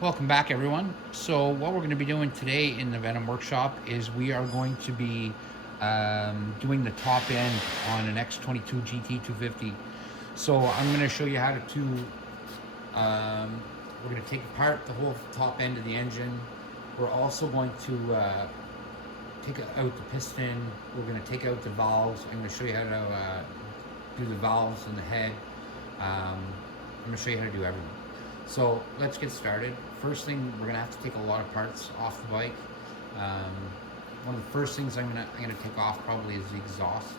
Welcome back, everyone. So what we're going to be doing today in the Venom workshop is we are going to be doing the top end on an X22gt 250. So I'm going to show you how to we're going to take apart the whole top end of the engine. We're also going to take out the piston. We're going to take out the valves. I'm going to show you how to do the valves and the head. I'm going to show you how to do everything. So let's get started. First thing, we're gonna have to take a lot of parts off the bike. One of the first things I'm gonna take off probably is the exhaust.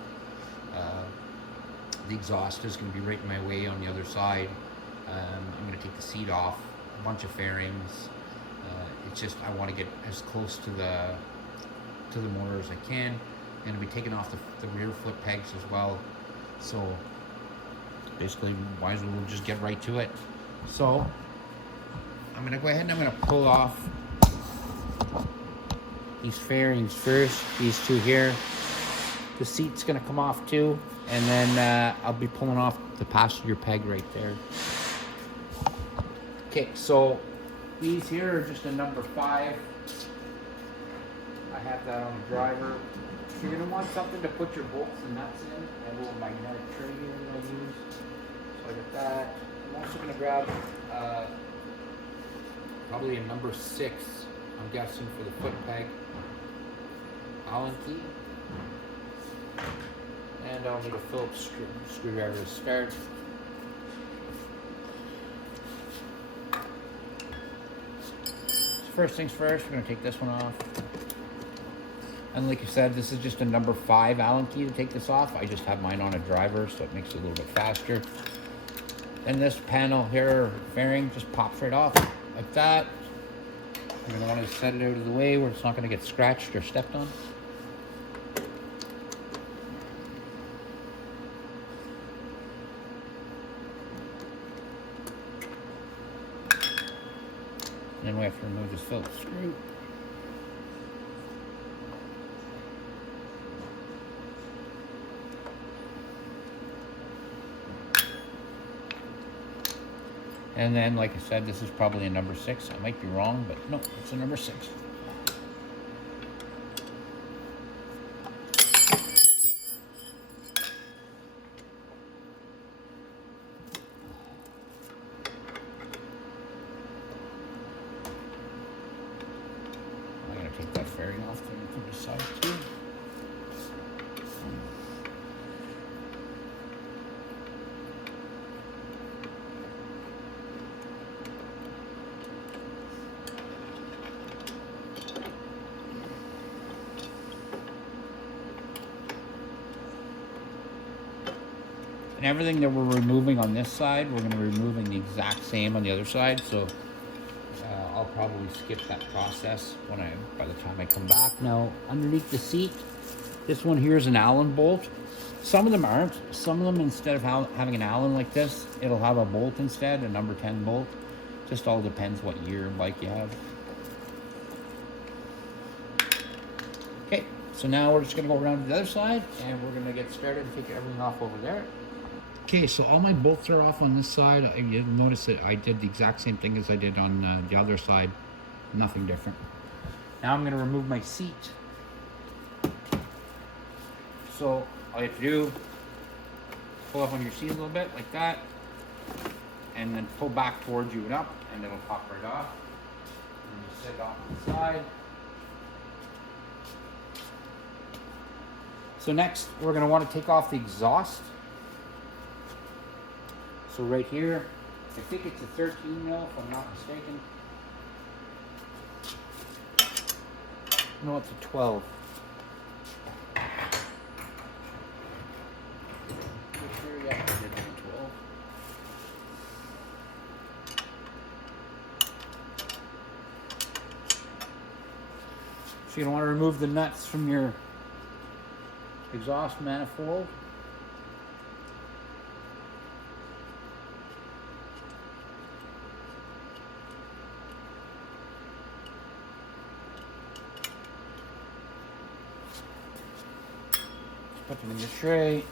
The exhaust is gonna be right in my way on the other side. I'm gonna take the seat off, a bunch of fairings. It's just I want to get as close to the motor as I can. I'm gonna be taking off the rear foot pegs as well. So basically, might as well just get right to it. So I'm gonna go ahead and I'm gonna pull off these fairings first, these two here. The seat's gonna come off too, and then I'll be pulling off the passenger peg right there. Okay, so these here are just a number 5. I have that on the driver. You're gonna want something to put your bolts and nuts in. I have a little magnetic tray here that I use. So I got that. I'm also going to grab probably a number 6, I'm guessing, for the foot peg, Allen key, and I'll need a Phillips screwdriver to start. So first things first, we're going to take this one off. And like I said, this is just a number 5 Allen key to take this off. I just have mine on a driver, so it makes it a little bit faster. And this panel here, fairing, just pops right off like that. You're going to want to set it out of the way where it's not going to get scratched or stepped on. And then we have to remove this Phillips screw. And then, like I said, this is probably a number 6. I might be wrong, but no, it's a number 6. I'm going to take that fairing off there from the side too. And everything that we're removing on this side, we're going to be removing the exact same on the other side. So I'll probably skip that process by the time I come back. Now, underneath the seat, this one here is an Allen bolt. Some of them aren't. Some of them, instead of having an Allen like this, it'll have a bolt instead, a number 10 bolt. Just all depends what year and bike you have. Okay, so now we're just going to go around to the other side, and we're going to get started and take everything off over there. Okay, so all my bolts are off on this side. You'll notice that I did the exact same thing as I did on the other side. Nothing different. Now I'm going to remove my seat. So all you have to do, pull up on your seat a little bit like that, and then pull back towards you and up, and it'll pop right off. And you set it off to the side. So next, we're going to want to take off the exhaust. So right here, I think it's a 13 mil if I'm not mistaken. No, it's a 12. Pretty sure, yeah, it's a 12. So you're going to want to remove the nuts from your exhaust manifold. Put them in your tray.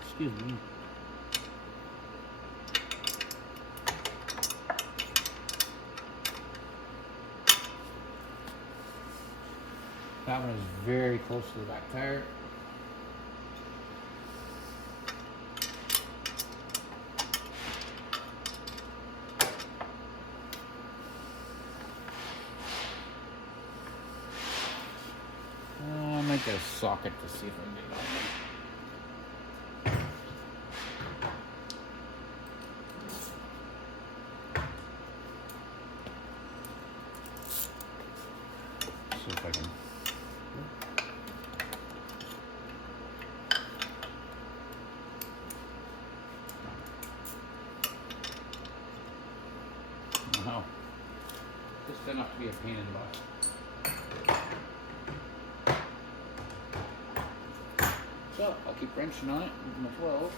Excuse me. That one is very close to the back tire. I might get a socket to see if I can get it on there. See if I can. Wow. This turned out to be a pain in the butt. So I'll keep wrenching on it with my 12.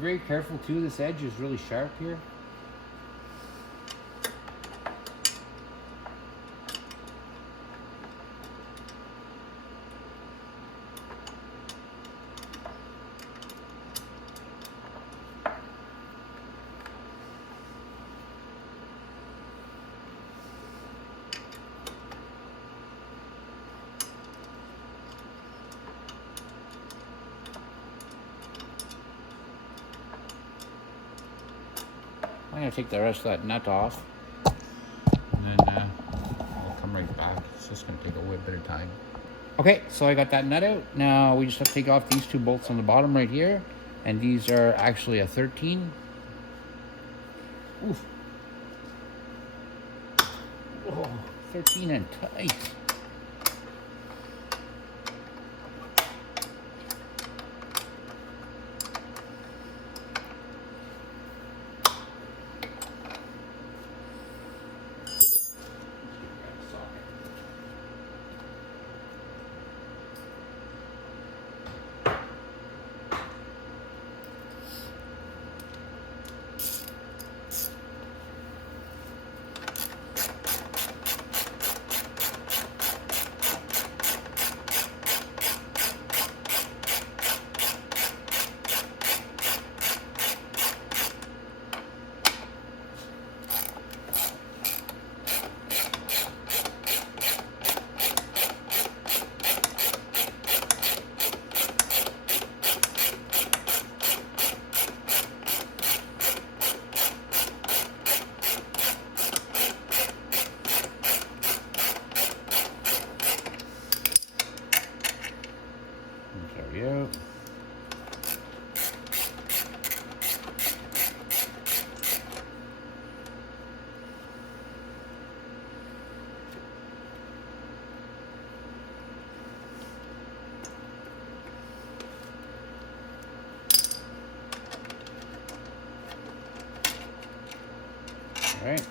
Very careful too, this edge is really sharp here. I'm going to take the rest of that nut off, and then I'll come right back. It's just going to take a little bit of time. Okay, so I got that nut out. Now we just have to take off these two bolts on the bottom right here, and these are actually a 13. Oof. Oh, 13 and tight. There we go. All right.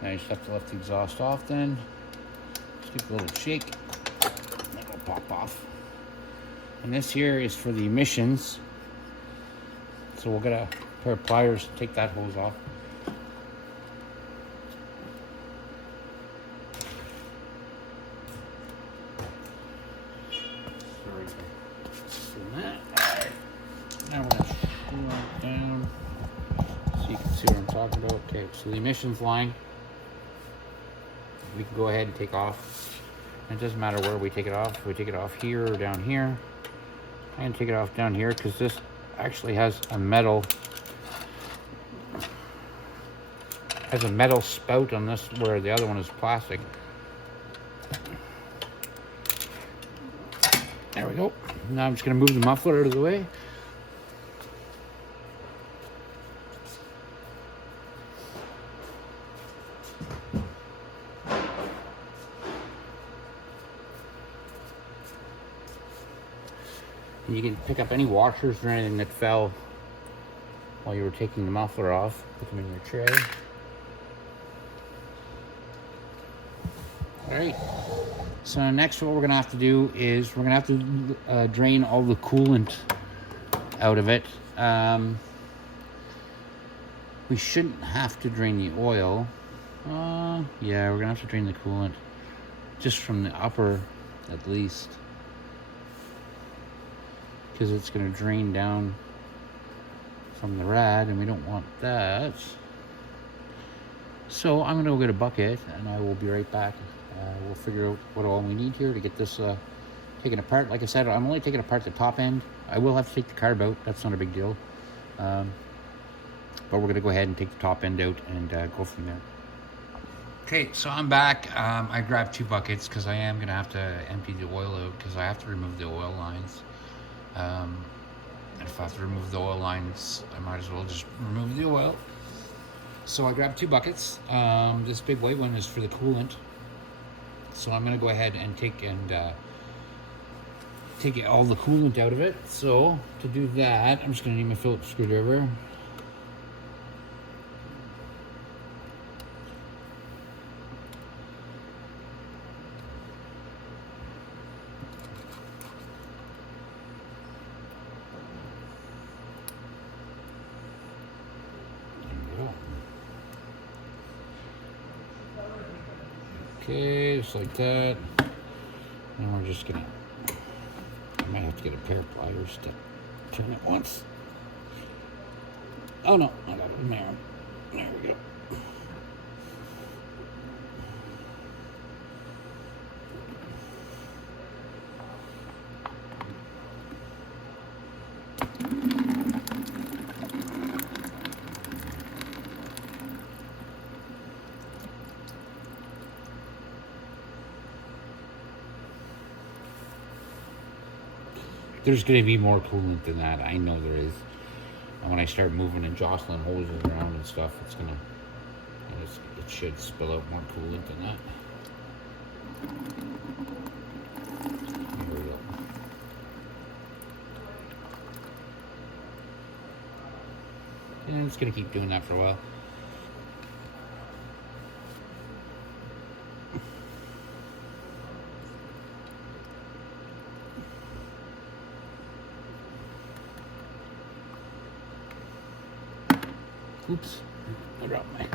Now you just have to let the exhaust off then. Just give it a little shake. And it'll pop off. And this here is for the emissions. So we'll get a pair of pliers to take that hose off. Sorry for doing that. Alright. Now we're going to screw it down so you can see what I'm talking about. Okay, so the emissions line, we can go ahead and take off. It doesn't matter where we take it off. If we take it off here or down here. I'm going to take it off down here because this actually has a metal spout on this where the other one is plastic. There we go. Now I'm just going to move the muffler out of the way. And you can pick up any washers or anything that fell while you were taking the muffler off. Put them in your tray. All right. So next what we're gonna have to do is we're gonna have to drain all the coolant out of it. We shouldn't have to drain the oil. Yeah, we're gonna have to drain the coolant, just from the upper at least, because it's gonna drain down from the rad and we don't want that. So I'm gonna go get a bucket and I will be right back. We'll figure out what all we need here to get this taken apart. Like I said, I'm only taking apart the top end. I will have to take the carb out, that's not a big deal. But we're gonna go ahead and take the top end out and go from there. Okay, so I'm back. I grabbed 2 buckets because I am gonna have to empty the oil out because I have to remove the oil lines. And if I have to remove the oil lines, I might as well just remove the oil. So I grabbed 2 buckets. This big white one is for the coolant. So I'm gonna go ahead and take all the coolant out of it. So to do that, I'm just gonna need my Phillips screwdriver. Okay, just like that. And we're just gonna, I might have to get a pair of pliers to turn it once. Oh no, I got it in there. There we go. There's going to be more coolant than that. I know there is. And when I start moving and jostling hoses around and stuff, it's going to, it should spill out more coolant than that. There we go. And I'm just going to keep doing that for a while. Oops, I dropped my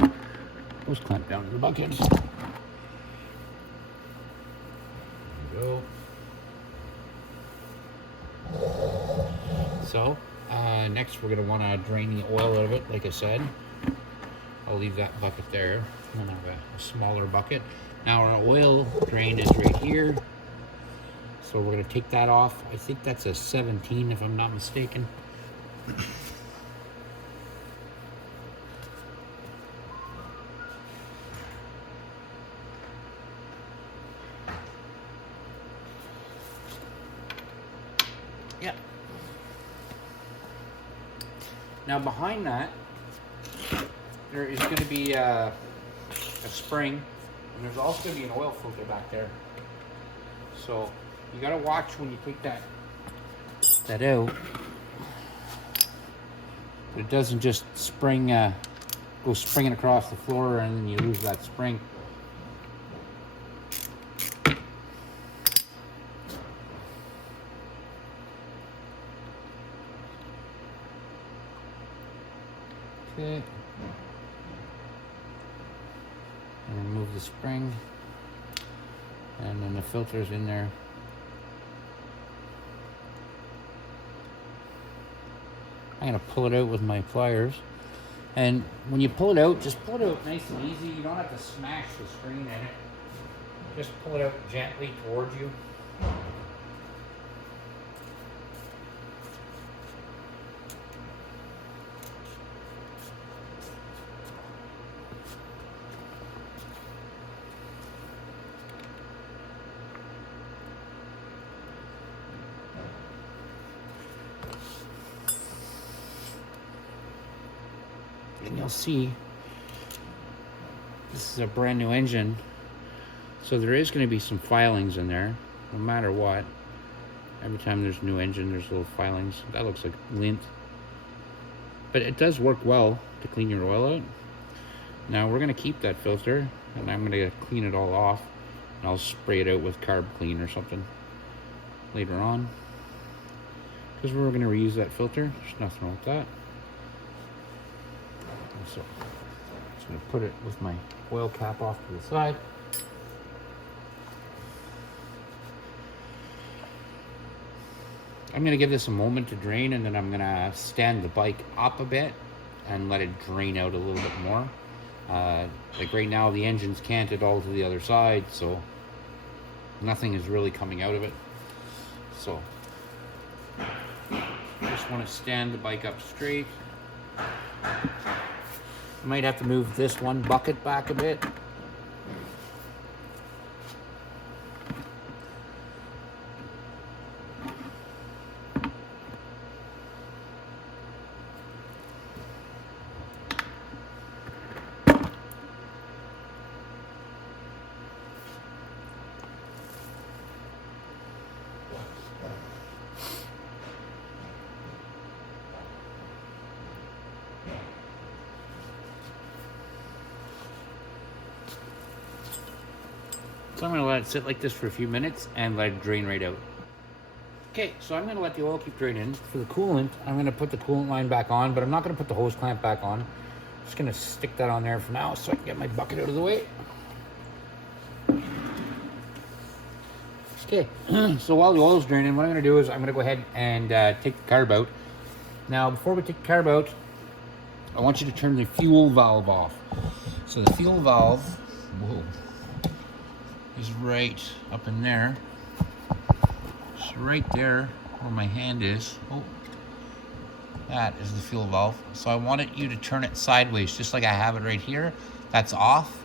hose clamp down in the bucket. There we go. So, next we're going to want to drain the oil out of it, like I said. I'll leave that bucket there. I'm going to have a smaller bucket. Now our oil drain is right here. So we're going to take that off. I think that's a 17 if I'm not mistaken. Yeah. Now behind that, there is going to be a spring, and there's also going to be an oil filter back there. So you got to watch when you take that out. It doesn't just spring, go springing across the floor, and then you lose that spring. Okay. And remove the spring, and then the filter's in there. I'm gonna pull it out with my pliers, and when you pull it out, just pull it out nice and easy. You don't have to smash the screen in it. Just pull it out gently towards you. And you'll see this is a brand new engine, so there is going to be some filings in there no matter what. Every time there's a new engine, there's little filings. That looks like lint, but it does work well to clean your oil out. Now we're going to keep that filter, and I'm going to clean it all off, And I'll spray it out with carb clean or something later on, because we're going to reuse that filter. There's nothing wrong with that. And so I'm just going to put it with my oil cap off to the side. I'm going to give this a moment to drain, and then I'm going to stand the bike up a bit and let it drain out a little bit more. Like right now, the engine's canted all to the other side, so nothing is really coming out of it. So just want to stand the bike up straight. I might have to move this one bucket back a bit. So I'm going to let it sit like this for a few minutes and let it drain right out. Okay, so I'm going to let the oil keep draining. For the coolant, I'm going to put the coolant line back on, but I'm not going to put the hose clamp back on. I'm just going to stick that on there for now so I can get my bucket out of the way. Okay, so while the oil's draining, what I'm going to do is I'm going to go ahead and take the carb out. Now, before we take the carb out, I want you to turn the fuel valve off. So the fuel valve, whoa, is right up in there. It's right there where my hand is. Oh, that is the fuel valve. So I wanted you to turn it sideways, just like I have it right here. That's off.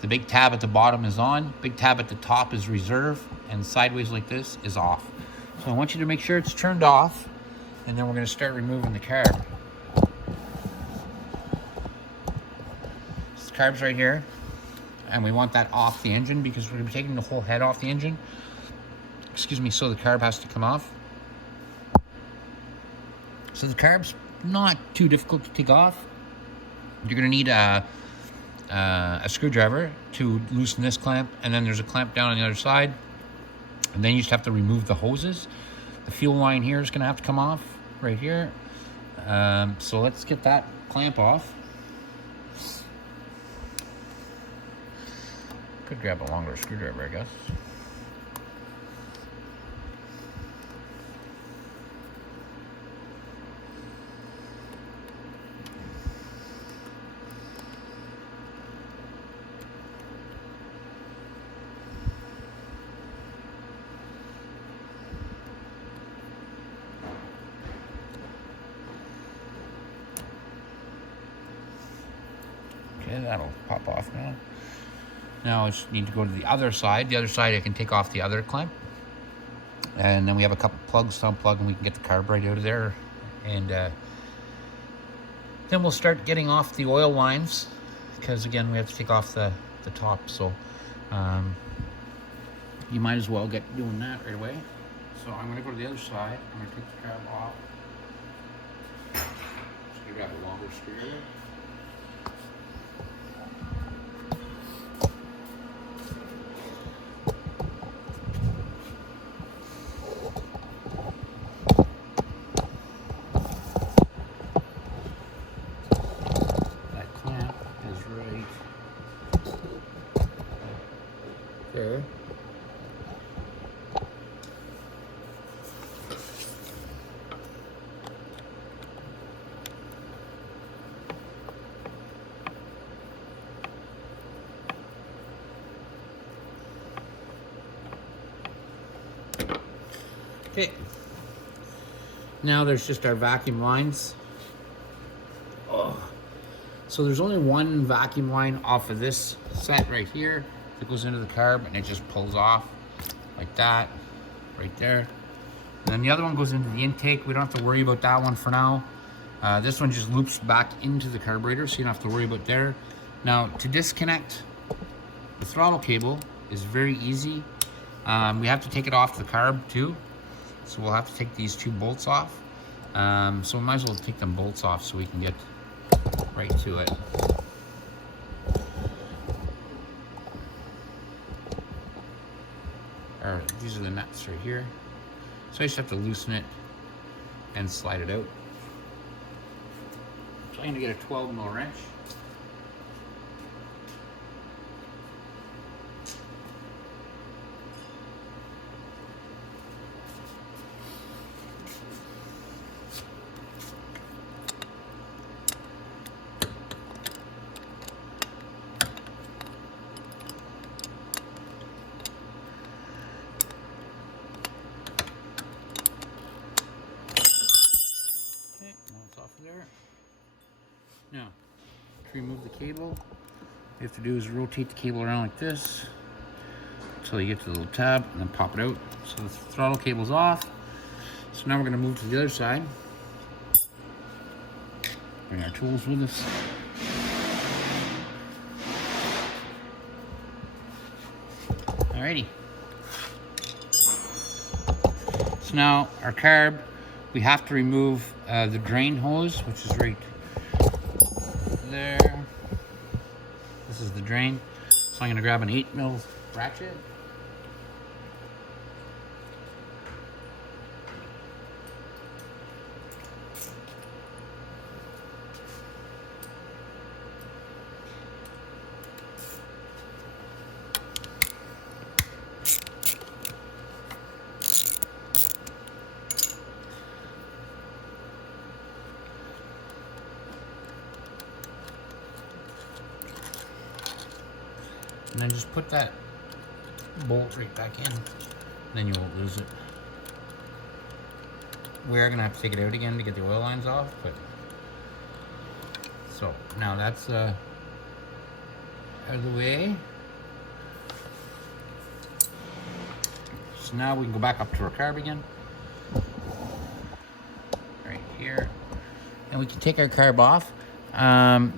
The big tab at the bottom is on. Big tab at the top is reserve, and sideways like this is off. So I want you to make sure it's turned off, and then we're going to start removing the carb. This carb's right here. And we want that off the engine because we're going to be taking the whole head off the engine. Excuse me, so the carb has to come off. So the carb's not too difficult to take off. You're going to need a screwdriver to loosen this clamp, and then there's a clamp down on the other side. And then you just have to remove the hoses. The fuel line here is going to have to come off right here. So let's get that clamp off. Could grab a longer screwdriver, I guess. Okay, that'll pop off now. Now I just need to go to the other side. The other side I can take off the other clamp. And then we have a couple plugs to unplug, and we can get the carb right out of there. And then we'll start getting off the oil lines, because again, we have to take off the top. So you might as well get doing that right away. So I'm going to go to the other side. I'm going to take the carb off. Just grab a longer screwdriver. There. Okay. Now there's just our vacuum lines. Oh. So there's only one vacuum line off of this set right here. It goes into the carb and it just pulls off like that, right there. And then the other one goes into the intake. We don't have to worry about that one for now. This one just loops back into the carburetor, so you don't have to worry about there. Now, to disconnect the throttle cable is very easy. We have to take it off the carb too, so we'll have to take these two bolts off. So we might as well take them bolts off so we can get right to it. or these are the nuts right here. So I just have to loosen it and slide it out. So I'm gonna get a 12mm wrench. There. Now, to remove the cable, what you have to do is rotate the cable around like this until you get to the little tab and then pop it out. So the throttle cable's off. So now we're going to move to the other side. Bring our tools with us. Alrighty. So now our carb, we have to remove the drain hose, which is right there. This is the drain. So I'm going to grab an 8mm ratchet. And then just put that bolt right back in, and then you won't lose it. We are gonna have to take it out again to get the oil lines off, but so now that's out of the way. So now we can go back up to our carb again, right here, and we can take our carb off.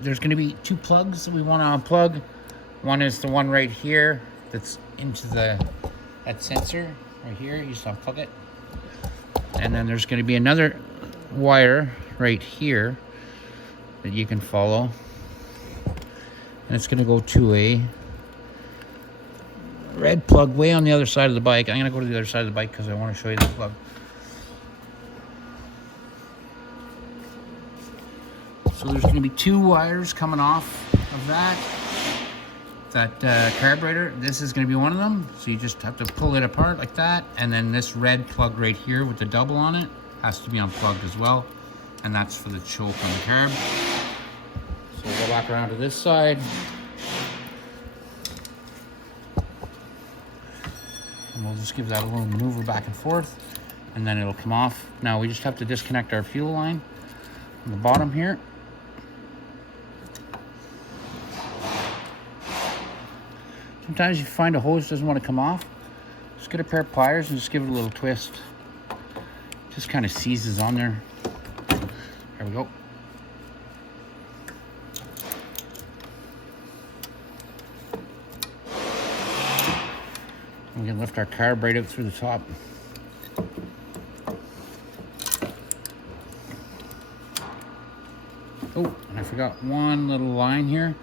There's gonna be two plugs that we want to unplug. One is the one right here that's into that sensor right here. You just unplug it. And then there's going to be another wire right here that you can follow. And it's going to go to a red plug way on the other side of the bike. I'm going to go to the other side of the bike because I want to show you the plug. So there's going to be two wires coming off of that carburetor. This is going to be one of them, so you just have to pull it apart like that, and then this red plug right here with the double on it has to be unplugged as well, and that's for the choke on the carb. So we'll go back around to this side, and we'll just give that a little maneuver back and forth, and then it'll come off. Now we just have to disconnect our fuel line from the bottom here. Sometimes you find a hose doesn't want to come off. Just get a pair of pliers and just give it a little twist. Just kind of seizes on there. There we go. We can lift our carb right out through the top. Oh, and I forgot one little line here.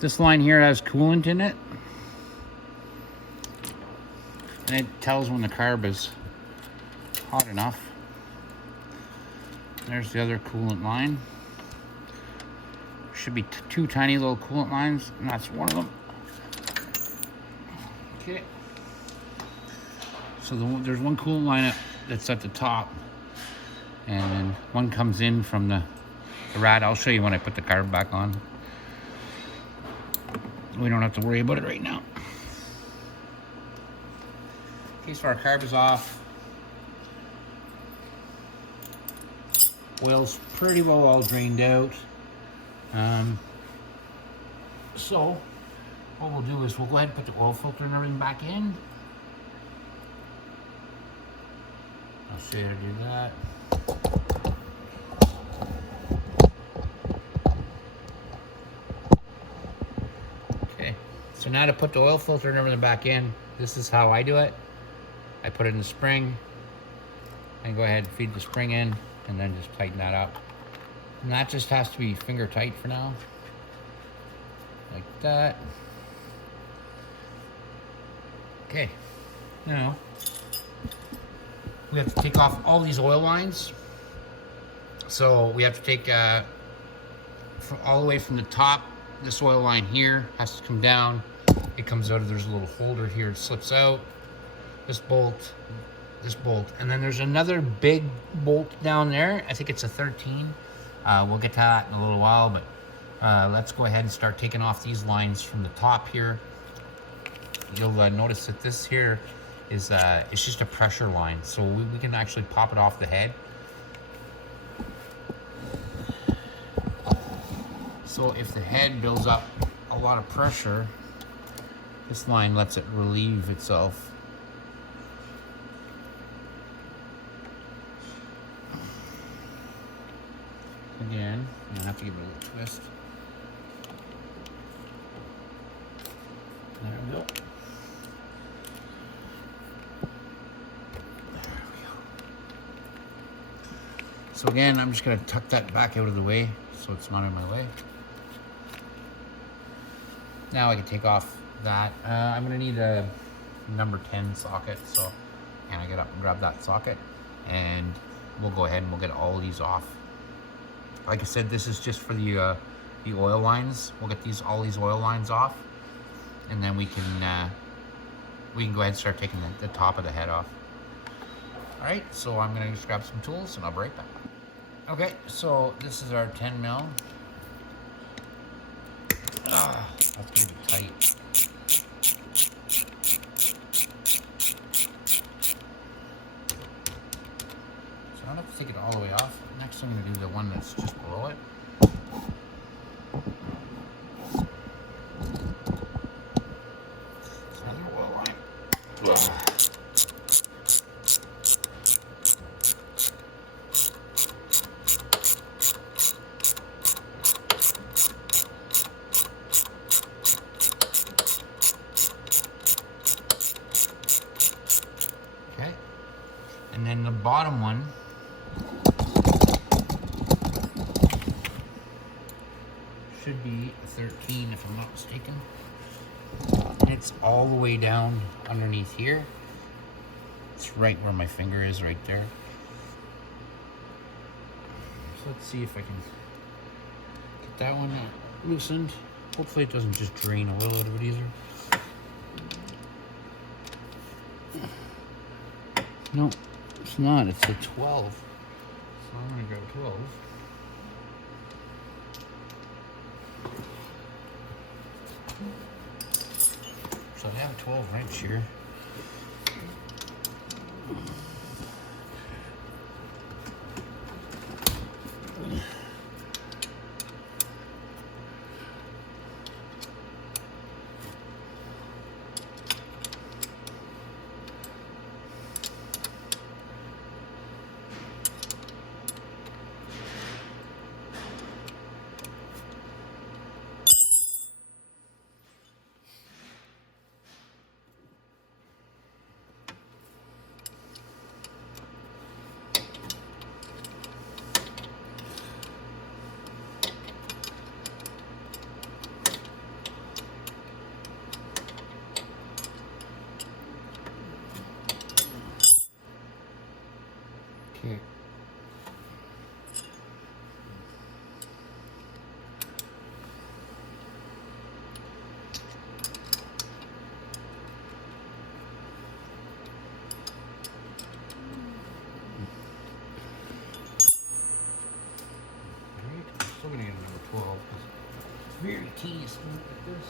This line here has coolant in it. And it tells when the carb is hot enough. There's the other coolant line. Should be two tiny little coolant lines, and that's one of them. Okay. So there's one coolant line that's at the top, and then one comes in from the rad. I'll show you when I put the carb back on. We don't have to worry about it right now. Okay, so our carb is off. Oil's pretty well all drained out. So what we'll do is we'll go ahead and put the oil filter and everything back in. I'll show you how to do that. Okay, so now to put the oil filter and everything back in, this is how I do it. I put it in the spring and go ahead and feed the spring in and then just tighten that up. And that just has to be finger tight for now. Like that. Okay, Now, we have to take off all these oil lines. So we have to take all the way from the top. This oil line here has to come down. It comes out of, there's a little holder here, it slips out. This bolt, and then there's another big bolt down there. I think it's a 13. We'll get to that in a little while, but let's go ahead and start taking off these lines from the top here. You'll notice that this here is it's just a pressure line, so we can actually pop it off the head. So if the head builds up a lot of pressure, this line lets it relieve itself. Again, I'm gonna have to give it a little twist. There we go. There we go. So again, I'm just gonna tuck that back out of the way so it's not in my way. Now I can take off that. I'm gonna need a number 10 socket, so and I get up and grab that socket, and we'll go ahead and we'll get all these off. Like I said, this is just for the oil lines. We'll get all these oil lines off, and then we can go ahead and start taking the top of the head off. All right, so I'm gonna just grab some tools and I'll be right back. Okay, so this is our 10 mil. That's gonna be tight. So I don't have to take it all the way off. Next I'm gonna do the one that's just below it. It's another oil line. Okay, and then the bottom one should be a 13 if I'm not mistaken. And it's all the way down underneath here. It's right where my finger is, right there. So let's see if I can get that one loosened. Hopefully it doesn't just drain oil out of it either. No, it's not. It's a 12. So I'm gonna grab 12. So I have a 12 wrench here. Okay. I'm still gonna get a number 12 because it's very tedious to look at this.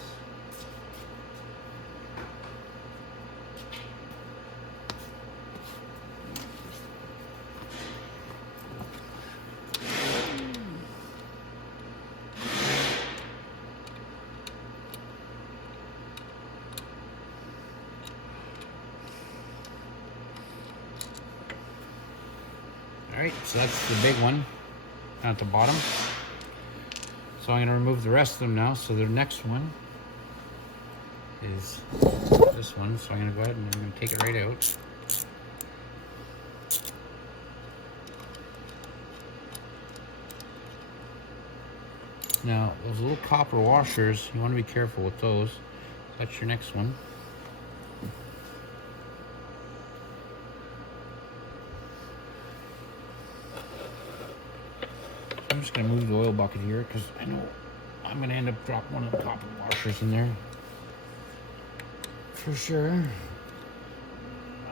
All right, so that's the big one down at the bottom. So I'm going to remove the rest of them now. So the next one is this one. So I'm going to go ahead and I'm going to take it right out. Now, those little copper washers, you want to be careful with those. That's your next one. I'm just gonna move the oil bucket here because I know I'm gonna end up dropping one of the copper washers in there for sure. All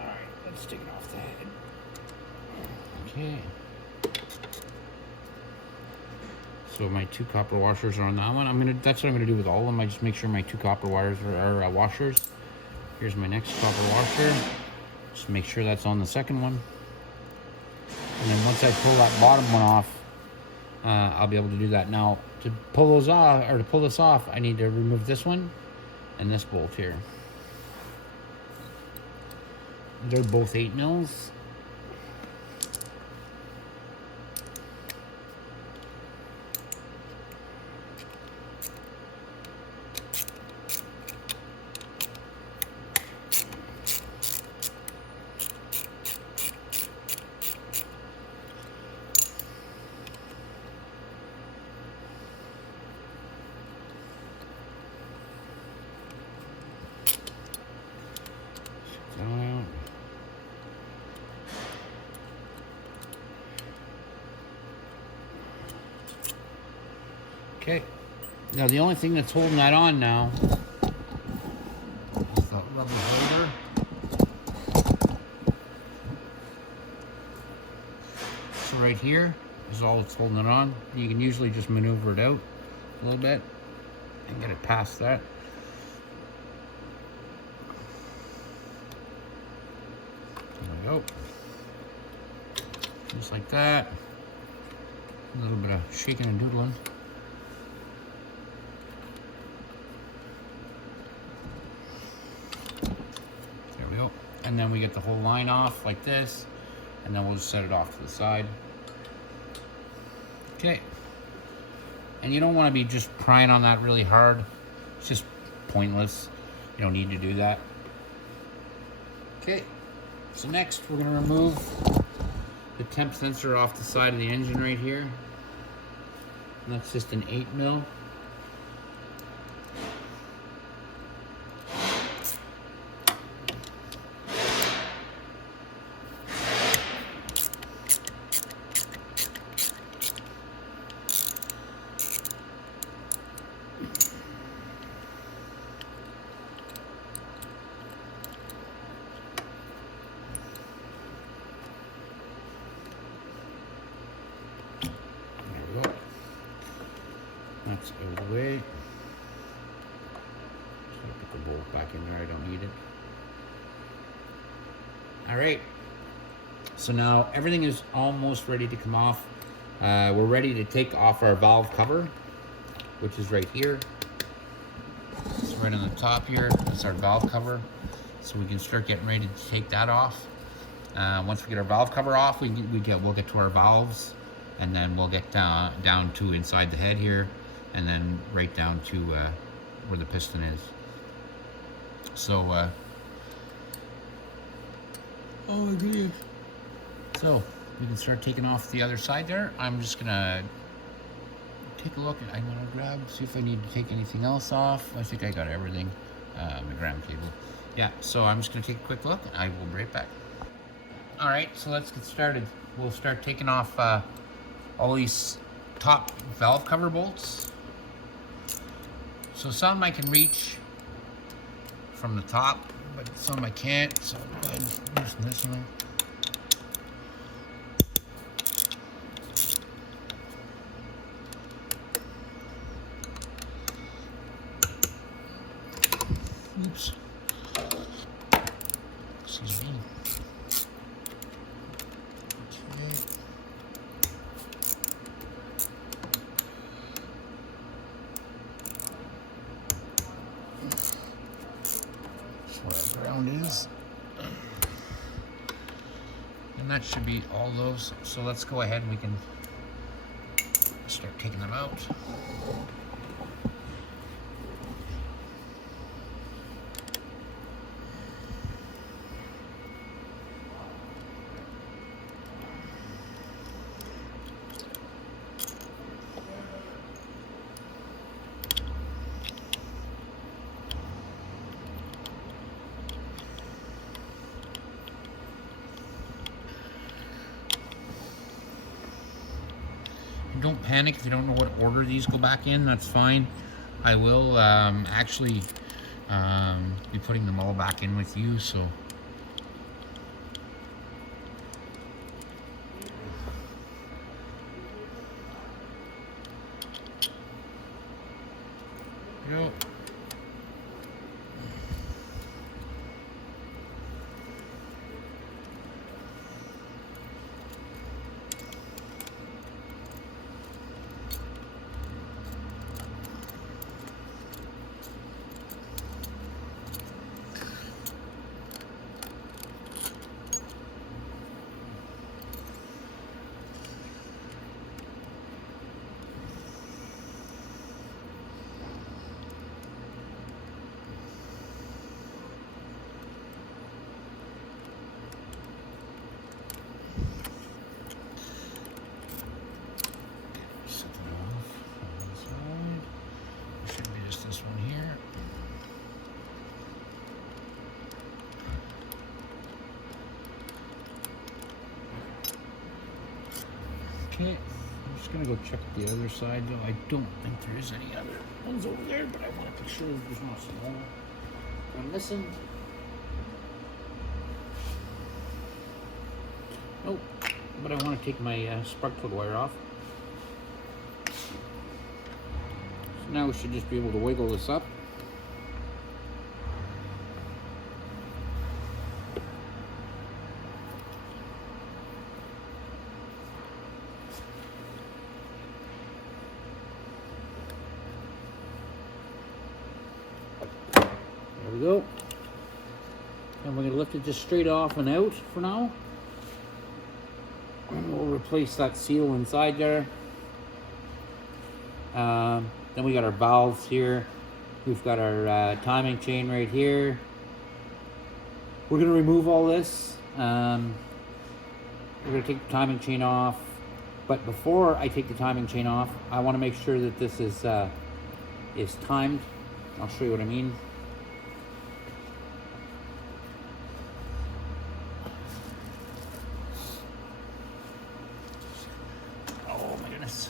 right, let's take it off the head. Okay. So my 2 copper washers are on that one. That's what I'm gonna do with all of them. I just make sure my 2 copper wires are washers. Here's my next copper washer. Just make sure that's on the second one. And then once I pull that bottom one off, I'll be able to do that. Now, to pull those off, or to pull this off, I need to remove this one and this bolt here. They're both 8 mils. Okay, now the only thing that's holding that on now is the rubber holder. So right here is all that's holding it on. You can usually just maneuver it out a little bit and get it past that. There we go. Just like that. A little bit of shaking and doodling. And then we get the whole line off like this, and then we'll just set it off to the side. Okay. And you don't want to be just prying on that really hard. It's just pointless. You don't need to do that. Okay. So next we're going to remove the temp sensor off the side of the engine right here. And that's just an 8 mil. That's out of the way. Just put the bolt back in there, I don't need it. All right, so now everything is almost ready to come off. We're ready to take off our valve cover, which is right here. It's right on the top here. That's our valve cover. So we can start getting ready to take that off. Once we get our valve cover off, we'll get to our valves, and then we'll get down to inside the head here, and then right down to where the piston is. So, oh my goodness. So, we can start taking off the other side there. I'm just gonna take a look. I'm gonna grab, see if I need to take anything else off. I think I got everything. My gram cable. Yeah, so I'm just gonna take a quick look, and I will be right back. All right, so let's get started. We'll start taking off all these top valve cover bolts. So some I can reach from the top, but some I can't, so I'll go ahead and loosen this one. Oops. Excuse me. Okay. That's where our ground is. And that should be all those. So let's go ahead and we can start taking them out. don't panic if you don't know what order these go back in. That's fine. I will actually be putting them all back in with you. So. Yep. This one here. Okay, I'm just gonna go check the other side though. I don't think there is any other ones over there, but I want to make sure there's not some more I'm missing. Nope, but I want to take my spark plug wire off. Now we should just be able to wiggle this up. There we go. And we're going to lift it just straight off and out for now. And we'll replace that seal inside there. Then we got our valves here. We've got our timing chain right here. We're going to remove all this. We're going to take the timing chain off. But before I take the timing chain off, I want to make sure that this is timed. I'll show you what I mean. Oh my goodness.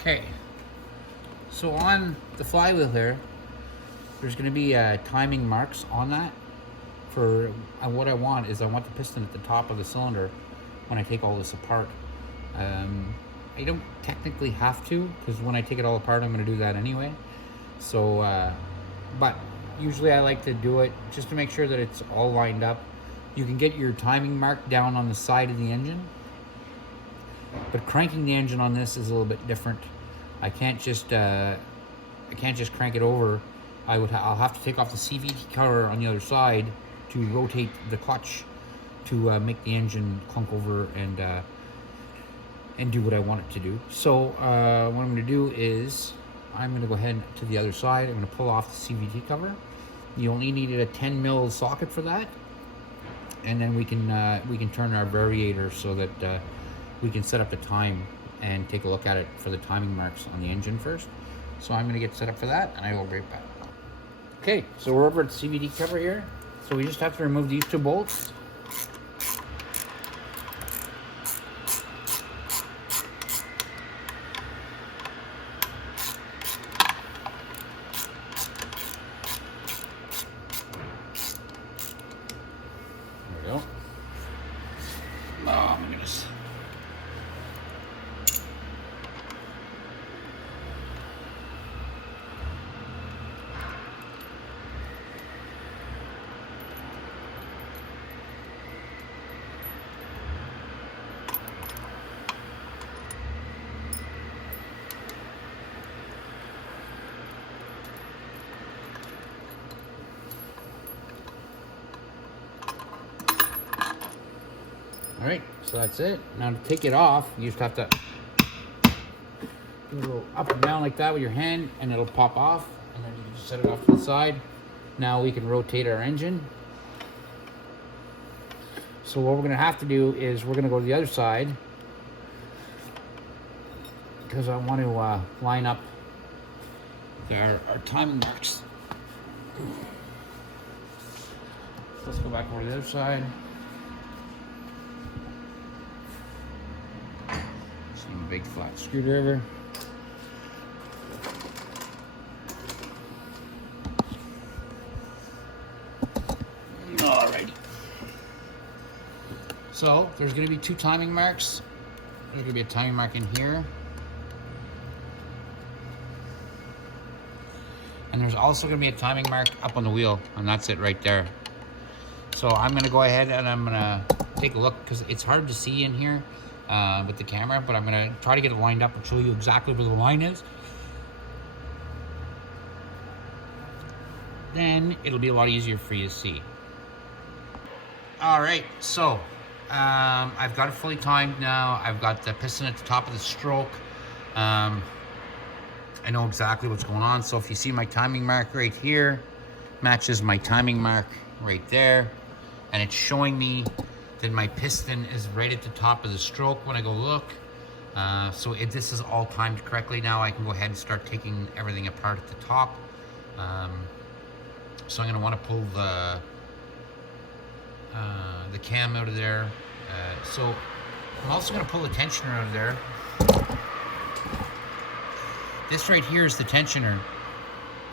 Okay. So on the flywheel here, there's going to be timing marks on that. For what I want is I want the piston at the top of the cylinder when I take all this apart. I don't technically have to, because when I take it all apart, I'm going to do that anyway. So, but usually I like to do it just to make sure that it's all lined up. You can get your timing mark down on the side of the engine, but cranking the engine on this is a little bit different. I can't just crank it over. I'll have to take off the CVT cover on the other side to rotate the clutch to make the engine clunk over and do what I want it to do. So what I'm going to do is I'm going to go ahead to the other side. I'm going to pull off the CVT cover. You only needed a 10 mil socket for that, and then we can turn our variator so that we can set up the time and take a look at it for the timing marks on the engine first. So I'm going to get set up for that, and I will be right back. Okay, so we're over at the CVT cover here. So we just have to remove these two bolts. There we go. Oh my goodness. All right, so that's it. Now to take it off, you just have to do a little up and down like that with your hand, and it'll pop off, and then you can just set it off to the side. Now we can rotate our engine. So what we're gonna have to do is we're gonna go to the other side, because I want to line up our timing marks. Let's go back over to the other side. big flat screwdriver. Alrighty. So there's going to be 2 timing marks. There's going to be a timing mark in here. And there's also going to be a timing mark up on the wheel, and that's it right there. So I'm going to go ahead and I'm going to take a look, because it's hard to see in here with the camera, but I'm going to try to get it lined up and show you exactly where the line is. Then it'll be a lot easier for you to see. All right, so I've got it fully timed now. I've got the piston at the top of the stroke. I know exactly what's going on. So if you see my timing mark right here, matches my timing mark right there. And it's showing me that my piston is right at the top of the stroke when I go look. So this is all timed correctly now. I can go ahead and start taking everything apart at the top. So I'm gonna wanna pull the cam out of there. So I'm also gonna pull the tensioner out of there. This right here is the tensioner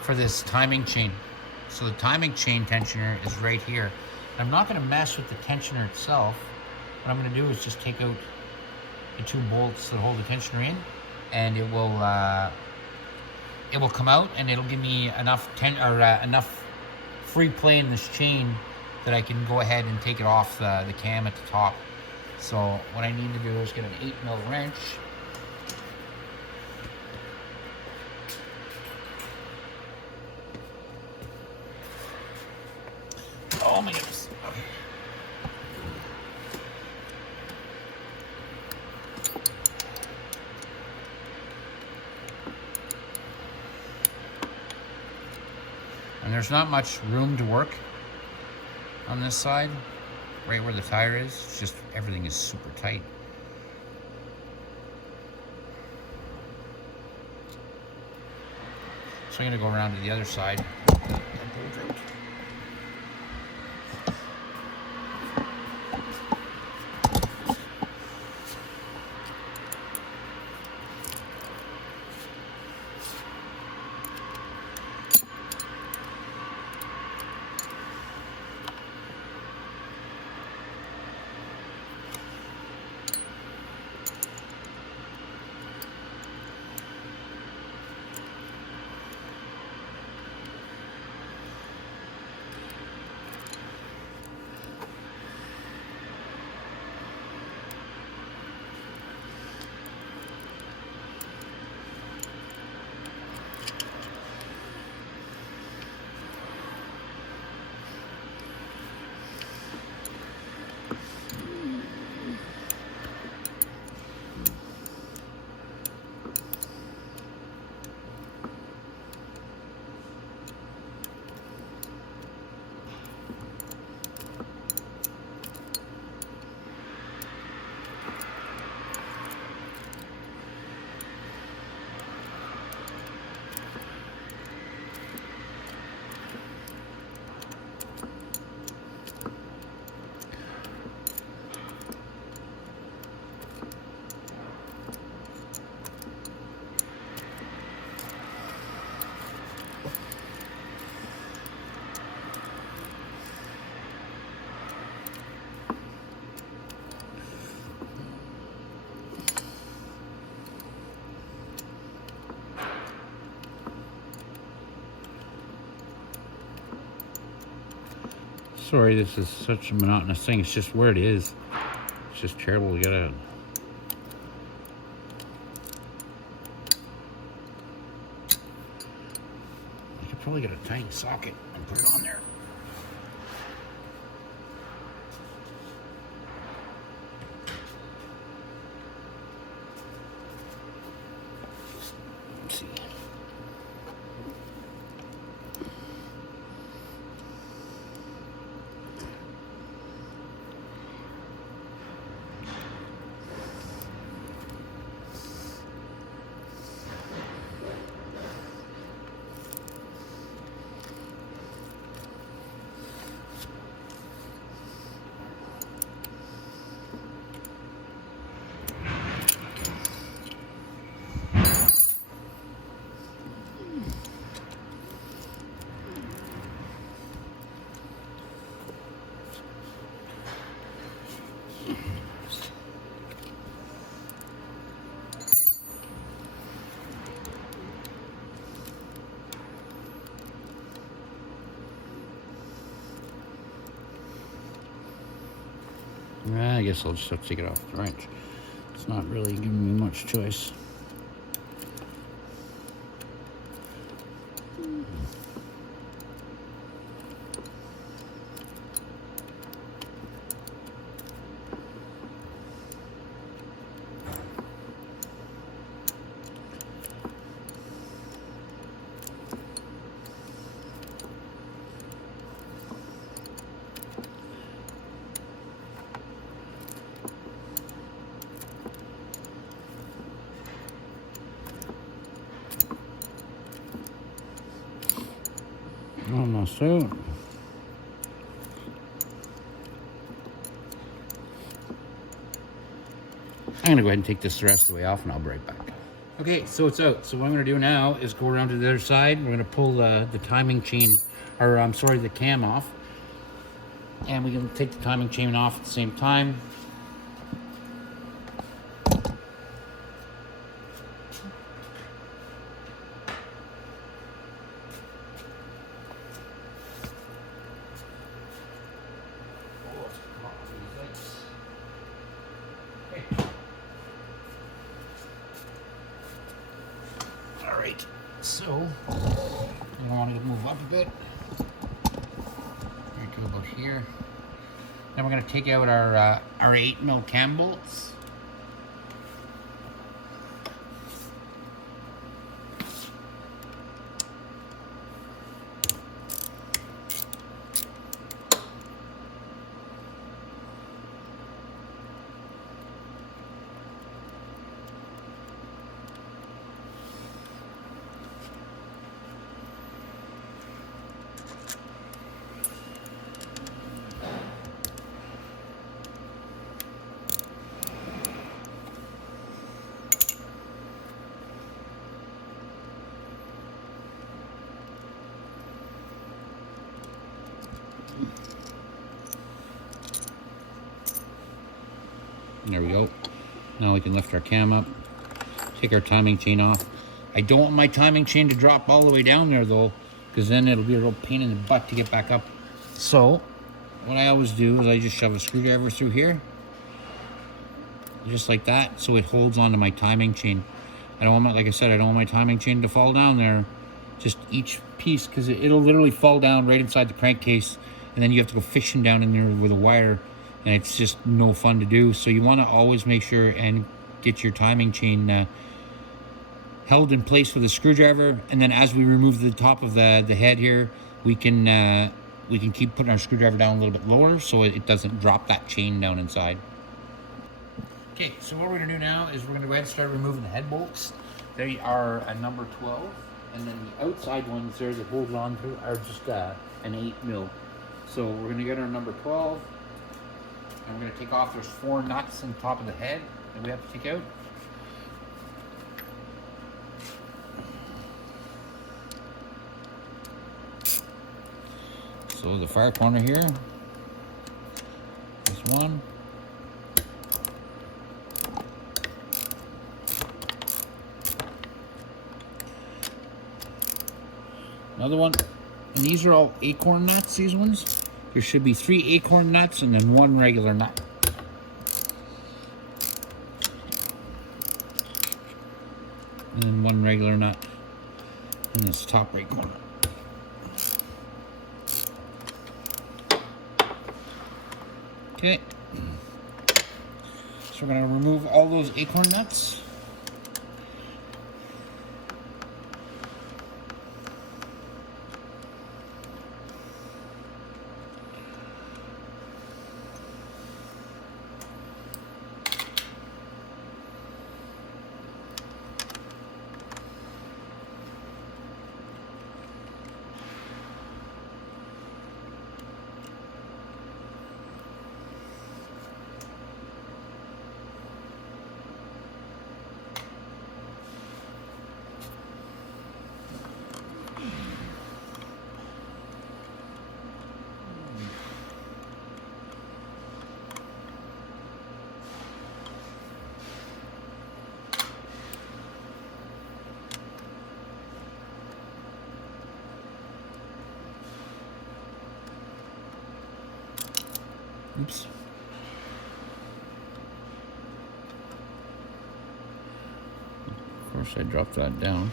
for this timing chain. So the timing chain tensioner is right here. I'm not going to mess with the tensioner itself. What I'm going to do is just take out the 2 bolts that hold the tensioner in, and it will come out, and it'll give me enough enough free play in this chain that I can go ahead and take it off the cam at the top. So what I need to do is get an 8mm wrench. Oh my goodness. And there's not much room to work on this side, right where the tire is. It's just everything is super tight. So I'm gonna go around to the other side. Sorry, this is such a monotonous thing. It's just where it is. It's just terrible to get out. I could probably get a tiny socket and put it on there. Let's see. I guess I'll just have to take it off the wrench. It's not really giving me much choice. Almost out. I'm gonna go ahead and take this the rest of the way off, and I'll be right back. Okay, so it's out. So what I'm gonna do now is go around to the other side. We're gonna pull the timing chain, or I'm sorry, the cam off, and we can take the timing chain off at the same time. Alright, so I want to move up a bit. Right to about here. Then we're going to take out our 8mm cam bolts. There we go. Now we can lift our cam up, take our timing chain off. I don't want my timing chain to drop all the way down there though, because then it'll be a real pain in the butt to get back up. So what I always do is I just shove a screwdriver through here, just like that, so it holds onto my timing chain. I don't want my, like I said, I don't want my timing chain to fall down there. Just each piece, because it'll literally fall down right inside the crankcase, and then you have to go fishing down in there with a wire, and it's just no fun to do. So you want to always make sure and get your timing chain held in place with a screwdriver, and then as we remove the top of the head here, we can keep putting our screwdriver down a little bit lower so it doesn't drop that chain down inside. Okay, so what we're going to do now is we're going to go ahead and start removing the head bolts. They are a number 12, and then the outside ones there that hold on to are just an 8mm. So we're going to get our number 12, and we're going to take off, there's 4 nuts on top of the head that we have to take out. So the fire corner here, this one. Another one, and these are all acorn nuts, these ones. There should be 3 acorn nuts and then 1 regular nut. And then 1 regular nut in this top right corner. Okay, so we're going to remove all those acorn nuts. Oops. Oops, I dropped that down.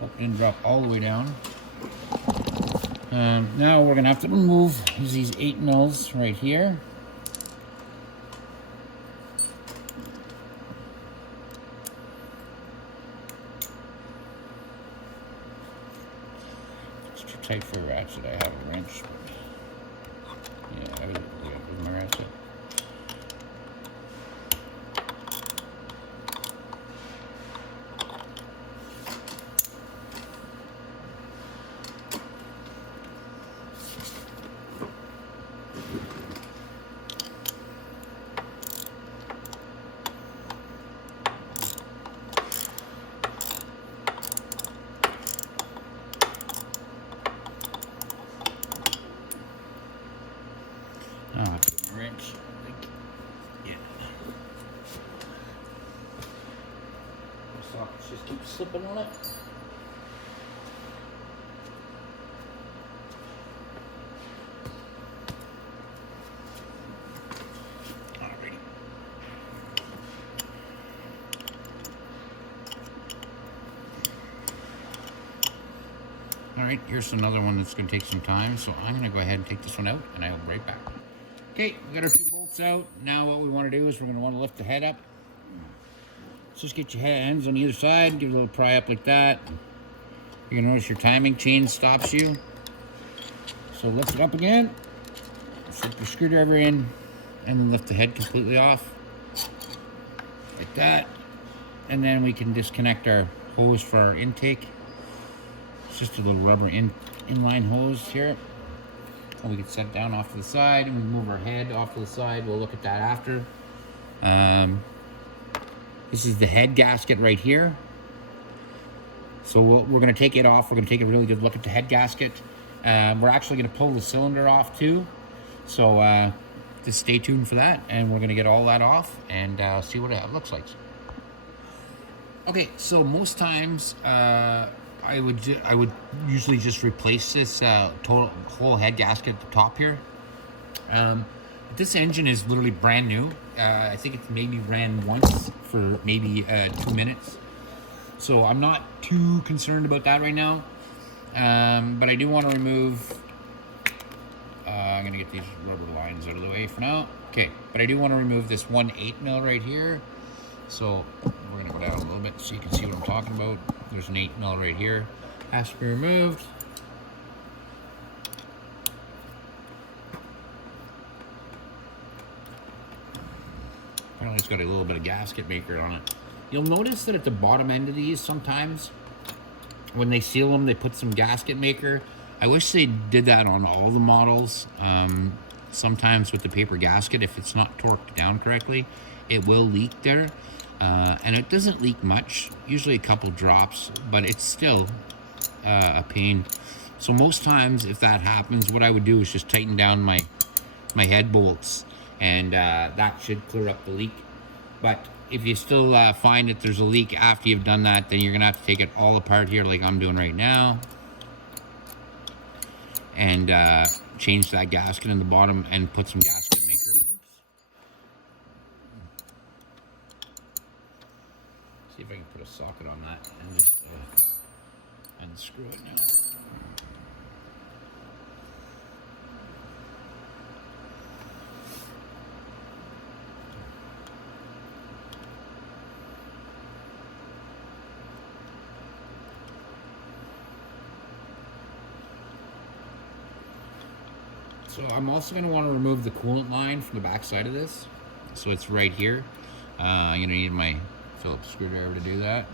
Hope it didn't drop all the way down. Now we're gonna have to remove these 8 mils right here. It's too tight for a ratchet. I have a wrench. Yeah, with my ratchet. Wrench. Yeah. The sockets just keep slipping on it. Alrighty. Alright, here's another one that's going to take some time, so I'm going to go ahead and take this one out, and I'll be right back. Okay, we got our 2 bolts out. Now what we want to do is we're going to want to lift the head up. So just get your hands on either side, give it a little pry up like that. You're going to notice your timing chain stops you. So lift it up again, slip your screwdriver in, and then lift the head completely off. Like that. And then we can disconnect our hose for our intake. It's just a little rubber inline hose here. And we can set it down off to the side, and we move our head off to the side. We'll look at that after. This is the head gasket right here. So we're going to take it off. We're going to take a really good look at the head gasket. We're actually going to pull the cylinder off too. So just stay tuned for that, and we're going to get all that off and see what it looks like. Okay, so most times I would usually just replace this whole head gasket at the top here. This engine is literally brand new. I think it's maybe ran once for maybe 2 minutes. So I'm not too concerned about that right now. But I do want to remove, I'm gonna get these rubber lines out of the way for now. Okay, but I do want to remove this 1/8 mil right here. So we're gonna go down a little bit so you can see what I'm talking about. There's an 8 mil right here. Has to be removed. Apparently it's got a little bit of gasket maker on it. You'll notice that at the bottom end of these, sometimes when they seal them, they put some gasket maker. I wish they did that on all the models. Sometimes with the paper gasket, if it's not torqued down correctly, it will leak there. And it doesn't leak much, usually a couple drops, but it's still a pain. So most times if that happens, what I would do is just tighten down my head bolts, and that should clear up the leak. But if you still find that there's a leak after you've done that, then you're gonna have to take it all apart here like I'm doing right now, and change that gasket in the bottom and put some gasket maker. Oops. See if I can put a socket on that and just unscrew it now. So I'm also going to want to remove the coolant line from the back side of this. So it's right here. I'm going to need my Phillips screwdriver to do that.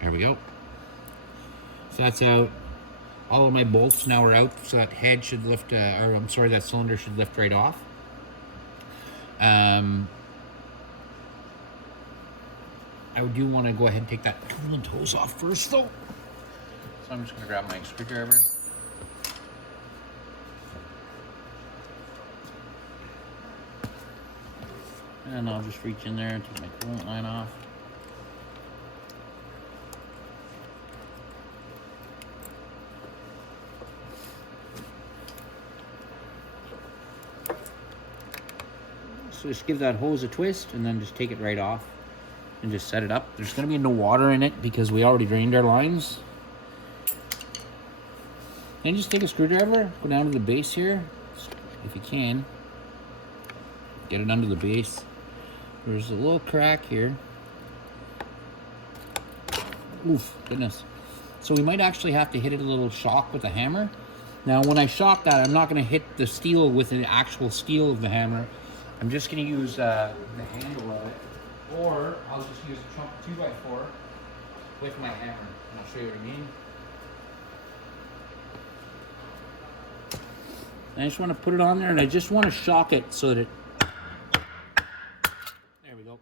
There we go. So that's out. All of my bolts now are out, so that head should lift, that cylinder should lift right off. I do want to go ahead and take that coolant hose off first, though. So I'm just going to grab my screwdriver. And I'll just reach in there and take my coolant line off. So just give that hose a twist and then just take it right off and just set it up. There's going to be no water in it because we already drained our lines. Then just take a screwdriver, go down to the base here, if you can. Get it under the base. There's a little crack here. Oof, goodness. So we might actually have to hit it a little shock with a hammer. Now when I shock that, I'm not going to hit the steel with the actual steel of the hammer. I'm just going to use the handle of it. Or I'll just use a chunk 2x4 with my hammer. And I'll show you what I mean. I just want to put it on there and I just want to shock it so that it, there we go.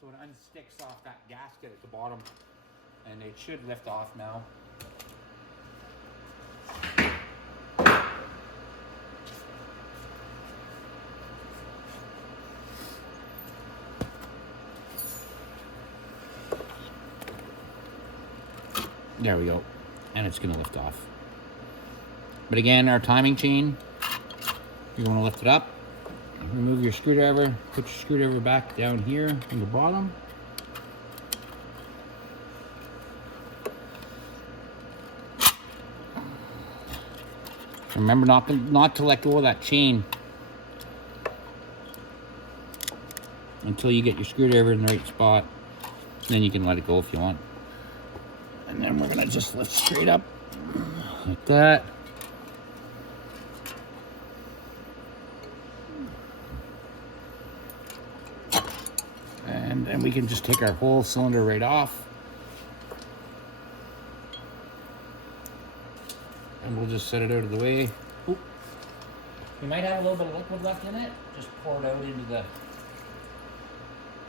So it unsticks off that gasket at the bottom and it should lift off now. There we go. And it's going to lift off. But again, our timing chain, you're going to lift it up, remove your screwdriver, put your screwdriver back down here in the bottom. Remember not to let go of that chain until you get your screwdriver in the right spot. Then you can let it go if you want. And then we're going to just lift straight up like that. And then we can just take our whole cylinder right off. And we'll just set it out of the way. Oop. You might have a little bit of liquid left in it. Just pour it out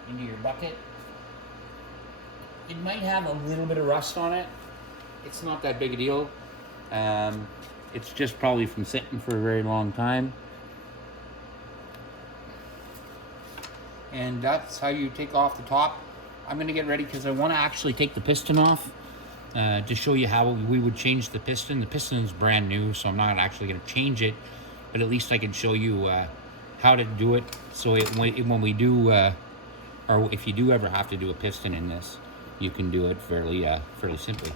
into your bucket. It might have a little bit of rust on it. It's not that big a deal. It's just probably from sitting for a very long time. And that's how you take off the top. I'm going to get ready because I want to actually take the piston off to show you how we would change the piston. The piston is brand new, so I'm not actually going to change it, but at least I can show you how to do it. So when we do, or if you do ever have to do a piston in this, you can do it fairly simply.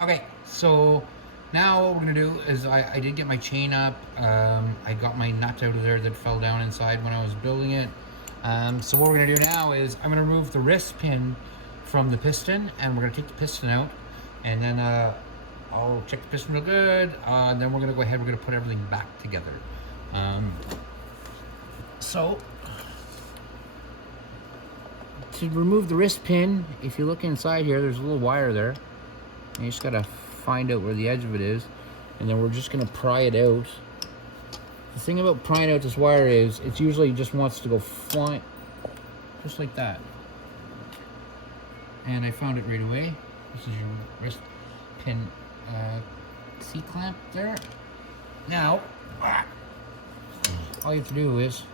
Okay, so now what we're gonna do is I did get my chain up. I got my nut out of there that fell down inside when I was building it. So what we're gonna do now is I'm gonna remove the wrist pin from the piston, and we're gonna take the piston out, and then I'll check the piston real good. Then we're gonna go ahead. We're gonna put everything back together. So to remove the wrist pin, if you look inside here, there's a little wire there. And you just gotta find out where the edge of it is, and then we're just gonna pry it out. The thing about prying out this wire is it usually just wants to go flying, just like that. And I found it right away. This is your wrist pin C-clamp there. Now, all you have to do is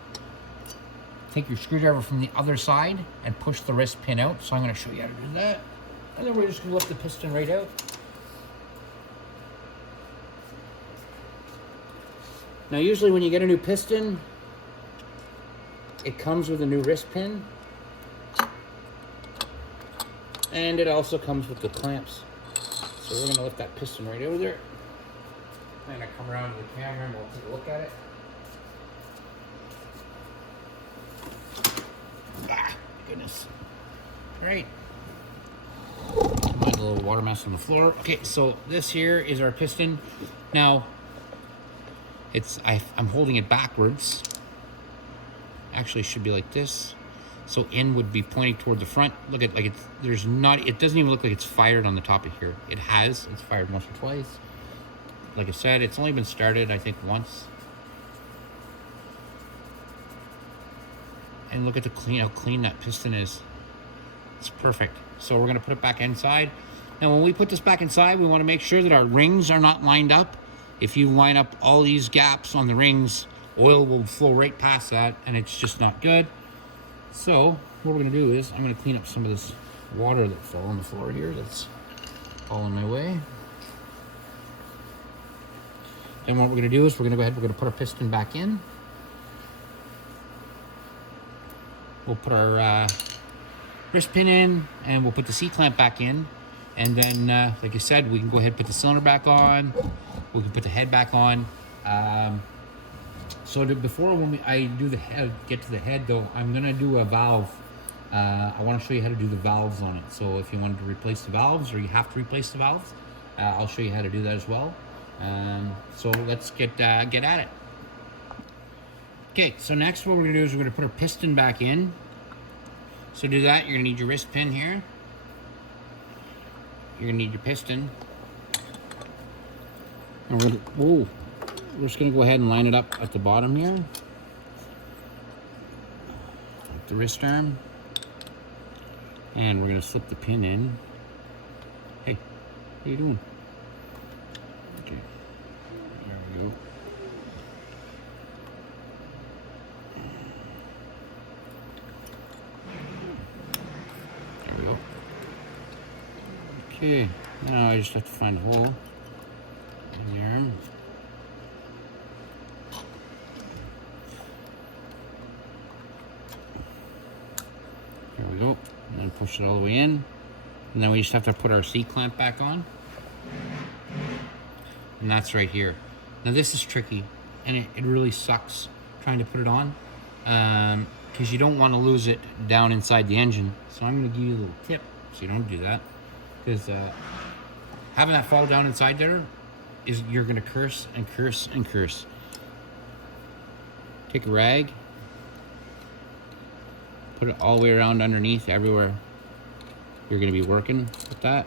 take your screwdriver from the other side and push the wrist pin out. So I'm going to show you how to do that. And then we're just going to lift the piston right out. Now usually when you get a new piston, it comes with a new wrist pin. And it also comes with the clamps. So we're going to lift that piston right over there. I'm going to come around to the camera and we'll take a look at it. Ah, goodness. All right. Find a little water mess on the floor. Okay, so this here is our piston. Now, I'm holding it backwards. Actually, it should be like this. So in would be pointing toward the front. Look at, like, it doesn't even look like it's fired on the top of here. It has. It's fired once or twice. Like I said, it's only been started, I think, once. And look at how clean that piston is. It's perfect. So we're gonna put it back inside. Now when we put this back inside, we wanna make sure that our rings are not lined up. If you line up all these gaps on the rings, oil will flow right past that, and it's just not good. So what we're gonna do is I'm gonna clean up some of this water that fell on the floor here that's all in my way. Then what we're going to do is we're going to go ahead, we're going to put our piston back in. We'll put our wrist pin in, and we'll put the C-clamp back in. And then, like I said, we can go ahead and put the cylinder back on. We can put the head back on. Before I do the head, get to the head though, I'm gonna do a valve. I want to show you how to do the valves on it. So if you wanted to replace the valves, or you have to replace the valves, I'll show you how to do that as well. So let's get at it. Okay, so next what we're gonna do is we're gonna put our piston back in. So to do that, you're gonna need your wrist pin here. You're gonna need your piston. And we're just gonna go ahead and line it up at the bottom here. Like the wrist arm. And we're gonna slip the pin in. Hey, what are you doing? Okay, there we go. There we go. Okay, now I just have to find a hole in there. There we go. And then push it all the way in. And then we just have to put our C-clamp back on. And that's right here. Now this is tricky, and it really sucks trying to put it on, because you don't want to lose it down inside the engine. So I'm going to give you a little tip so you don't do that. Because having that fall down inside there, you're going to curse and curse and curse. Take a rag, put it all the way around underneath, everywhere you're going to be working with that.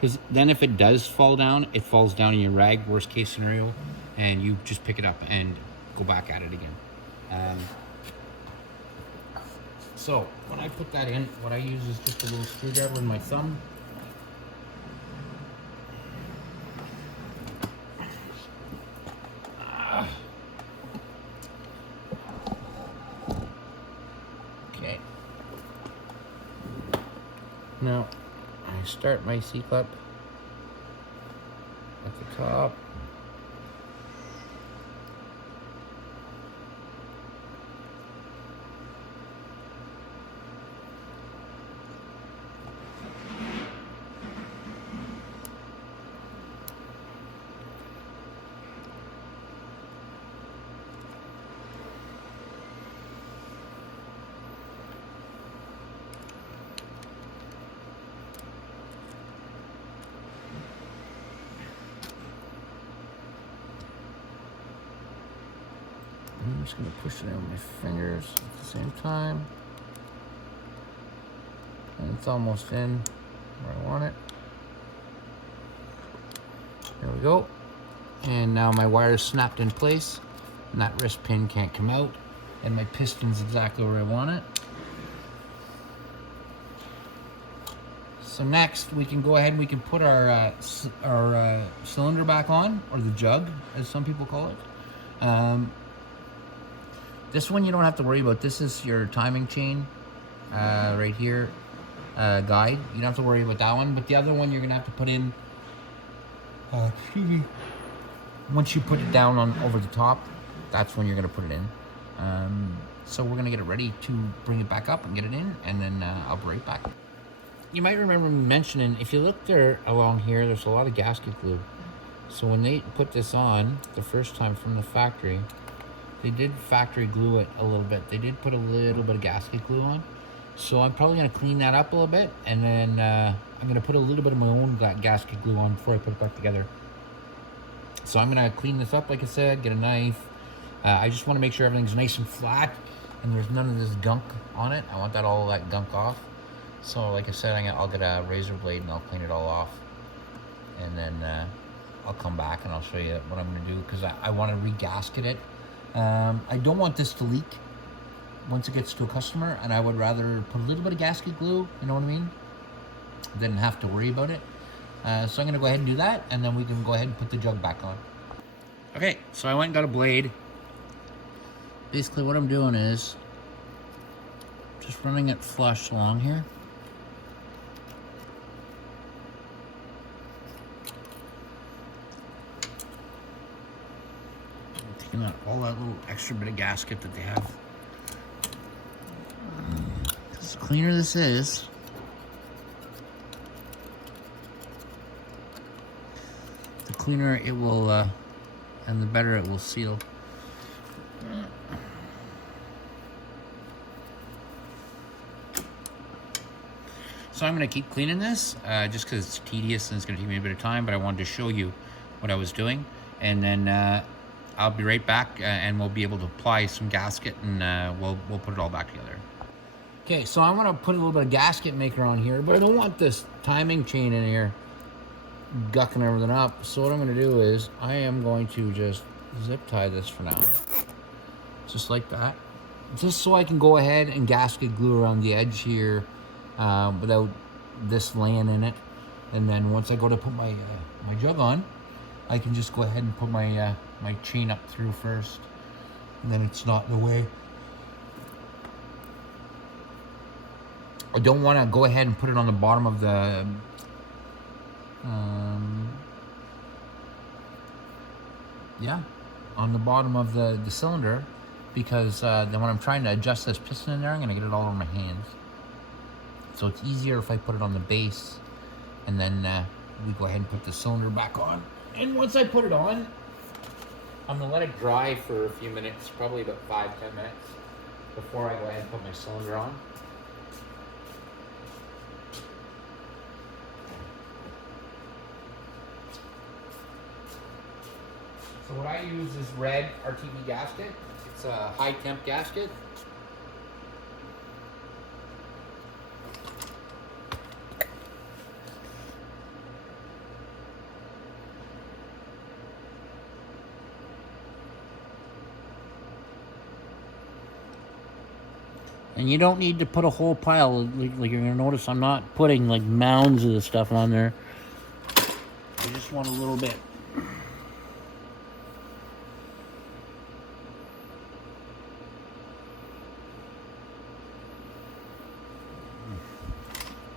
Because then if it does fall down, it falls down in your rag, worst case scenario, and you just pick it up and go back at it again. So when I put that in, what I use is just a little screwdriver in my thumb. Okay. Now I start my C-clip at the top. I'm just going to push it in with my fingers at the same time. And it's almost in where I want it. There we go. And now my wire is snapped in place, and that wrist pin can't come out, and my piston's exactly where I want it. So next we can go ahead and we can put our cylinder back on, or the jug as some people call it. This one you don't have to worry about. This is your timing chain right here, guide. You don't have to worry about that one, but the other one you're gonna have to put in, once you put it down on over the top, that's when you're gonna put it in. So we're gonna get it ready to bring it back up and get it in, and then I'll be right back. You might remember me mentioning, if you look there along here, there's a lot of gasket glue. So when they put this on the first time from the factory, they did factory glue it a little bit. They did put a little bit of gasket glue on. So I'm probably gonna clean that up a little bit, and then I'm gonna put a little bit of my own gasket glue on before I put it back together. So I'm gonna clean this up, like I said, get a knife. I just wanna make sure everything's nice and flat and there's none of this gunk on it. I want all that gunk off. So like I said, I'll get a razor blade and I'll clean it all off. And then I'll come back and I'll show you what I'm gonna do, because I wanna re-gasket it. I don't want this to leak once it gets to a customer, and I would rather put a little bit of gasket glue, you know what I mean, than have to worry about it. So I'm gonna go ahead and do that, and then we can go ahead and put the jug back on. Okay, so I went and got a blade. Basically what I'm doing is just running it flush along here. Clean out all that little extra bit of gasket that they have. The cleaner this is, the cleaner it will, and the better it will seal. So I'm going to keep cleaning this just because it's tedious and it's going to take me a bit of time, but I wanted to show you what I was doing. And then I'll be right back and we'll be able to apply some gasket and we'll put it all back together. Okay, so I'm going to put a little bit of gasket maker on here, but I don't want this timing chain in here gucking everything up. So what I'm going to do is I am going to just zip tie this for now. Just like that. Just so I can go ahead and gasket glue around the edge here without this laying in it. And then once I go to put my my jug on, I can just go ahead and put my my chain up through first, and then it's not in the way. I don't want to go ahead and put it on the bottom of the on the bottom of the cylinder, because then when I'm trying to adjust this piston in there, I'm going to get it all over my hands. So it's easier if I put it on the base, and then we go ahead and put the cylinder back on. And once I put it on, I'm going to let it dry for a few minutes, probably about 5-10 minutes, before I go ahead and put my cylinder on. So what I use is red RTV gasket. It's a high temp gasket. And you don't need to put a whole pile. Like you're gonna notice, I'm not putting like mounds of the stuff on there. I just want a little bit.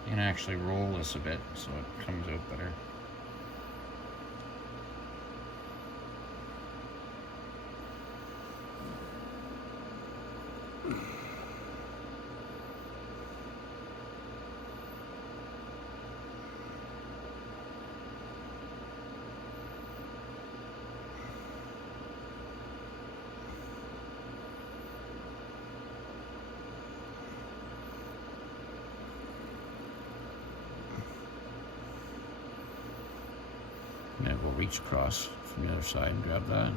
And actually roll this a bit so it comes out better. I'm gonna go reach across from the other side and grab that.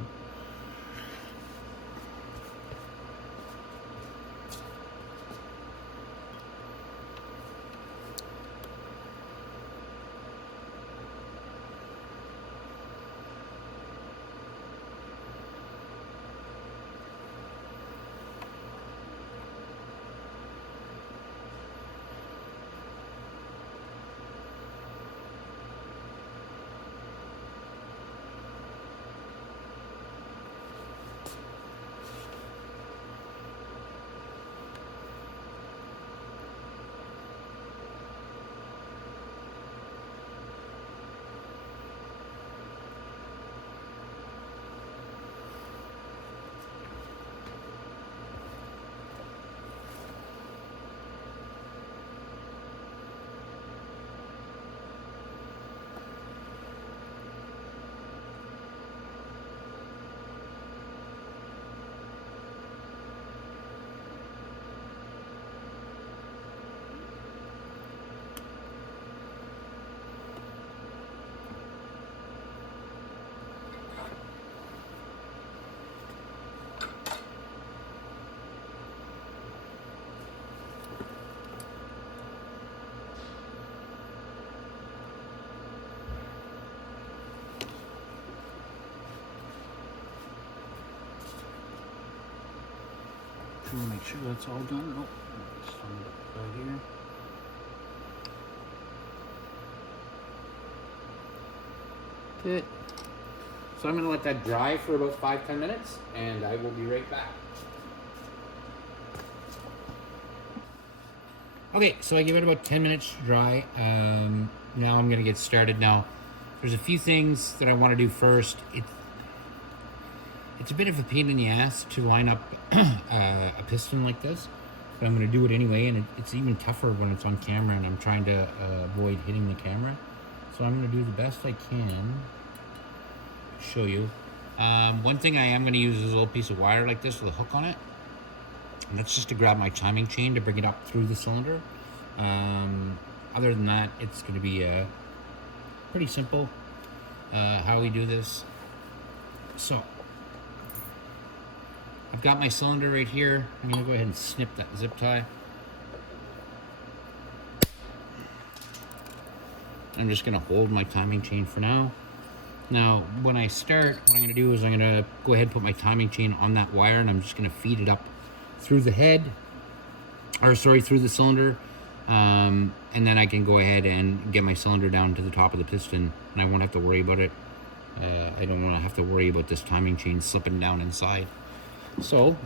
Make sure that's all done. Nope. Just right here. Good. So I'm going to let that dry for about 5-10 minutes, and I will be right back. Okay, so I give it about 10 minutes to dry. Now I'm going to get started. Now, there's a few things that I want to do first. It's a bit of a pain in the ass to line up a piston like this, but I'm going to do it anyway, and it's even tougher when it's on camera and I'm trying to avoid hitting the camera. So I'm going to do the best I can to show you. One thing I am going to use is a little piece of wire like this with a hook on it, and that's just to grab my timing chain to bring it up through the cylinder. Other than that, it's going to be pretty simple how we do this. So I've got my cylinder right here. I'm going to go ahead and snip that zip tie. I'm just going to hold my timing chain for now. Now, when I start, what I'm going to do is I'm going to go ahead and put my timing chain on that wire, and I'm just going to feed it up through the head, or sorry, through the cylinder. And then I can go ahead and get my cylinder down to the top of the piston, and I won't have to worry about it. I don't want to have to worry about this timing chain slipping down inside. So,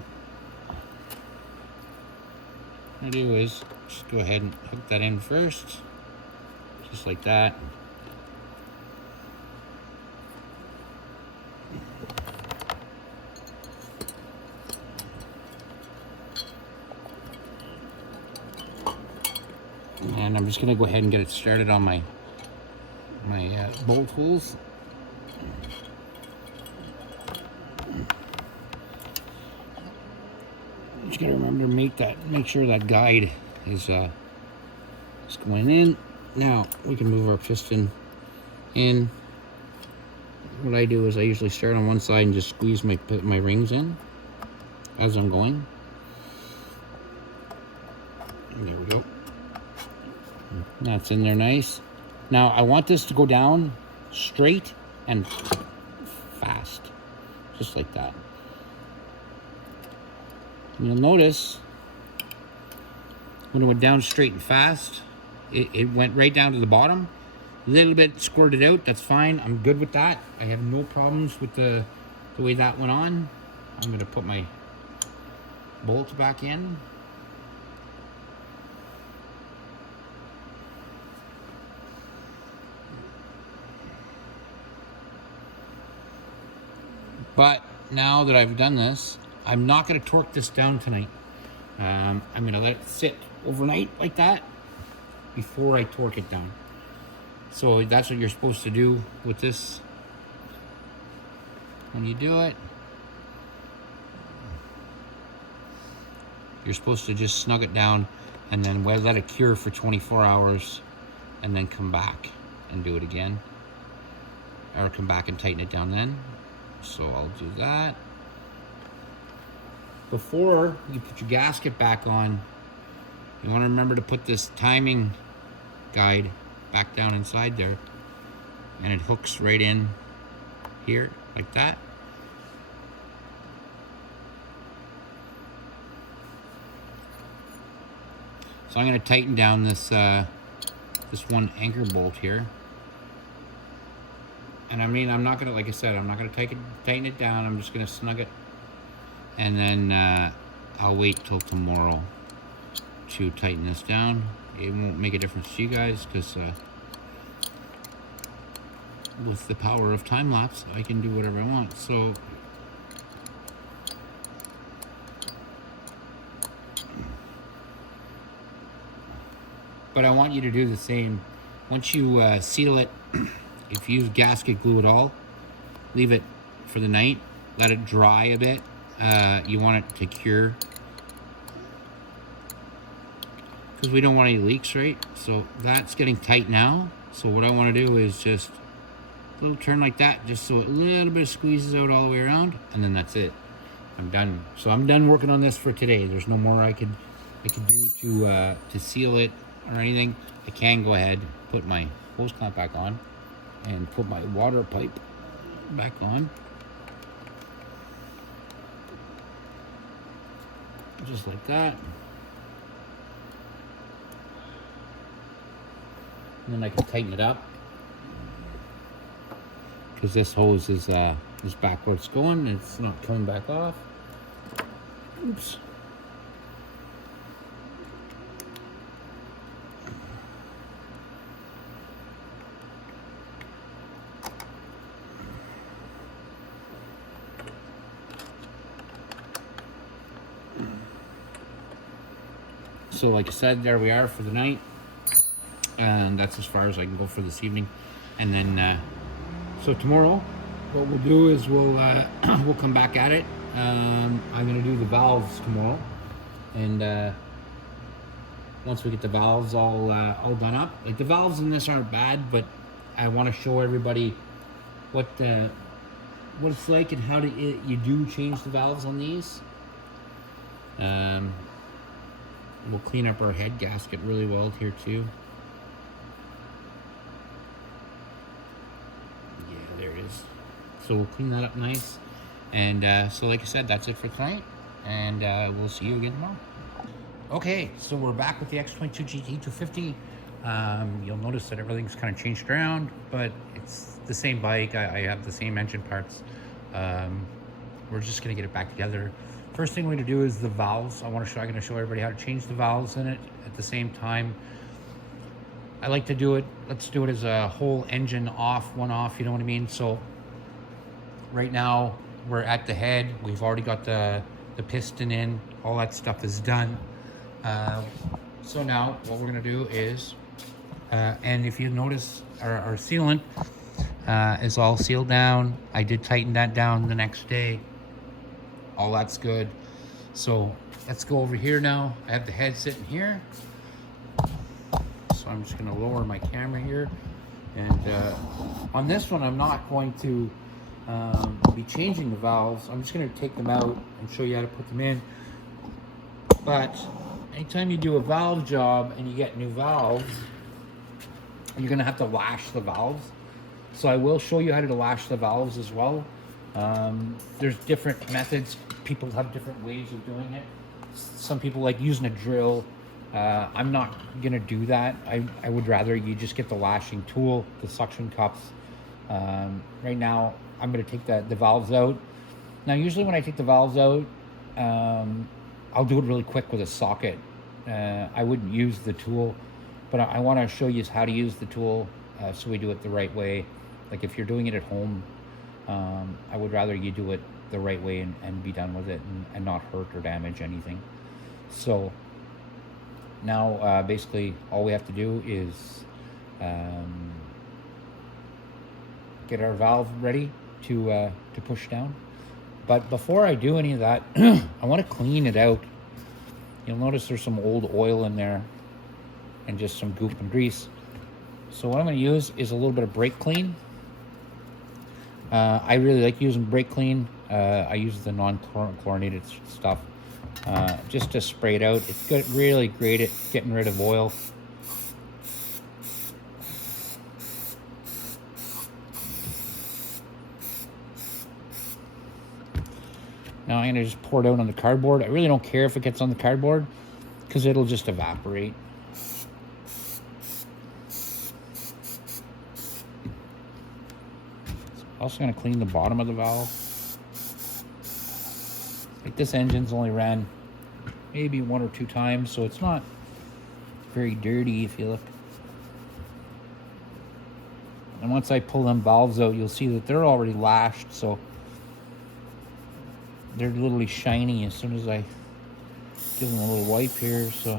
what I do is just go ahead and hook that in first, just like that. And I'm just going to go ahead and get it started on my bolt holes. Just got to remember to make sure that guide is going in. Now we can move our piston in. What I do is I usually start on one side and just squeeze my rings in as I'm going. There we go. That's in there nice. Now I want this to go down straight and fast, just like that. And you'll notice when it went down straight and fast, it went right down to the bottom. A little bit squirted out, that's fine. I'm good with that. I have no problems with the way that went on. I'm going to put my bolt back in. But now that I've done this, I'm not going to torque this down tonight. I'm going to let it sit overnight like that before I torque it down. So that's what you're supposed to do with this. When you do it, you're supposed to just snug it down and then let it cure for 24 hours and then come back and do it again. Or come back and tighten it down then. So I'll do that. Before you put your gasket back on, you want to remember to put this timing guide back down inside there, and it hooks right in here like that. So I'm going to tighten down this this one anchor bolt here. And I mean, I'm not going to, like I said, I'm not going to tighten it down. I'm just going to snug it. And then I'll wait till tomorrow to tighten this down. It won't make a difference to you guys because with the power of time-lapse, I can do whatever I want. So but I want you to do the same. Once you seal it, if you use gasket glue at all, leave it for the night, let it dry a bit. You want it to cure because we don't want any leaks, right? So that's getting tight now. So what I want to do is just a little turn like that, just so a little bit squeezes out all the way around, and then that's it. I'm done. So I'm done working on this for today. There's no more I could do to seal it or anything. I can go ahead, put my hose clamp back on, and put my water pipe back on. Just like that. And then I can tighten it up. Because this hose is back where it's going, and it's not coming back off. Oops. So like I said, there we are for the night, and that's as far as I can go for this evening. And then so tomorrow what we'll do is we'll we'll come back at it. I'm gonna do the valves tomorrow, and once we get the valves all done up, like the valves in this aren't bad, but I want to show everybody what it's like and how you do change the valves on these. We'll clean up our head gasket really well here too. Yeah, there it is. So we'll clean that up nice. And so like I said, that's it for tonight, and we'll see you again tomorrow. Okay, so we're back with the X22gt 250. You'll notice that everything's kind of changed around, but it's the same bike. I have the same engine parts. We're just gonna get it back together. First thing we're gonna do is the valves. I'm gonna show everybody how to change the valves in it at the same time. I like to do it, let's do it as a whole engine off, one off, you know what I mean? So right now we're at the head. We've already got the piston in, all that stuff is done. So now what we're gonna do is, and if you notice our sealant is all sealed down. I did tighten that down the next day. All that's good. So let's go over here now. I have the head sitting here. So I'm just gonna lower my camera here. And on this one, I'm not going to be changing the valves. I'm just gonna take them out and show you how to put them in. But anytime you do a valve job and you get new valves, you're gonna have to lash the valves. So I will show you how to lash the valves as well. There's different methods. People have different ways of doing it. Some people like using a drill. I'm not gonna do that. I would rather you just get the lashing tool, the suction cups. Right now, I'm gonna take the valves out. Now, usually when I take the valves out, I'll do it really quick with a socket. I wouldn't use the tool, but I wanna show you how to use the tool so we do it the right way. Like if you're doing it at home, I would rather you do it the right way and be done with it and not hurt or damage anything. So now basically all we have to do is get our valve ready to push down. But before I do any of that, I want to clean it out. You'll notice there's some old oil in there and just some goop and grease. So what I'm going to use is a little bit of brake clean. I really like using brake clean. I use the non-chlorinated stuff just to spray it out. It's good, really great at getting rid of oil. Now I'm gonna just pour it out on the cardboard. I really don't care if it gets on the cardboard because it'll just evaporate. Also going to clean the bottom of the valve. Like this engine's only ran maybe 1 or 2 times, so it's not very dirty if you look. And once I pull them valves out, you'll see that they're already lashed, so they're literally shiny as soon as I give them a little wipe here. So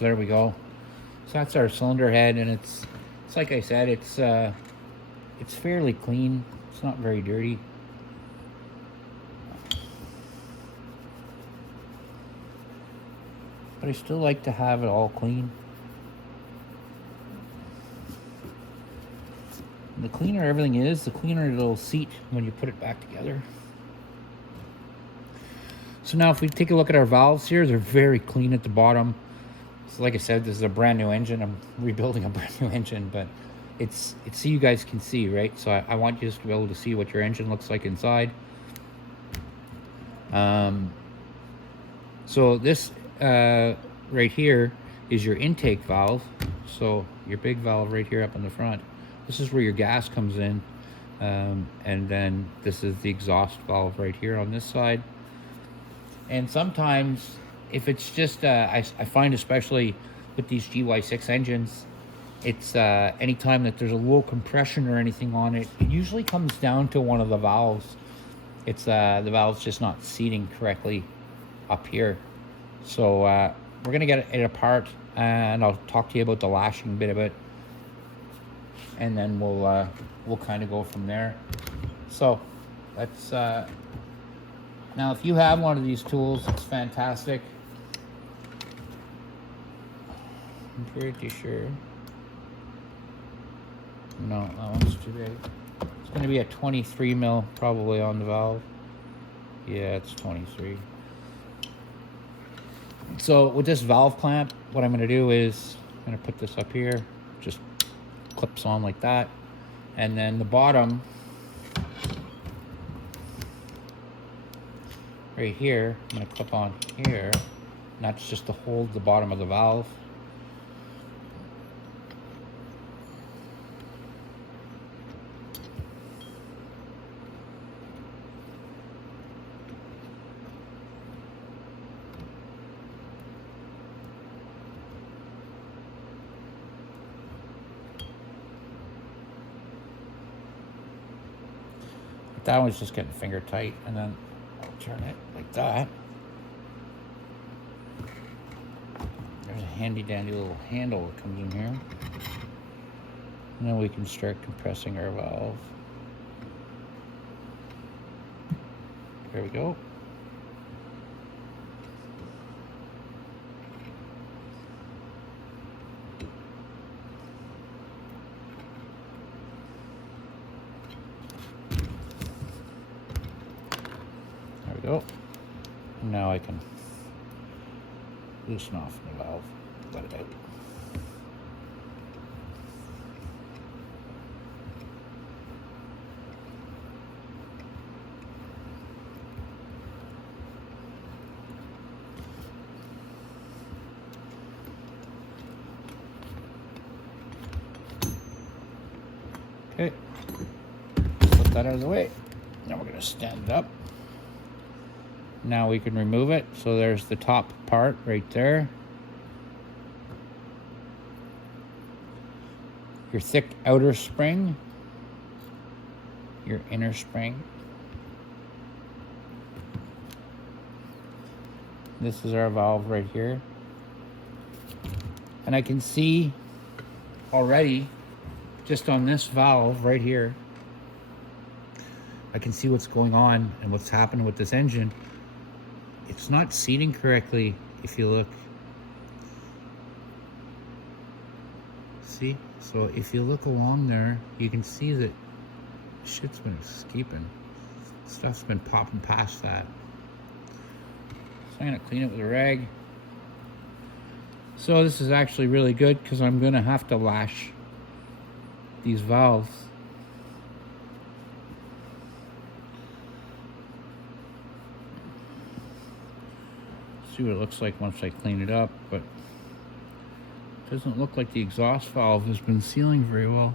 there we go. So that's our cylinder head, and it's like I said, it's fairly clean. It's not very dirty. But I still like to have it all clean. And the cleaner everything is, the cleaner it'll seat when you put it back together. So now if we take a look at our valves here, they're very clean at the bottom. So like I said, this is a brand new engine. I'm rebuilding a brand new engine, but it's so you guys can see, right? So I want you to be able to see what your engine looks like inside. So this right here is your intake valve. So your big valve right here up in the front. This is where your gas comes in. And then this is the exhaust valve right here on this side. And sometimes, if it's just, I find especially with these GY6 engines, it's anytime that there's a low compression or anything on it, it usually comes down to one of the valves. It's the valve's just not seating correctly up here. So we're gonna get it apart, and I'll talk to you about the lashing bit of it, and then we'll kind of go from there. So let's now, if you have one of these tools, it's fantastic. I'm pretty sure. No, that one's too big. It's going to be a 23 mil probably on the valve. Yeah, it's 23. So with this valve clamp, what I'm going to do is I'm going to put this up here, just clips on like that, and then the bottom right here, I'm going to clip on here, and that's just to hold the bottom of the valve. That one's just getting finger tight, and then I'll turn it like that. There's a handy dandy little handle that comes in here. And then we can start compressing our valve. There we go. There we go. Now I can loosen off the valve, let it out. Okay, put that out of the way. Now we're going to stand it up. Now we can remove it. So there's the top part right there. Your thick outer spring, your inner spring. This is our valve right here. And I can see already, just on this valve right here, I can see what's going on and what's happening with this engine. It's not seating correctly, if you look. See? So if you look along there, you can see that shit's been escaping. Stuff's been popping past that. So I'm gonna clean it with a rag. So this is actually really good because I'm gonna have to lash these valves. See what it looks like once I clean it up, but it doesn't look like the exhaust valve has been sealing very well.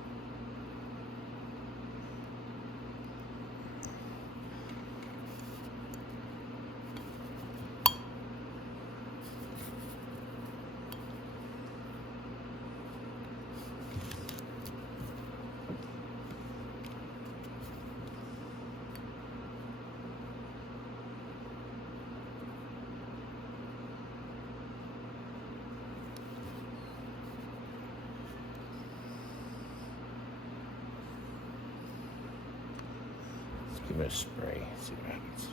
Give it a spray, see what happens.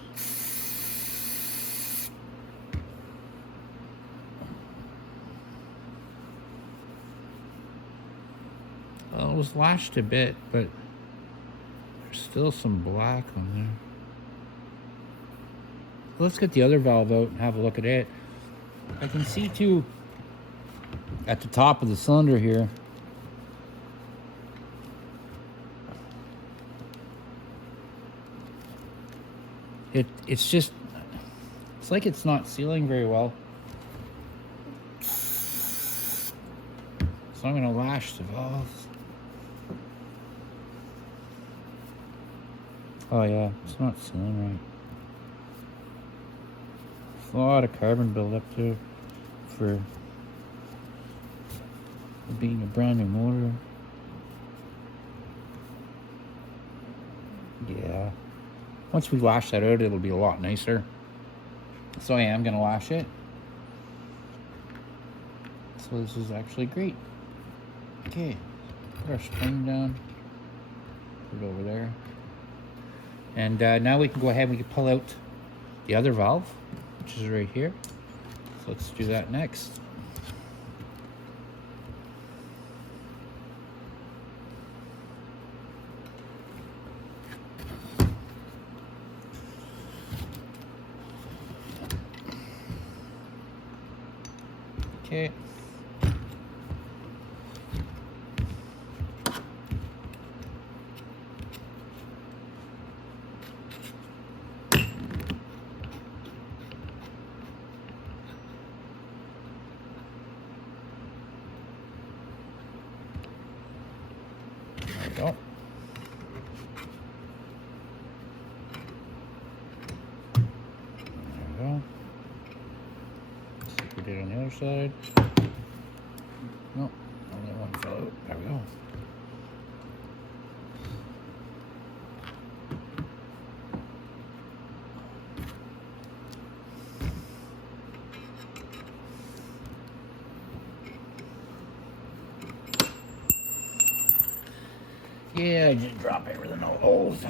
Well, it was lashed a bit, but there's still some black on there. Let's get the other valve out and have a look at it. I can see too, at the top of the cylinder here, it's just, it's like it's not sealing very well. So I'm gonna lash the valves. Oh yeah, it's not sealing right. A lot of carbon buildup too for being a brand new motor. Yeah. Once we lash that out, it'll be a lot nicer. So I am gonna lash it. So this is actually great. Okay, put our spring down. Put it over there. And now we can go ahead and we can pull out the other valve, which is right here. So let's do that next. Okay. There we go. There we go. Let's see if we did on the other side. No, only one fell out. There we go. Yeah, I just drop everything all holes.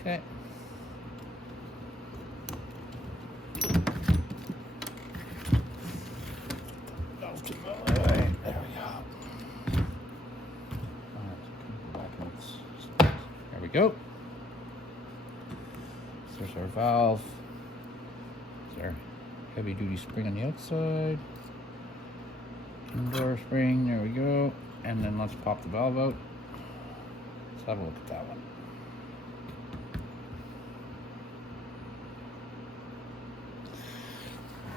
Okay. Those two go away. There we go. There we go. So there's our valve. There's our heavy duty spring on the outside. Indoor spring, there we go. And then let's pop the valve out. Let's have a look at that one.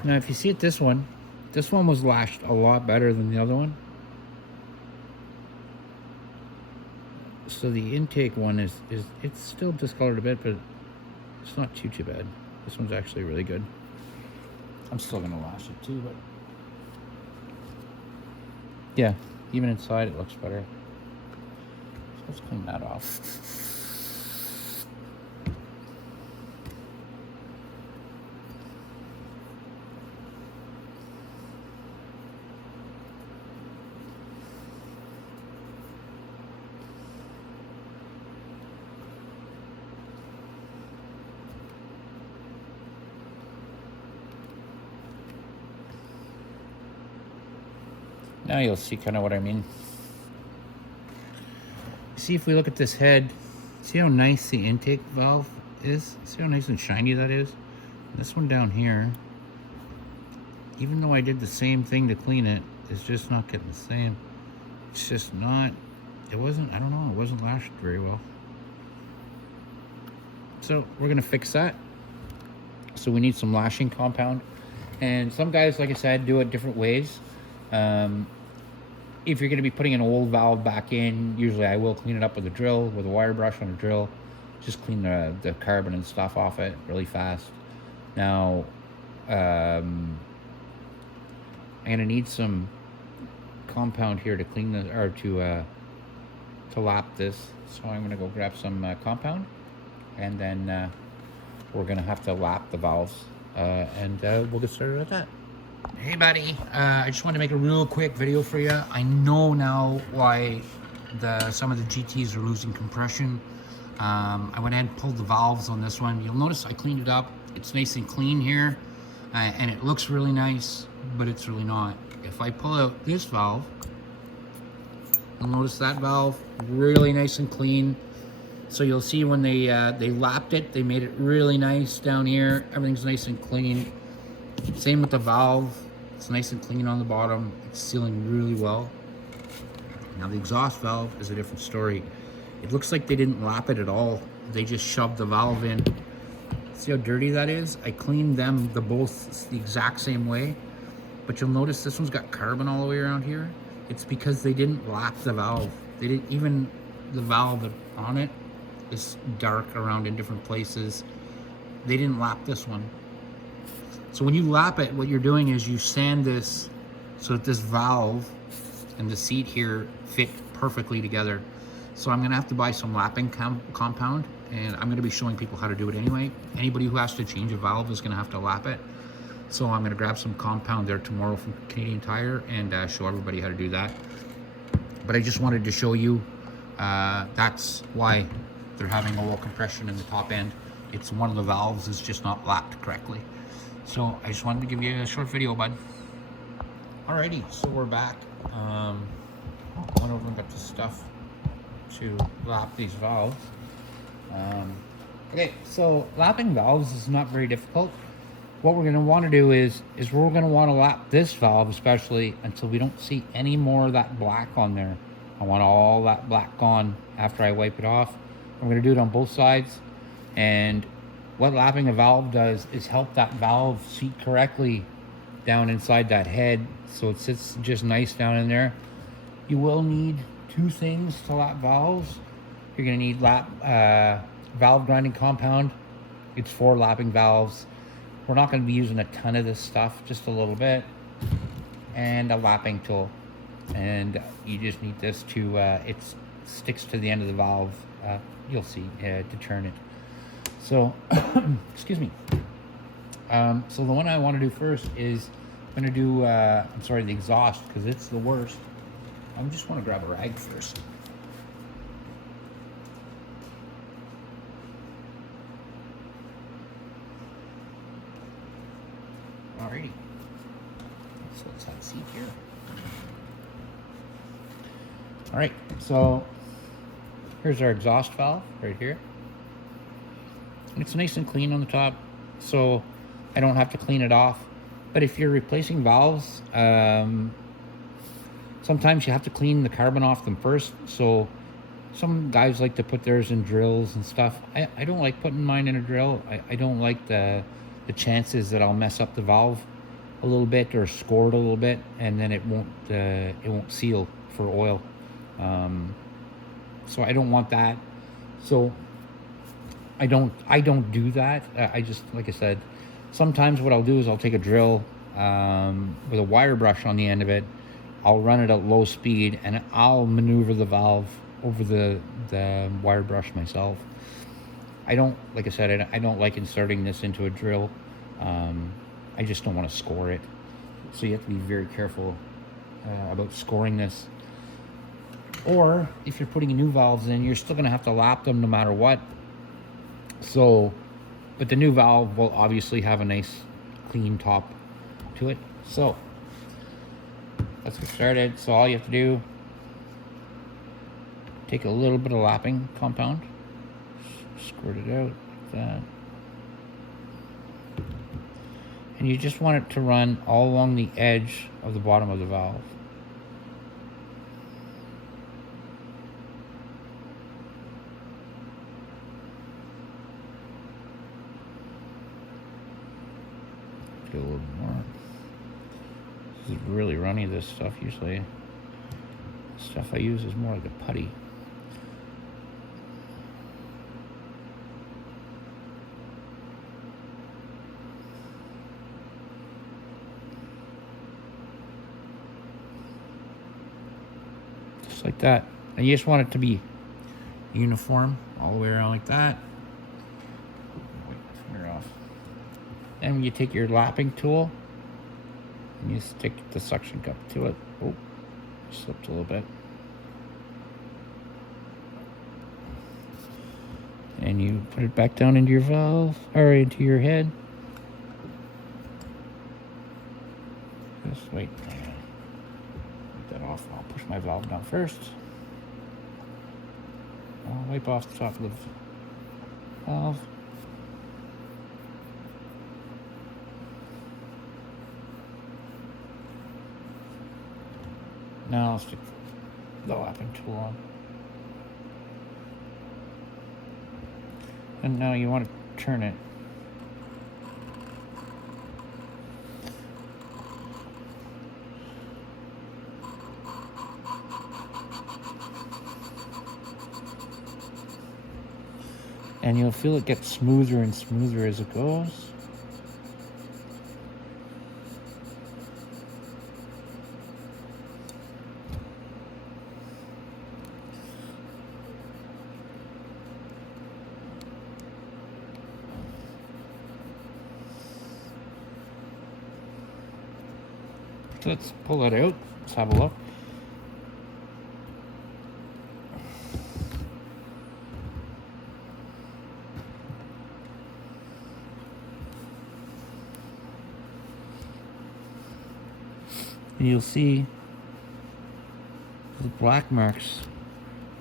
Now if you see it, this one was lashed a lot better than the other one. So the intake one is it's still discolored a bit, but it's not too bad. This one's actually really good. I'm still gonna lash it too, but yeah, even inside it looks better. So let's clean that off. Now you'll see kind of what I mean. See, if we look at this head, see how nice the intake valve is? See how nice and shiny that is? And this one down here, even though I did the same thing to clean it, it's just not getting the same. It's just not, it wasn't, I don't know, it wasn't lashed very well. So we're gonna fix that. So we need some lashing compound. And some guys, like I said, do it different ways. If you're going to be putting an old valve back in, usually I will clean it up with a drill, with a wire brush on a drill. Just clean the carbon and stuff off it really fast. Now, I'm going to need some compound here to clean the, or to lap this. So I'm going to go grab some compound, and then we're going to have to lap the valves, and we'll get started with that. Hey buddy, I just want to make a real quick video for you. I know now why some of the GTs are losing compression. I went ahead and pulled the valves on this one. You'll notice I cleaned it up. It's nice and clean here, and it looks really nice, but it's really not. If I pull out this valve, you'll notice that valve really nice and clean. So you'll see when they lapped it, they made it really nice down here. Everything's nice and clean. Same with the valve. It's nice and clean on the bottom. It's sealing really well. Now the exhaust valve is a different story. It looks like they didn't lap it at all. They just shoved the valve in. See how dirty that is? I cleaned them both the exact same way. But you'll notice this one's got carbon all the way around here. It's because they didn't lap the valve. They didn't, even the valve on it is dark around in different places. They didn't lap this one. So when you lap it, what you're doing is you sand this so that this valve and the seat here fit perfectly together. So I'm gonna have to buy some lapping compound, and I'm gonna be showing people how to do it anyway. Anybody who has to change a valve is gonna have to lap it. So I'm gonna grab some compound there tomorrow from Canadian Tire and show everybody how to do that. But I just wanted to show you, that's why they're having oil compression in the top end. It's one of the valves is just not lapped correctly. So I just wanted to give you a short video, bud. Alrighty, so we're back. Went over and got the stuff to lap these valves. Okay, so lapping valves is not very difficult. What we're gonna wanna do is we're gonna wanna lap this valve especially until we don't see any more of that black on there. I want all that black gone after I wipe it off. I'm gonna do it on both sides. And what lapping a valve does is help that valve seat correctly down inside that head, so it sits just nice down in there. You will need two things to lap valves. You're gonna need valve grinding compound. It's for lapping valves. We're not gonna be using a ton of this stuff, just a little bit. And a lapping tool. And you just need this to, it sticks to the end of the valve, you'll see, to turn it. So, excuse me. So the one I want to do first is I'm going to do, I'm sorry, the exhaust, because it's the worst. I just want to grab a rag first. Alrighty. So let's have a seat here. Alright, so here's our exhaust valve right here. It's nice and clean on the top, so I don't have to clean it off. But if you're replacing valves, sometimes you have to clean the carbon off them first. So some guys like to put theirs in drills and stuff. I don't like putting mine in a drill. I don't like the chances that I'll mess up the valve a little bit or score it a little bit, and then it won't seal for oil. So I don't want that. So I don't do that. I just, like I said, sometimes what I'll do is I'll take a drill with a wire brush on the end of it. I'll run it at low speed and I'll maneuver the valve over the wire brush myself. I don't, like I said, I don't like inserting this into a drill. I just don't want to score it. So you have to be very careful about scoring this. Or if you're putting new valves in, you're still going to have to lap them no matter what. So, but the new valve will obviously have a nice clean top to it. So let's get started. So all you have to do, take a little bit of lapping compound, squirt it out like that, and you just want it to run all along the edge of the bottom of the valve. Do a little more. This is really runny, this stuff. Usually the stuff I use is more like a putty. Just like that. And you just want it to be uniform all the way around like that. And you take your lapping tool and you stick the suction cup to it. Oh, slipped a little bit. And you put it back down into your valve, or into your head. Just wait. Get that off. I'll push my valve down first. I'll wipe off the top of the valve. Now I'll stick the lapping tool on. And now you want to turn it. And you'll feel it get smoother and smoother as it goes. So let's pull that out. Let's have a look. And you'll see the black marks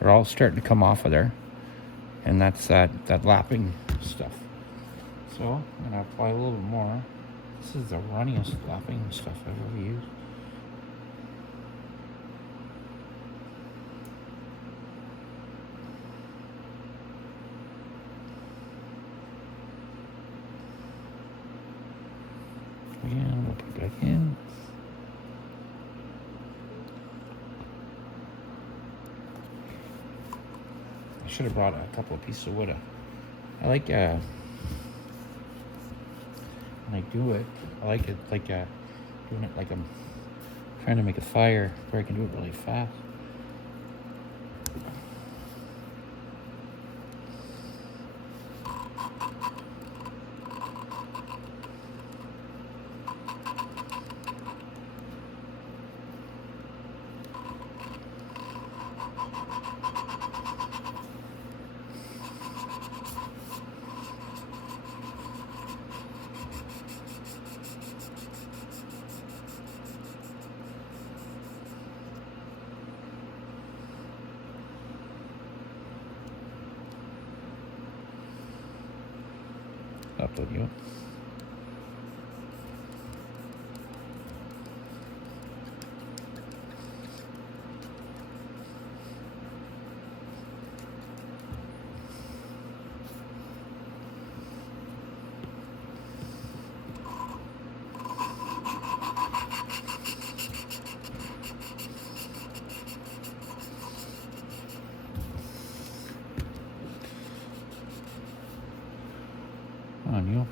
are all starting to come off of there. And that's that lapping stuff. So I'm gonna apply a little bit more. This is the runniest lapping stuff I've ever used. Again, we'll put it back in. I should have brought a couple of pieces of wood. I like when I do it, I like it like doing it like I'm trying to make a fire where I can do it really fast. Upload you. On you.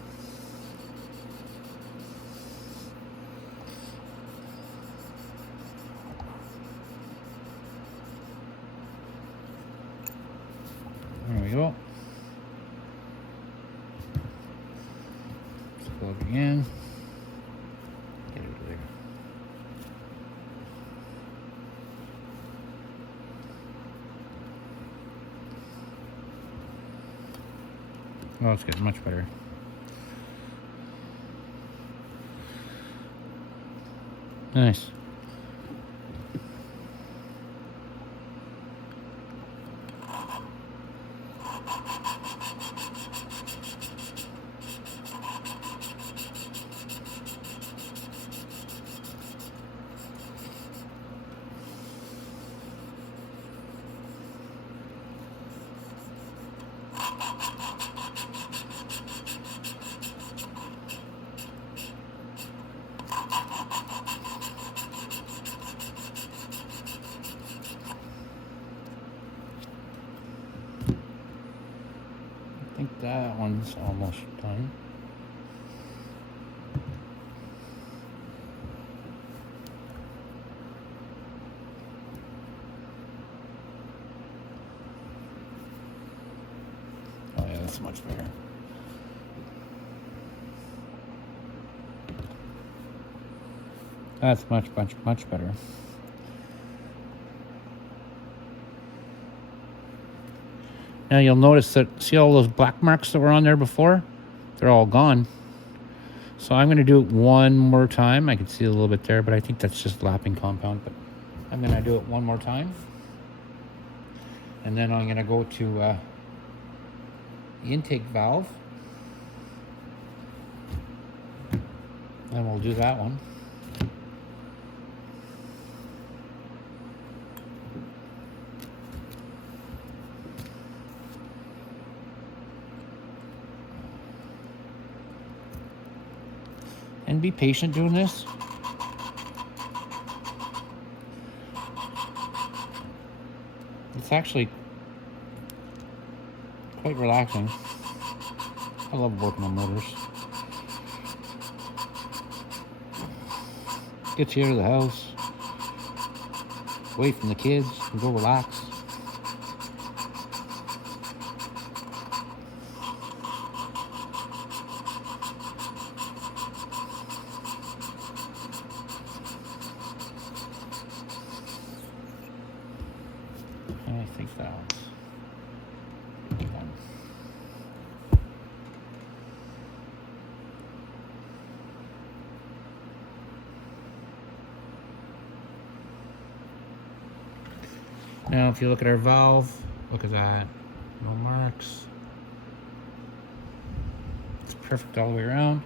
There we go. Let's plug it in. Get it over there. Oh, it's getting much better. Nice. I think that one's almost done. Oh yeah, that's much better. That's much better. Now you'll notice that, see all those black marks that were on there before? They're all gone. So I'm going to do it one more time. I can see a little bit there, but I think that's just lapping compound. But I'm going to do it one more time. And then I'm going to go to the intake valve. And we'll do that one. And be patient doing this. It's actually quite relaxing. I love working on motors. Get you out of the house, away from the kids, and go relax. And I think that one's done. Now, if you look at our valve, look at that. No marks. It's perfect all the way around.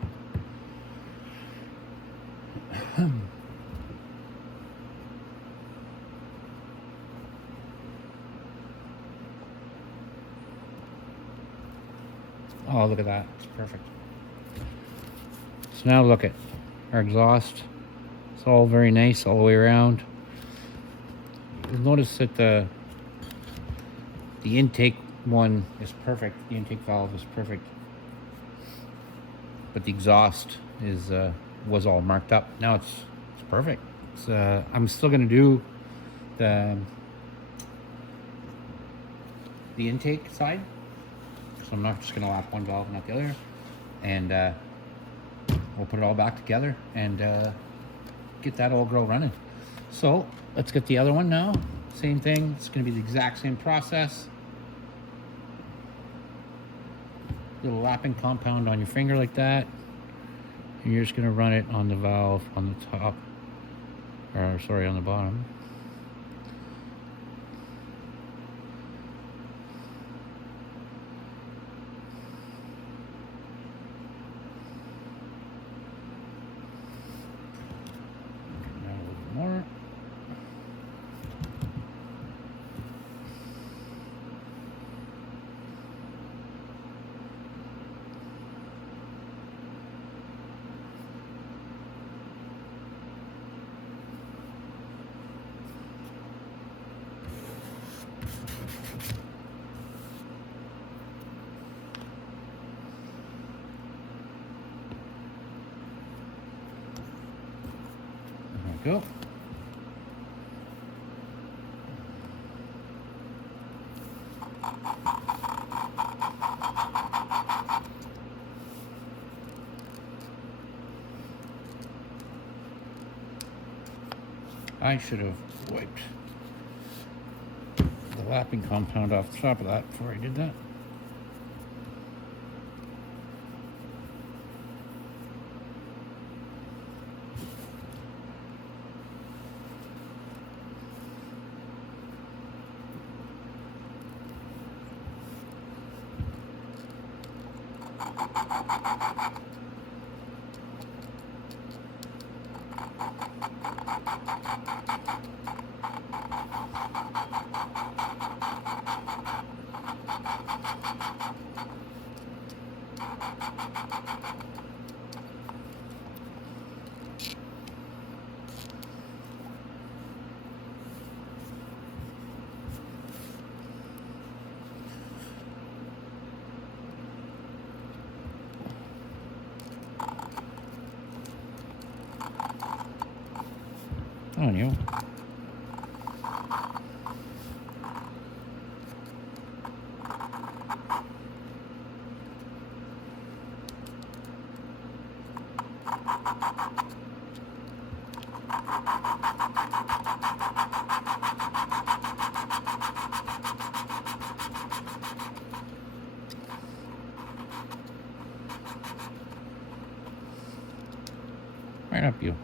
Oh, look at that. It's perfect. So now look at our exhaust. It's all very nice all the way around. You'll notice that the intake one is perfect. The intake valve is perfect. But the exhaust is was all marked up. Now it's perfect. It's, I'm still gonna do the intake side. So I'm not just gonna lap one valve, not the other. And we'll put it all back together and get that old girl running. So let's get the other one now. Same thing. It's going to be the exact same process. Little lapping compound on your finger like that. And you're just going to run it on the valve on the top. Or sorry, on the bottom. Now a little bit more. There we go. I should have wiped the lapping compound off the top of that before I did that. On you. Right up you.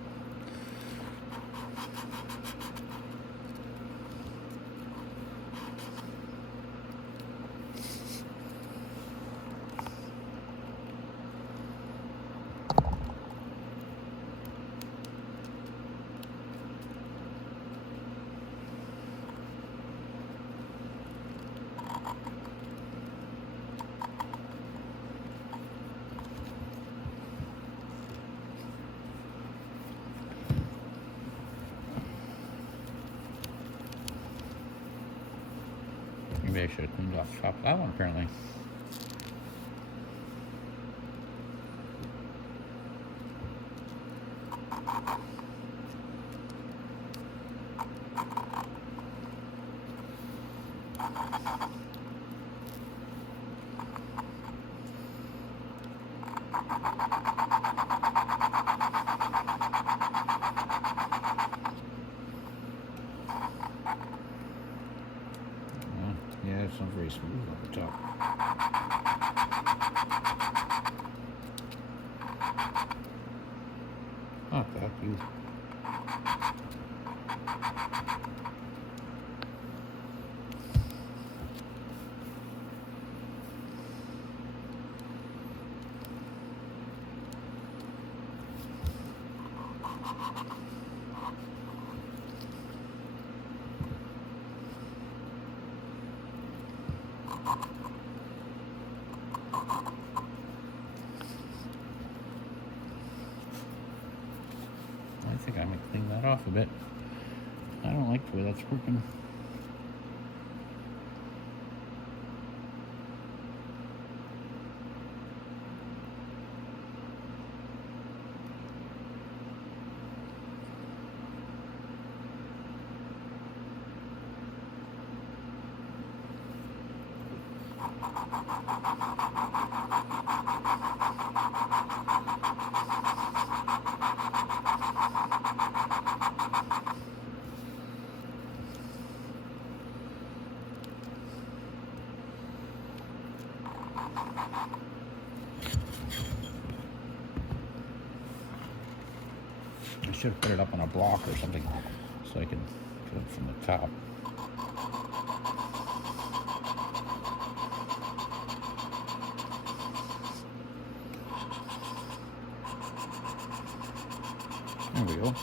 Maybe I should have cleaned off the top of that one apparently. Yeah, it's not very smooth on the top. Not that huge. I think I might clean that off a bit. I don't like the way that's working. I should have put it up on a block or something so I can put it from the top. There we go.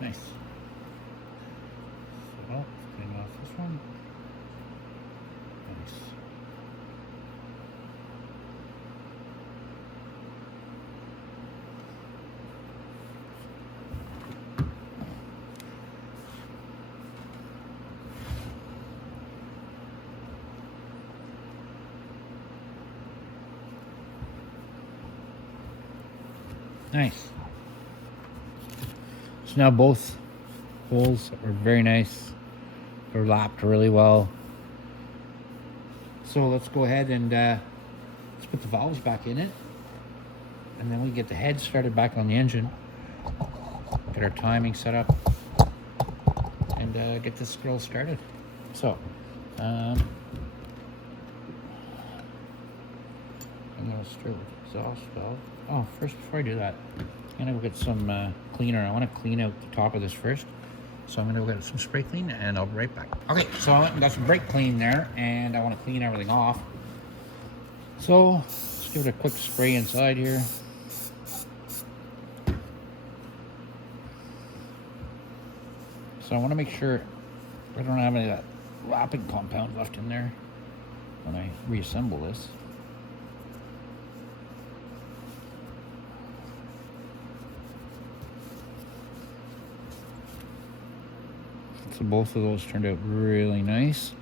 Nice. So, clean off this one. Nice. Nice. So now both holes are very nice. They're lapped really well. So let's go ahead and let's put the valves back in it. And then we get the head started back on the engine. Get our timing set up. And get this girl started. So, I'm gonna start with the exhaust valve. Oh, first, before I do that, I'm gonna go get some cleaner. I want to clean out the top of this first. So I'm gonna go get some spray clean and I'll be right back. Okay, so I went and got some brake clean there and I want to clean everything off. So let's give it a quick spray inside here. So I want to make sure I don't have any of that wrapping compound left in there when I reassemble this. So both of those turned out really nice.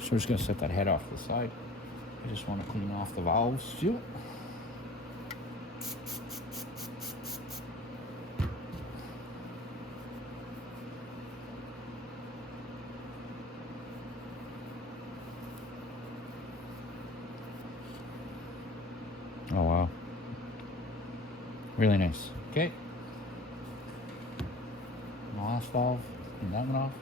So we're just going to set that head off to the side. I just want to clean off the valves too. Oh wow. Really nice. Okay. And the last valve, clean that one off.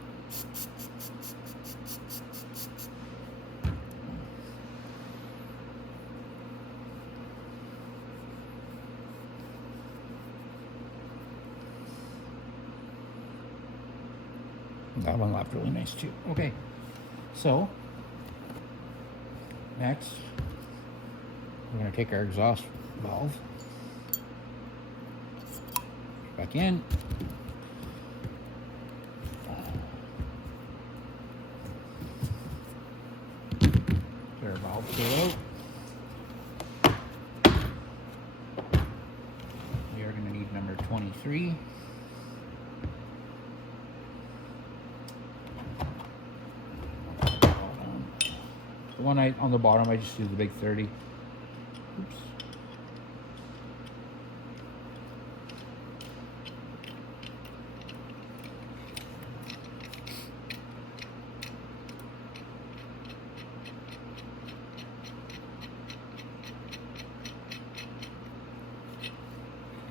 That one lapped really nice too. Okay. So next we're going to take our exhaust valve back in. Get our valve pulled out. We are going to need number 23. The one on the bottom, I just use the big 30. Oops.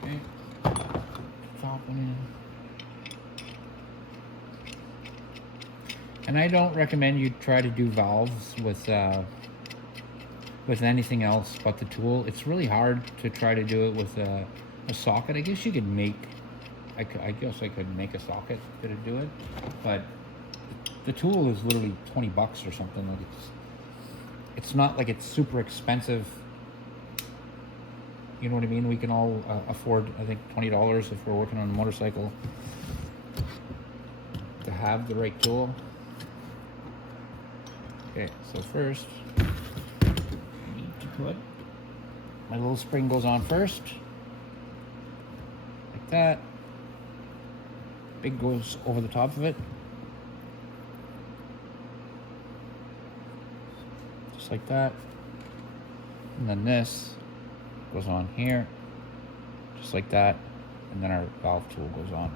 Okay. Top one in. And I don't recommend you try to do valves with anything else but the tool. It's really hard to try to do it with a socket. I guess you could make, I guess I could make a socket to do it, but the tool is literally 20 bucks or something. Like it's not like it's super expensive. You know what I mean? We can all afford, I think, $20 if we're working on a motorcycle to have the right tool. Okay, so first, I need to put, my little spring goes on first, like that. Big goes over the top of it, just like that. And then this goes on here, just like that. And then our valve tool goes on.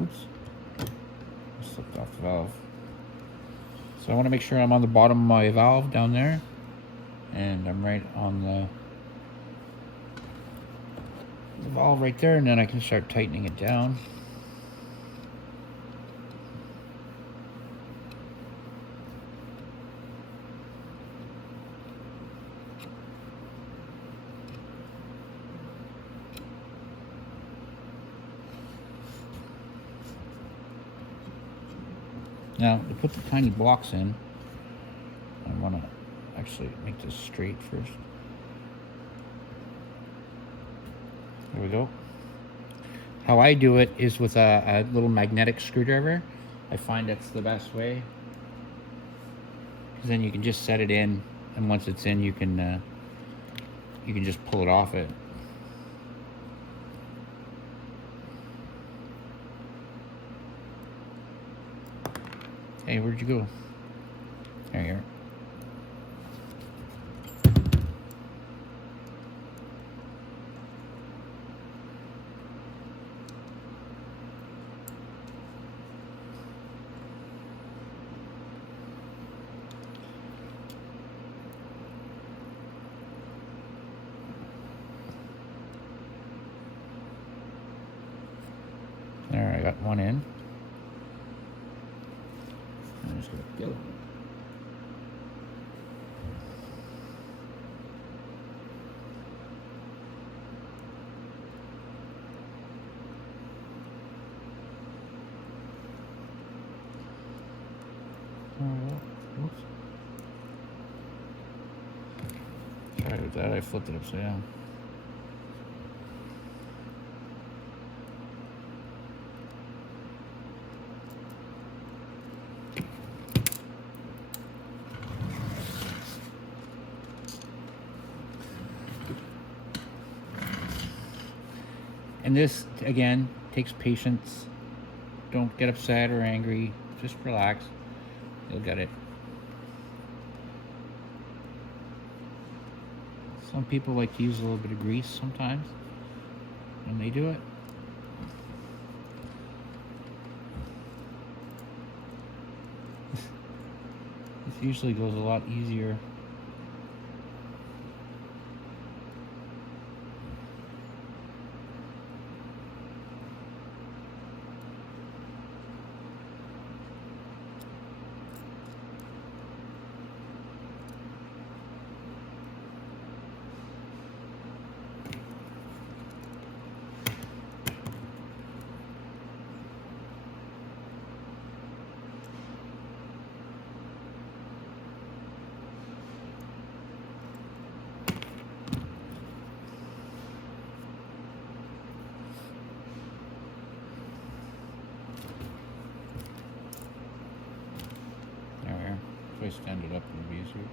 Oops, slipped off the valve. So I want to make sure I'm on the bottom of my valve down there, and I'm right on the valve right there, and then I can start tightening it down. Now, to put the tiny blocks in, I want to actually make this straight first. There we go. How I do it is with a little magnetic screwdriver. I find that's the best way, because then you can just set it in, and once it's in, you can just pull it off it. Hey, where'd you go? There you are. There, I got one in. I'm just gonna go. Sorry about that, I flipped it upside down. And this, again, takes patience. Don't get upset or angry. Just relax. You'll get it. Some people like to use a little bit of grease sometimes when they do it. This usually goes a lot easier. If I stand it up, it'll be easier.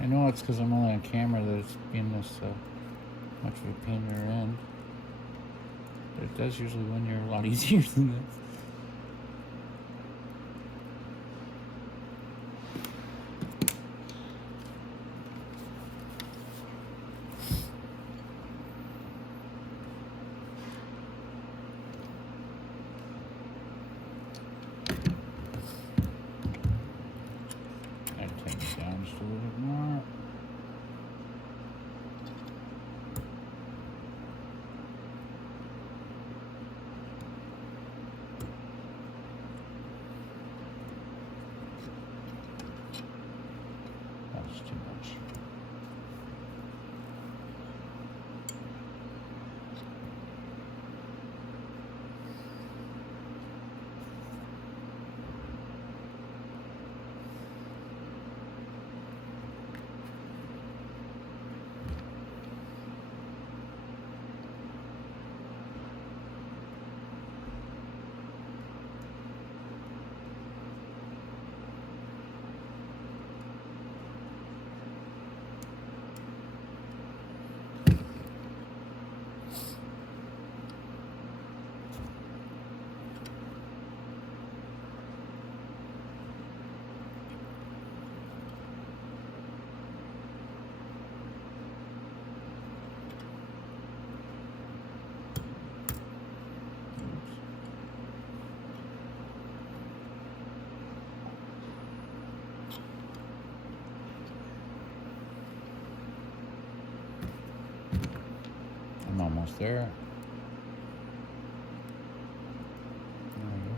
I know it's because I'm only on camera that it's being this much of a pain in the rear end. But it does usually when you're a lot easier than this. I'd take it down just a little bit more. That's too much. I'm almost there. There we go.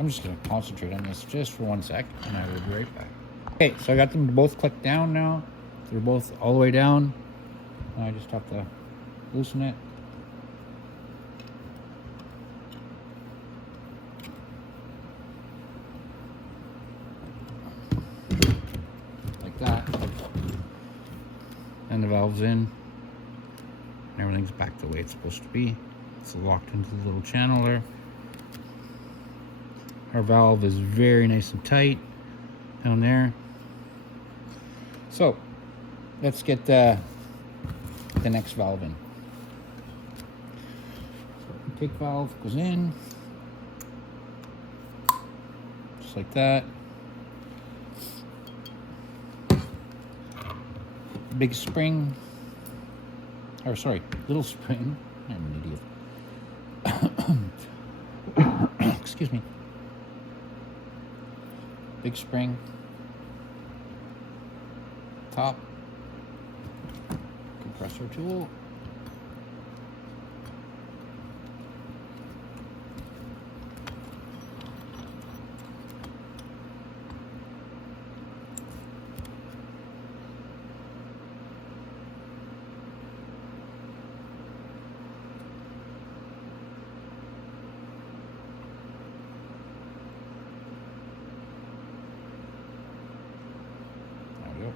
I'm just gonna concentrate on this just for 1 sec, and I will be right back. Okay, so I got them both clicked down now. They're both all the way down. Now I just have to loosen it. Like that. And the valve's in. And everything's back the way it's supposed to be. It's locked into the little channel there. Our valve is very nice and tight down there. So let's get the next valve in. So intake valve goes in, just like that. Big spring, or sorry, little spring. I'm an idiot. Excuse me. Big spring, top, compressor tool, there we go.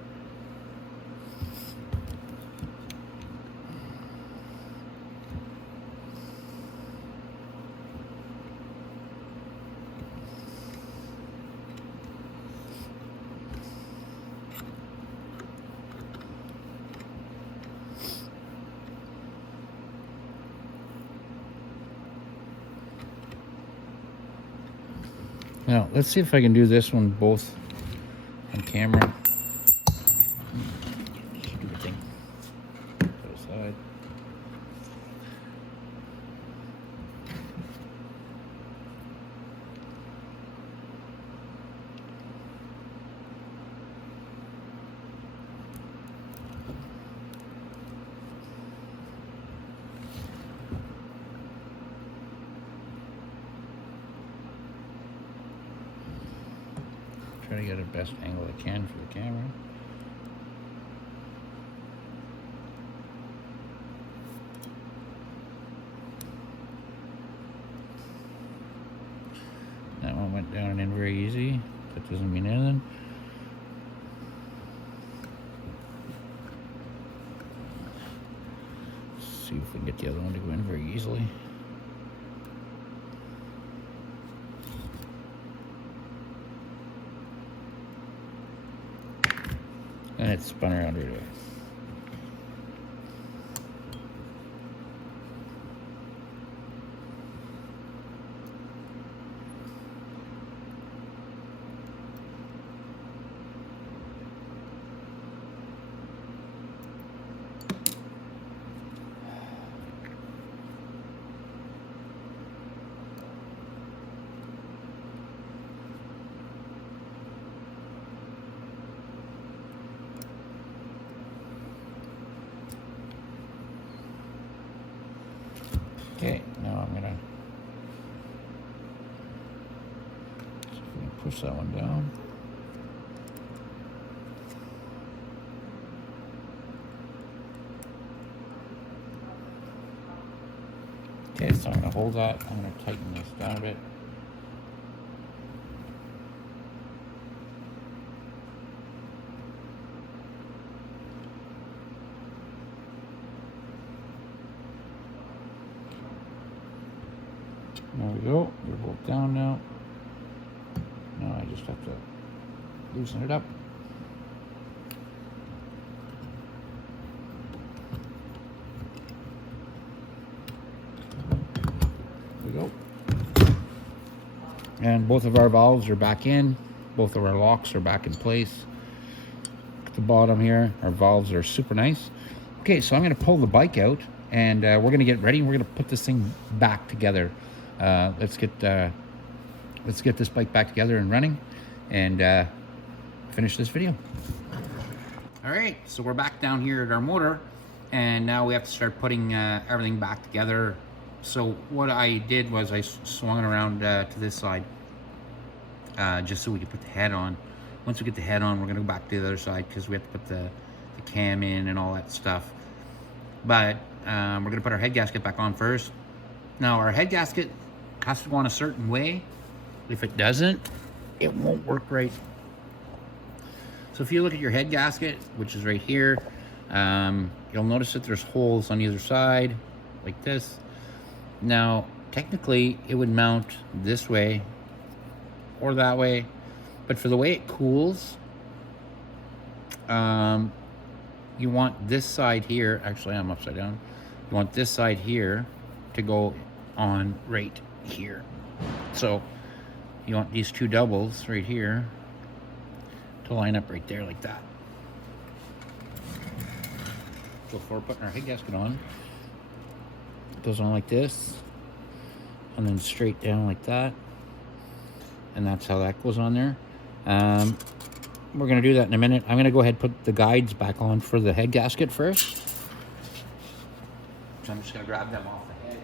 Now, let's see if I can do this one both on camera. Stupid thing. Put it aside. Try to get the best angle I can for the camera. That one went down and in very easy. That doesn't mean anything. Let's see if we can get the other one to go in very easily. And it spun around right away. Okay, now I'm gonna see if we can push that one down. Okay, so I'm gonna hold that. I'm gonna tighten this down a bit. There we go. They're both down now. Now I just have to loosen it up. There we go. And both of our valves are back in. Both of our locks are back in place. At the bottom here, our valves are super nice. Okay, so I'm going to pull the bike out, and we're going to get ready. We're going to put this thing back together. Let's get this bike back together and running, and finish this video. All right, so we're back down here at our motor, and now we have to start putting everything back together. So what I did was I swung it around to this side, just so we can put the head on. Once we get the head on, we're gonna go back to the other side because we have to put the cam in and all that stuff. But we're gonna put our head gasket back on first. Now our head gasket has to go on a certain way. If it doesn't, it won't work right. So if you look at your head gasket, which is right here, you'll notice that there's holes on either side, like this. Now, technically, it would mount this way or that way, but for the way it cools, you want this side here, actually I'm upside down, you want this side here to go on right here. So you want these two doubles right here to line up right there like that. So before putting our head gasket on, it goes on like this, and then straight down like that, and that's how that goes on there. We're gonna do that in a minute. I'm gonna go ahead and put the guides back on for the head gasket first. So I'm just gonna grab them off the head.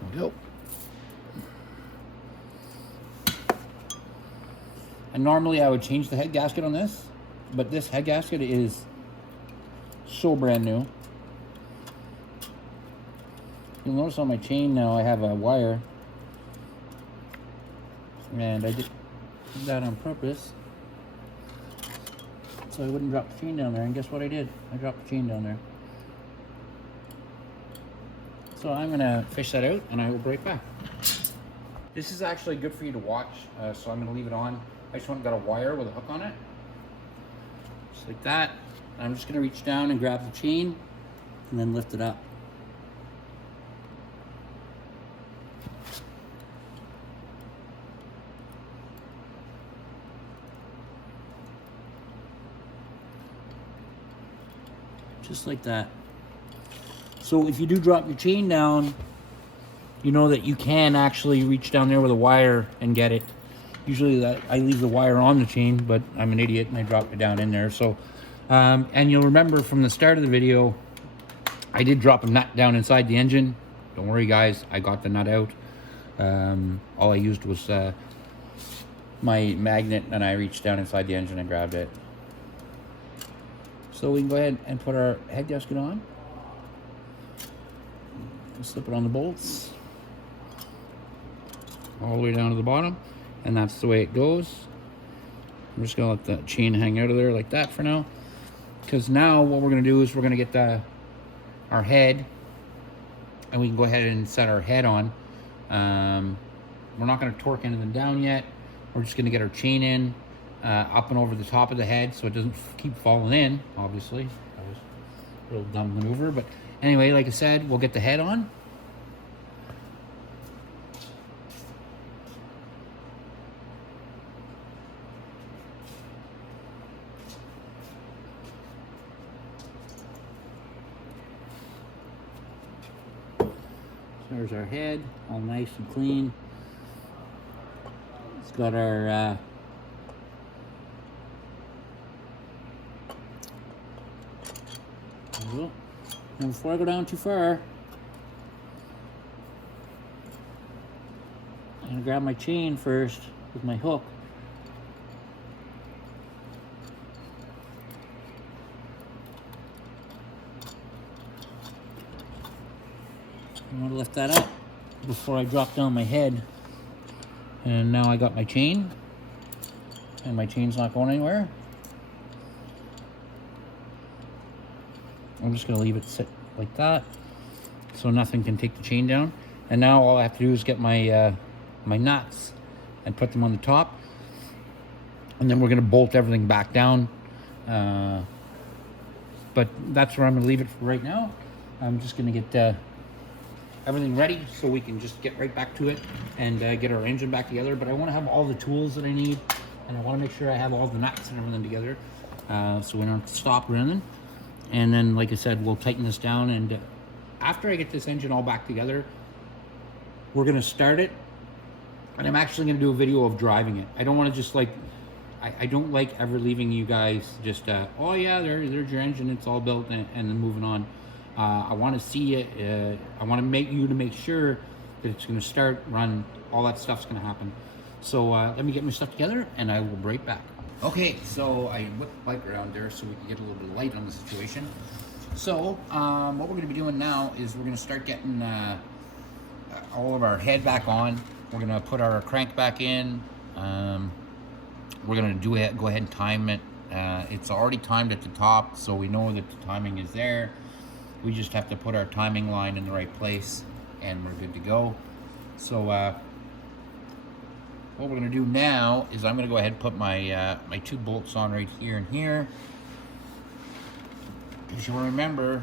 There we go. And normally I would change the head gasket on this, but this head gasket is so brand new. You'll notice on my chain now I have a wire, and I did that on purpose so I wouldn't drop the chain down there, and guess what I did? I dropped the chain down there. So I'm gonna fish that out and I will be right back. This is actually good for you to watch, so I'm gonna leave it on. I just got a wire with a hook on it, just like that. I'm just gonna reach down and grab the chain and then lift it up. Just like that. So if you do drop your chain down, you know that you can actually reach down there with a wire and get it. Usually that I leave the wire on the chain, but I'm an idiot and I dropped it down in there. So, and you'll remember from the start of the video, I did drop a nut down inside the engine. Don't worry guys, I got the nut out. All I used was my magnet, and I reached down inside the engine and grabbed it. So we can go ahead and put our head gasket on. Slip it on the bolts all the way down to the bottom, and that's the way it goes. I'm just gonna let the chain hang out of there like that for now, because now what we're gonna do is we're gonna get our head, and we can go ahead and set our head on. We're not gonna torque anything down yet. We're just gonna get our chain in up and over the top of the head so it doesn't keep falling in. Obviously that was a real dumb maneuver, but anyway, like I said, we'll get the head on. There's our head, all nice and clean. It's got our and before I go down too far, I'm gonna grab my chain first with my hook. I want to lift that up before I drop down my head. And now I got my chain, and my chain's not going anywhere. I'm just going to leave it sit like that so nothing can take the chain down. And now all I have to do is get my my nuts and put them on the top, and then we're going to bolt everything back down. But that's where I'm going to leave it for right now. I'm just going to get everything ready so we can just get right back to it and get our engine back together. But I want to have all the tools that I need, and I want to make sure I have all the nuts and everything together so we don't stop running. And then, like I said, we'll tighten this down, and after I get this engine all back together, we're gonna start it, and I'm actually gonna do a video of driving it. I don't want to just like, I don't like ever leaving you guys just, oh yeah, there's your engine, it's all built, and then moving on. I want to see it. I want to make sure that it's gonna start, run, all that stuff's gonna happen. So let me get my stuff together, and I will be right back. Okay, so I whipped the bike around there so we can get a little bit of light on the situation. So what we're going to be doing now is we're going to start getting all of our head back on. We're going to put our crank back in. We're going to go ahead and time it. It's already timed at the top, so we know that the timing is there. We just have to put our timing line in the right place, and we're good to go. So what we're going to do now is I'm going to go ahead and put my my 2 bolts on right here and here. As you'll remember,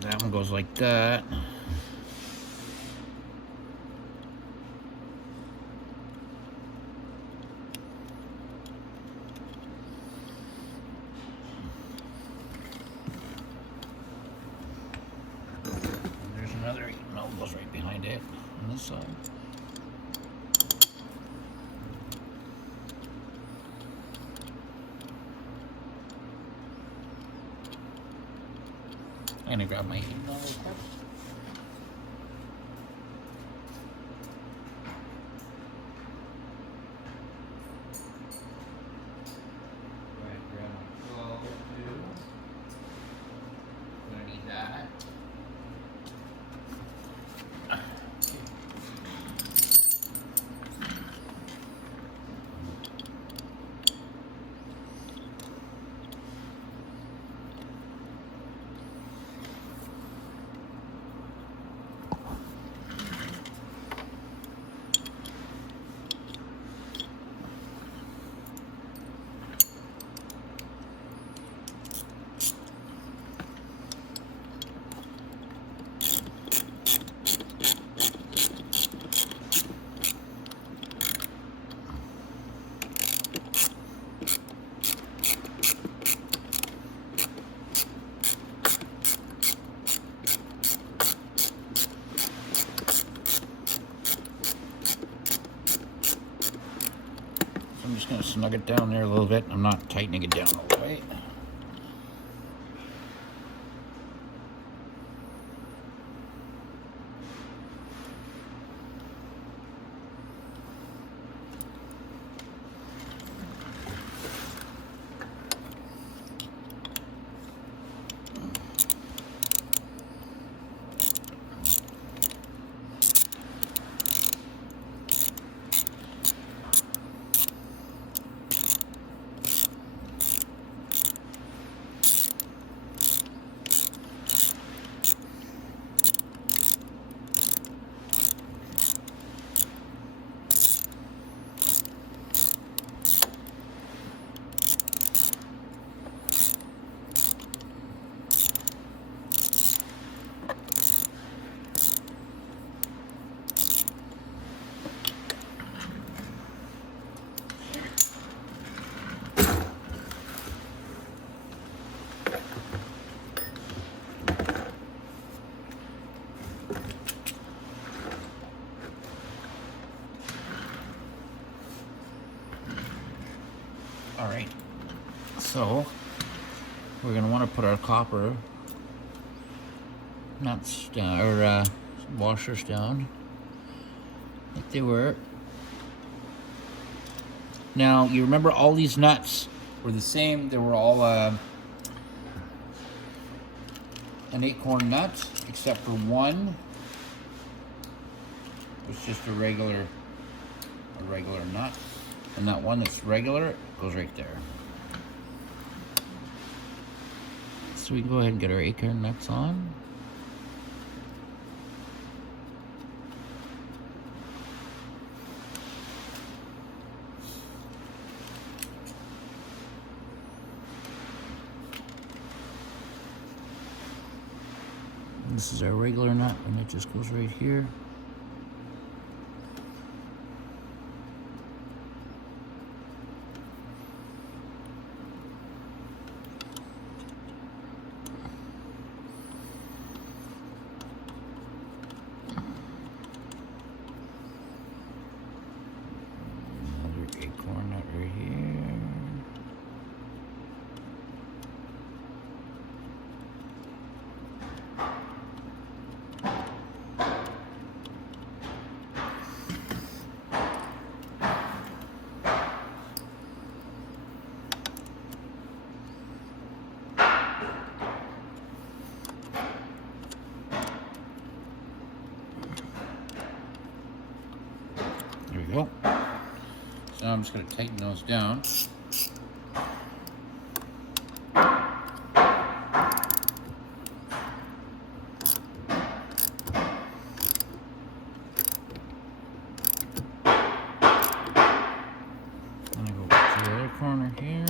that one goes like that. Another, no, it goes right behind it on this side. I'm gonna grab my heat real quick. Go ahead and grab my 12 too. I'm gonna need that. I'm just going to snug it down there a little bit. I'm not tightening it down all the way. All right, so we're gonna want to put our copper nuts down, or washers down, like they were. Now, you remember all these nuts were the same. They were all an acorn nut, except for one was just a regular nut. And that one that's regular goes right there. So we can go ahead and get our acorn nuts on. This is our regular nut, and it just goes right here. we go. So now I'm just going to tighten those down. Then I go to the other corner here.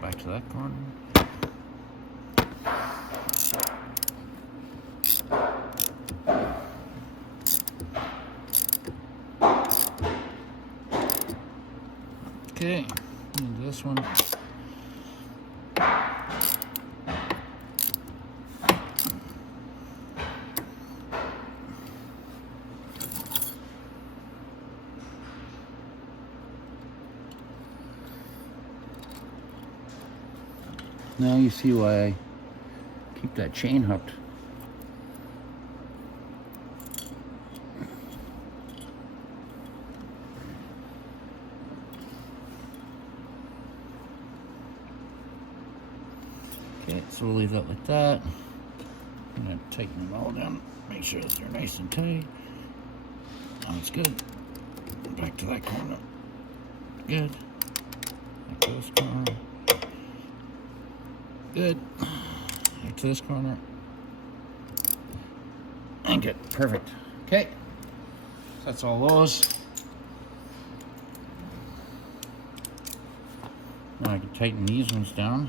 Back to that corner. Okay, and this one. Now you see why I keep that chain hooked. Okay, so we'll leave that like that. I'm gonna tighten them all down, make sure that they're nice and tight. Now it's good. Back to that corner. Good. Back to this corner. Good. Back to this corner. And good. Perfect. Okay. So that's all those. Now I can tighten these ones down.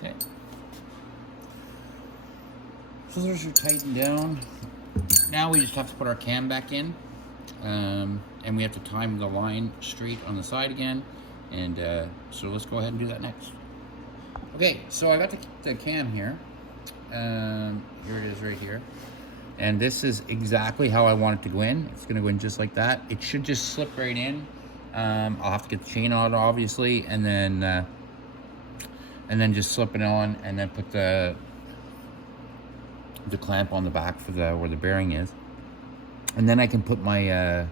Okay. So those are tightened down. Now we just have to put our cam back in. And we have to time the line straight on the side again. And so let's go ahead and do that next. Okay, so I got the cam here. Here it is right here. And this is exactly how I want it to go in. It's gonna go in just like that. It should just slip right in. I'll have to get the chain out obviously, and then just slip it on, and then put the clamp on the back for where the bearing is, and then I can put my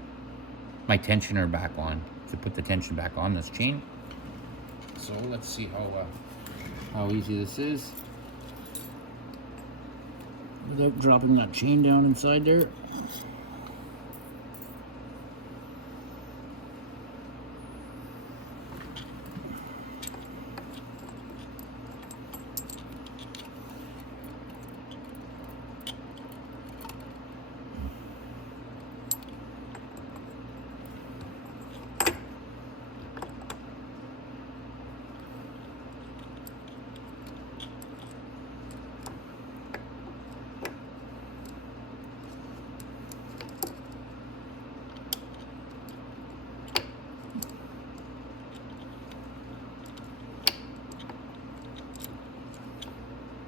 my tensioner back on to put the tension back on this chain. So let's see how easy this is without dropping that chain down inside there.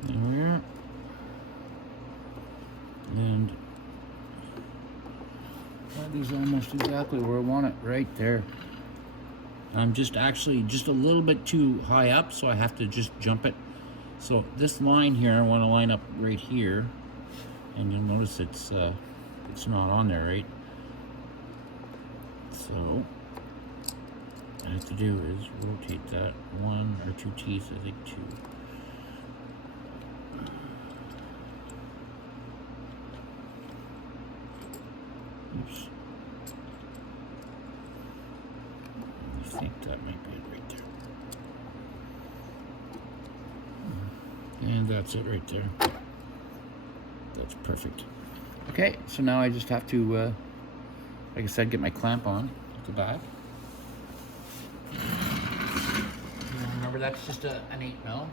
There. And that is almost exactly where I want it, right there. I'm just actually just a little bit too high up, so I have to just jump it. So this line here, I want to line up right here, and you'll notice it's not on there, right? So what I have to do is rotate that one or two teeth, I think two. Oops. I think that might be it right there. And that's it right there. That's perfect. Okay, so now I just have to, like I said, get my clamp on at the back. Remember, that's just an 8mm.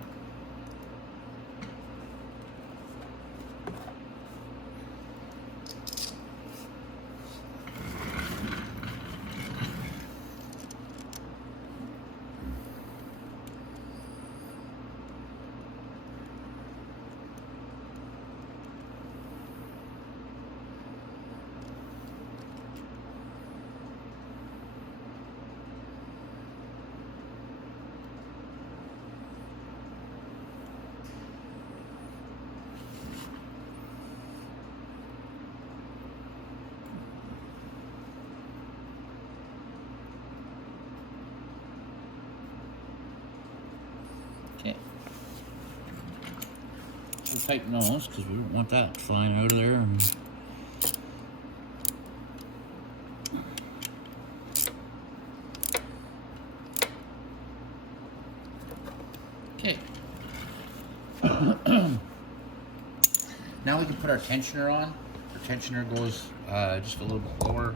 also tighten those because we don't want that flying out of there. Okay. Now we can put our tensioner on. Our tensioner goes just a little bit lower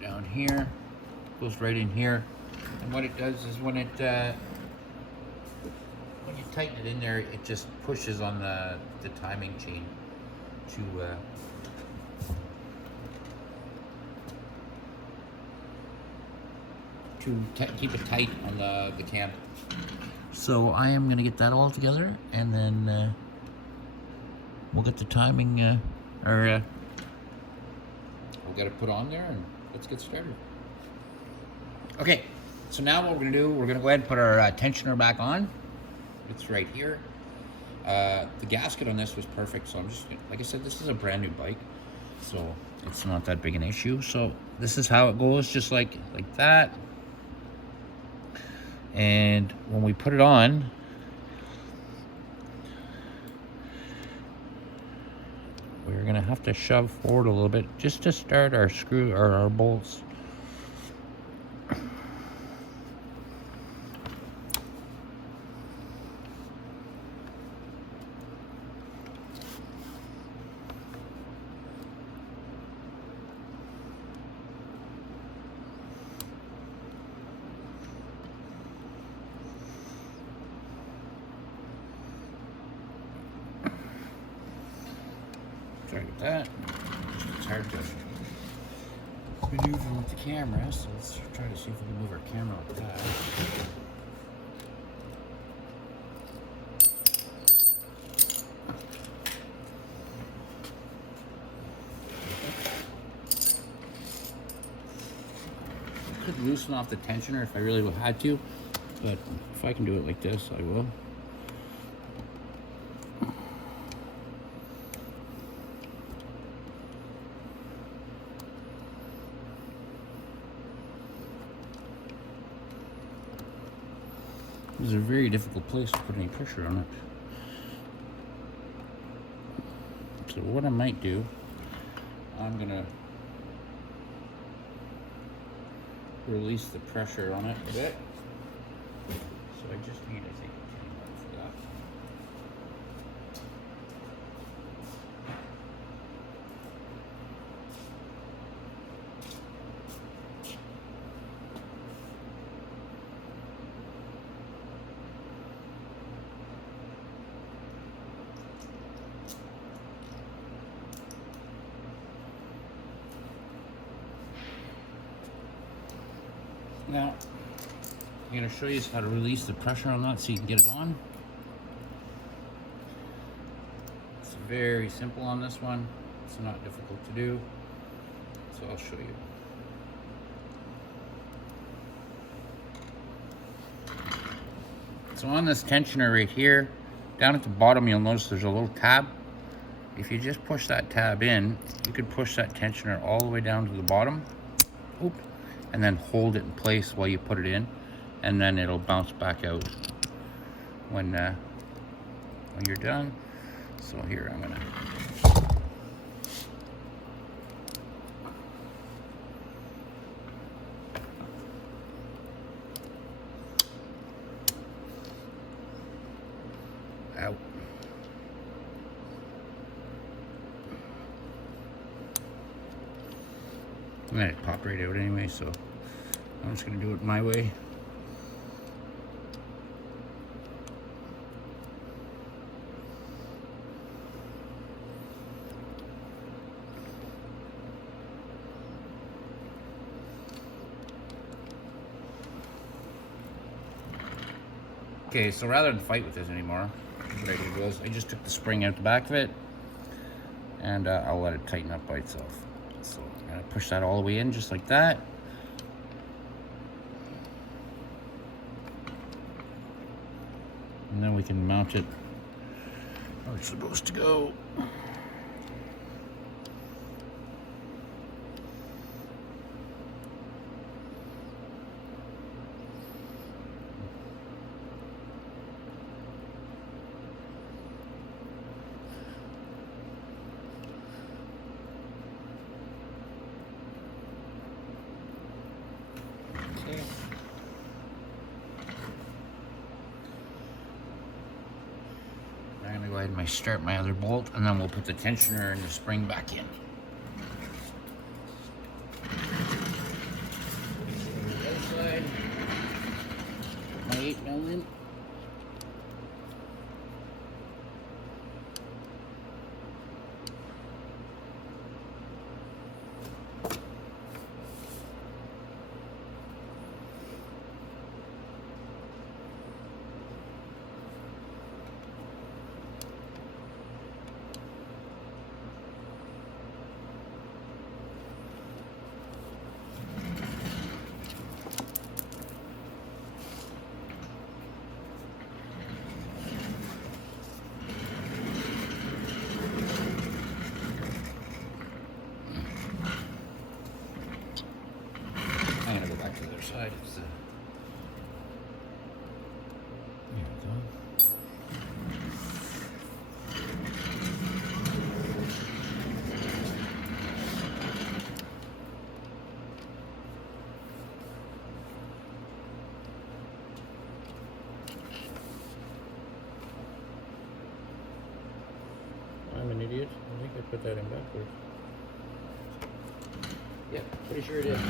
down here, goes right in here. And what it does is when you tighten it in there, it just pushes on the timing chain to keep it tight on the cam. So I am gonna get that all together, and then we'll get the timing, we'll get it put on there, and let's get started. Okay, so now what we're gonna do, we're gonna go ahead and put our tensioner back on. It's right here. The gasket on this was perfect, so I'm just, like I said, this is a brand new bike, so it's not that big an issue. So this is how it goes, just like that. And when we put it on, we're gonna have to shove forward a little bit just to start our screw or our bolts. Sorry about that. It's hard to maneuver with the camera, so let's try to see if we can move our camera like that. I could loosen off the tensioner if I really had to, but if I can do it like this, I will. This is a very difficult place to put any pressure on it. So what I might do, I'm gonna release the pressure on it a bit. So I just need, I think, for that. Now, I'm going to show you how to release the pressure on that so you can get it on. It's very simple on this one. It's not difficult to do, so I'll show you. So on this tensioner right here, down at the bottom you'll notice there's a little tab. If you just push that tab in, you could push that tensioner all the way down to the bottom. Oop. And then hold it in place while you put it in, and then it'll bounce back out when you're done. So here I'm gonna out. And then it popped right out anyway, so I'm just gonna do it my way. Okay, so rather than fight with this anymore, what I did was I just took the spring out the back of it, and I'll let it tighten up by itself. So I'm gonna push that all the way in just like that. And then we can mount it where it's supposed to go. ahead and start my other bolt, and then we'll put the tensioner and the spring back in. The other side, put my 8mm in. I'm gonna go back to the other side. It's there we go. I'm an idiot. I think I put that in backwards. Yeah, pretty sure it is.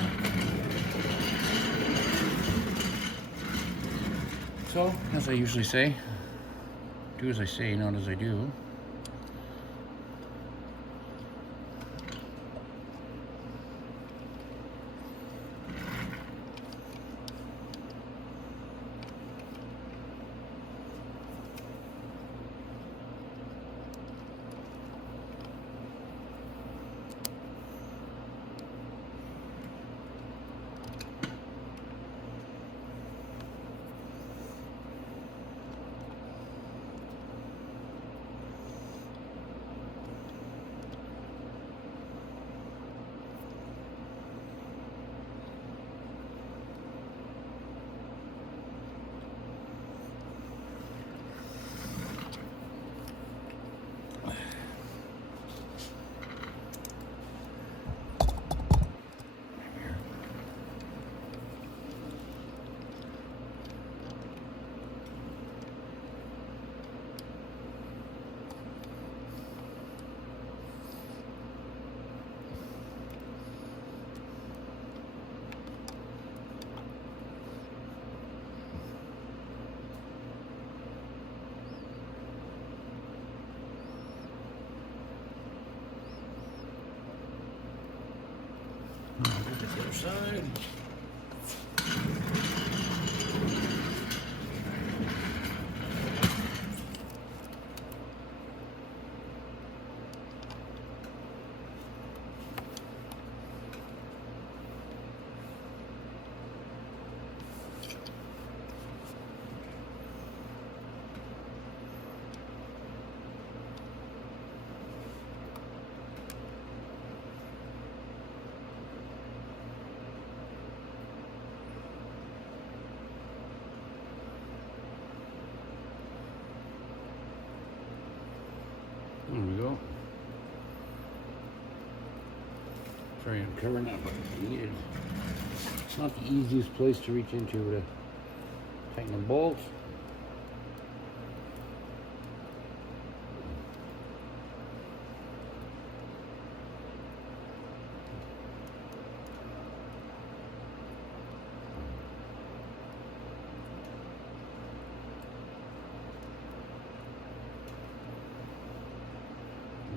So, as I usually say, do as I say, not as I do. Look at the other side. There we go. Sorry, I'm covering that, but it's not the easiest place to reach into to tighten the bolts.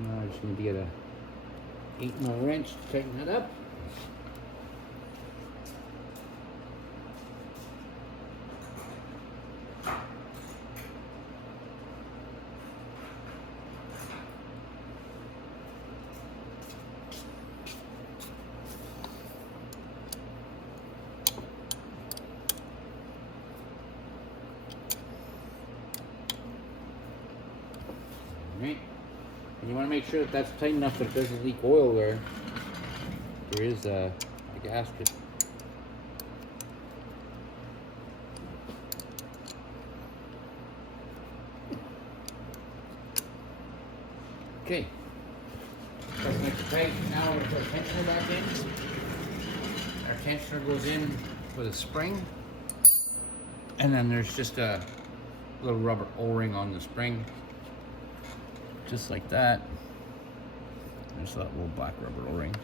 Now I just need to get a 8mm wrench to tighten that up. Right. And you want to make sure that that's tight enough that it doesn't leak oil where there is a gasket. Okay. That's nice and tight. Now we're going to put our tensioner back in. Our tensioner goes in with a spring. And then there's just a little rubber O-ring on the spring. just like that. There's that little black rubber O-ring.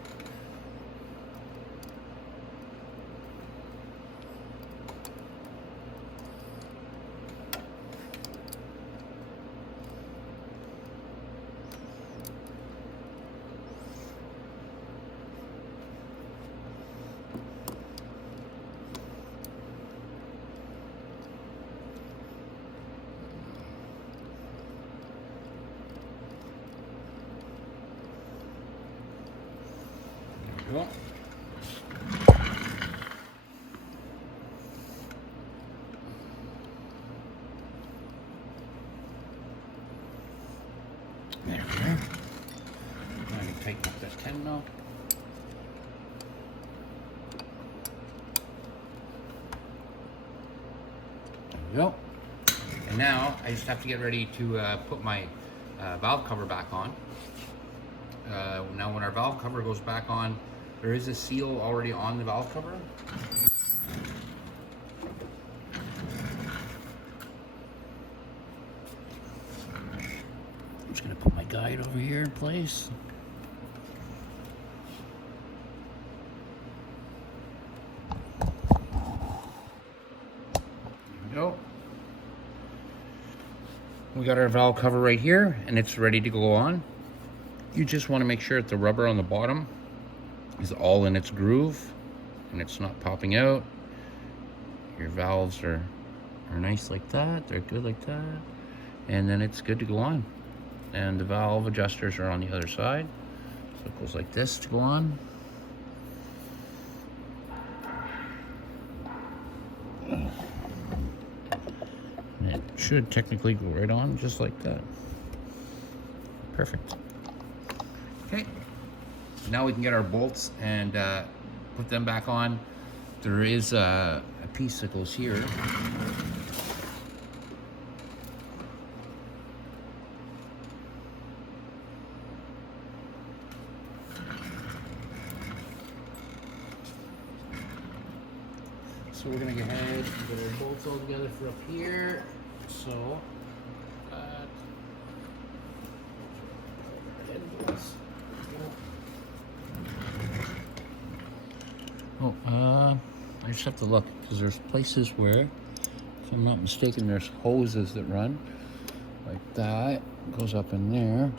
Cool. There we go. Now I can tighten up that 10 mil. There we go. And now I just have to get ready to put my valve cover back on. Now when our valve cover goes back on, there is a seal already on the valve cover. I'm just gonna put my guide over here in place. There we go. We got our valve cover right here and it's ready to go on. You just want to make sure that the rubber on the bottom is all in its groove and it's not popping out. Your valves are nice like that. They're good like that. And then it's good to go on. And the valve adjusters are on the other side. So it goes like this to go on. And it should technically go right on just like that. Perfect. Okay, now we can get our bolts and put them back on. There is a piece that goes here. So we're gonna go ahead and get our bolts all together for up here. So, I just have to look because there's places where, if I'm not mistaken, there's hoses that run like that. It goes up in there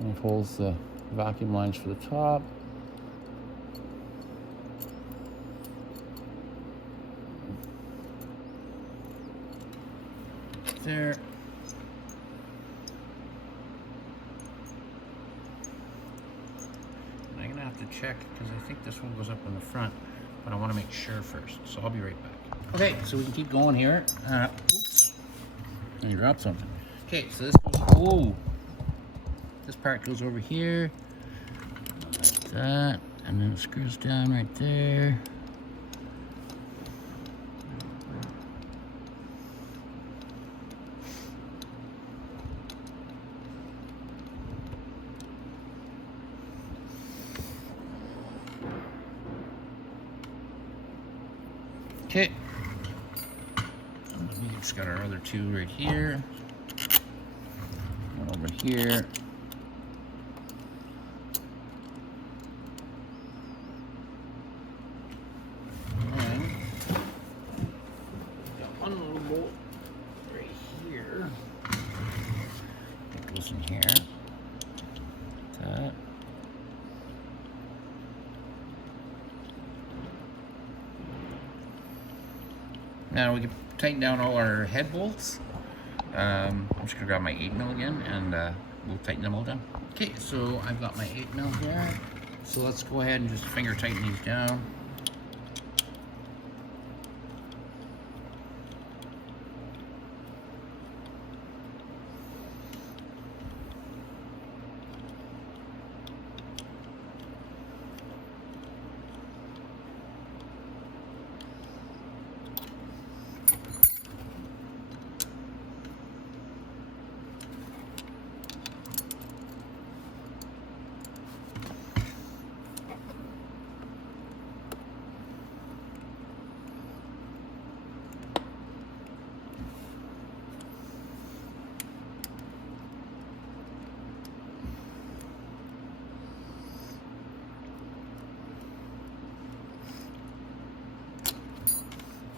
and it holds the vacuum lines for the top. There. And I'm gonna have to check because I think this one goes up in the front, but I want to make sure first. So I'll be right back. Okay, so we can keep going here. Oops, and you dropped something. Okay, so this goes. Oh, this part goes over here, like that, and then it screws down right there. Okay, we just got our other two right here, one over here, and got one little bolt right here that goes in here, like that. Now we can tighten down all our head bolts. I'm just gonna grab my 8mm again and we'll tighten them all down. Okay, so I've got my 8mm here. So let's go ahead and just finger tighten these down.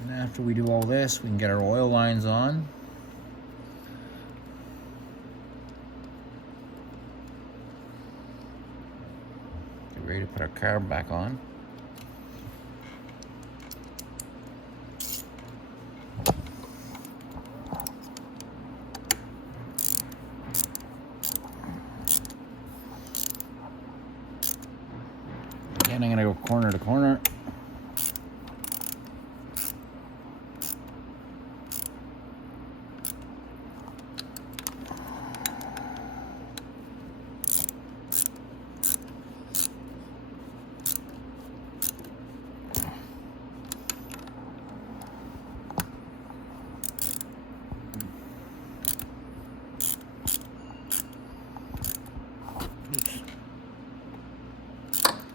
And after we do all this, we can get our oil lines on. Get ready to put our carb back on. Again, I'm going to go corner to corner.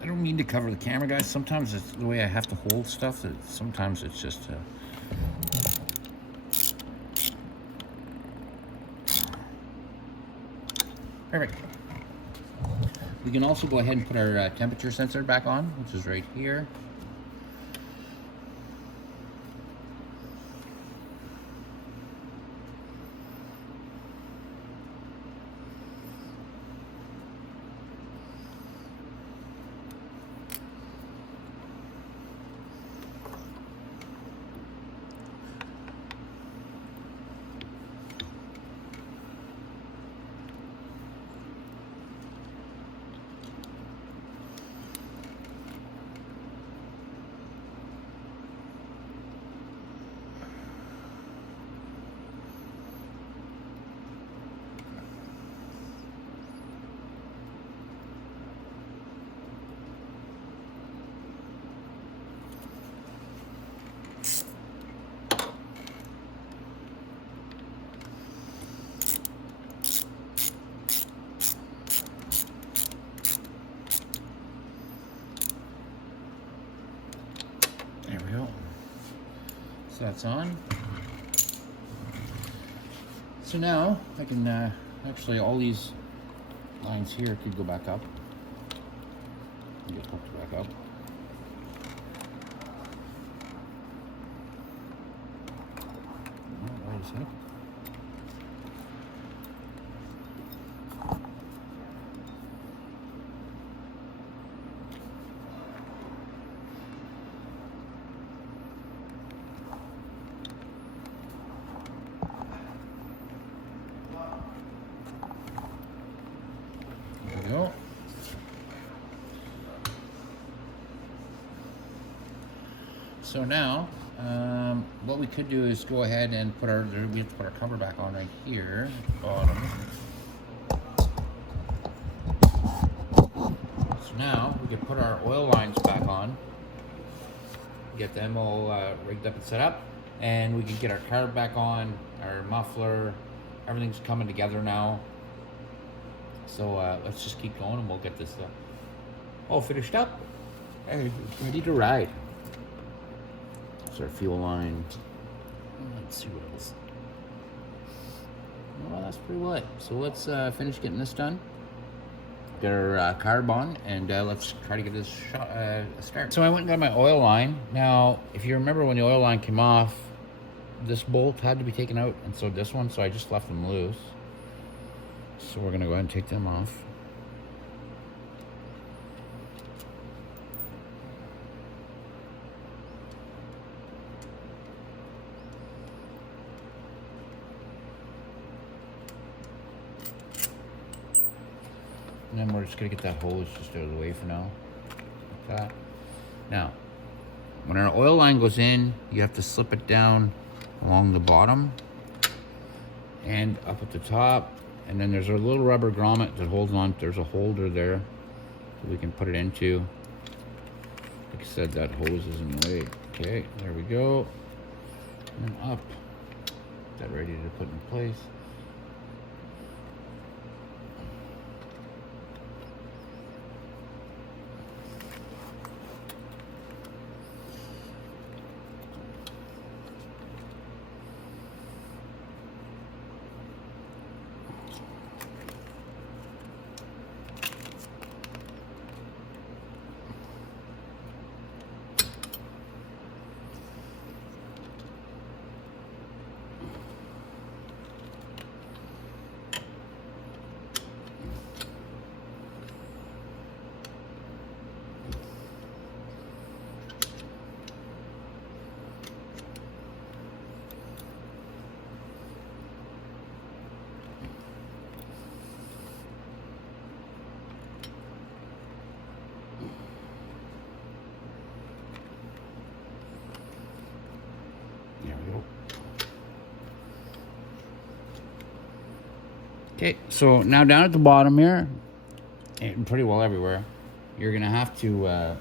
I don't mean to cover the camera, guys. Sometimes it's the way I have to hold stuff. That sometimes it's just perfect. We can also go ahead and put our temperature sensor back on, which is right here. There we go. So that's on. So now I can actually, all these lines here could go back up. Get hooked back up. Oh, wait a sec. There we go. So now, what we could do is go ahead and put our, we have to put our cover back on right here at the bottom. So now we can put our oil lines back on, get them all rigged up and set up, and we can get our carb back on, our muffler, everything's coming together now. So let's just keep going and we'll get this all finished up and ready to ride. So our fuel line. Let's see what else. Well, that's pretty wet. So let's finish getting this done. Get our carb on, and let's try to give this shot a start. So I went and got my oil line. Now, if you remember when the oil line came off, this bolt had to be taken out, and so this one, so I just left them loose. So we're gonna go ahead and take them off. And then we're just gonna get that hose just out of the way for now. Like that. Now, when our oil line goes in, you have to slip it down along the bottom and up at the top. And then there's a little rubber grommet that holds on. There's a holder there that we can put it into. Like I said, that hose is in the way. Okay, there we go. And then up. Get that ready to put in place. Okay, so now down at the bottom here, and pretty well everywhere, you're gonna have to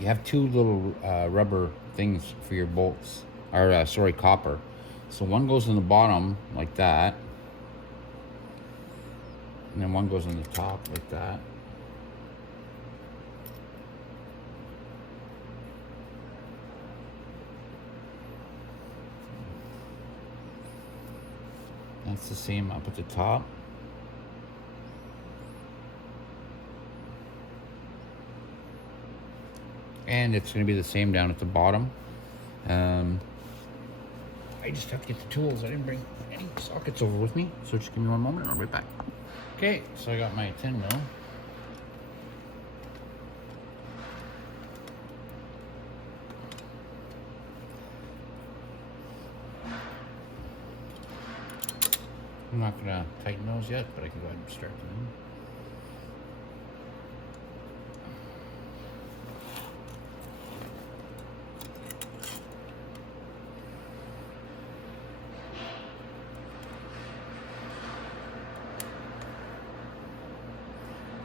you have two little rubber things for your bolts, or sorry, copper. So one goes in the bottom like that, and then one goes on the top like that. That's the same up at the top. And it's going to be the same down at the bottom. I just have to get the tools. I didn't bring any sockets over with me, so just give me one moment and I'll be right back. Okay, so I got my 10 mil. I'm not going to tighten those yet, but I can go ahead and start them.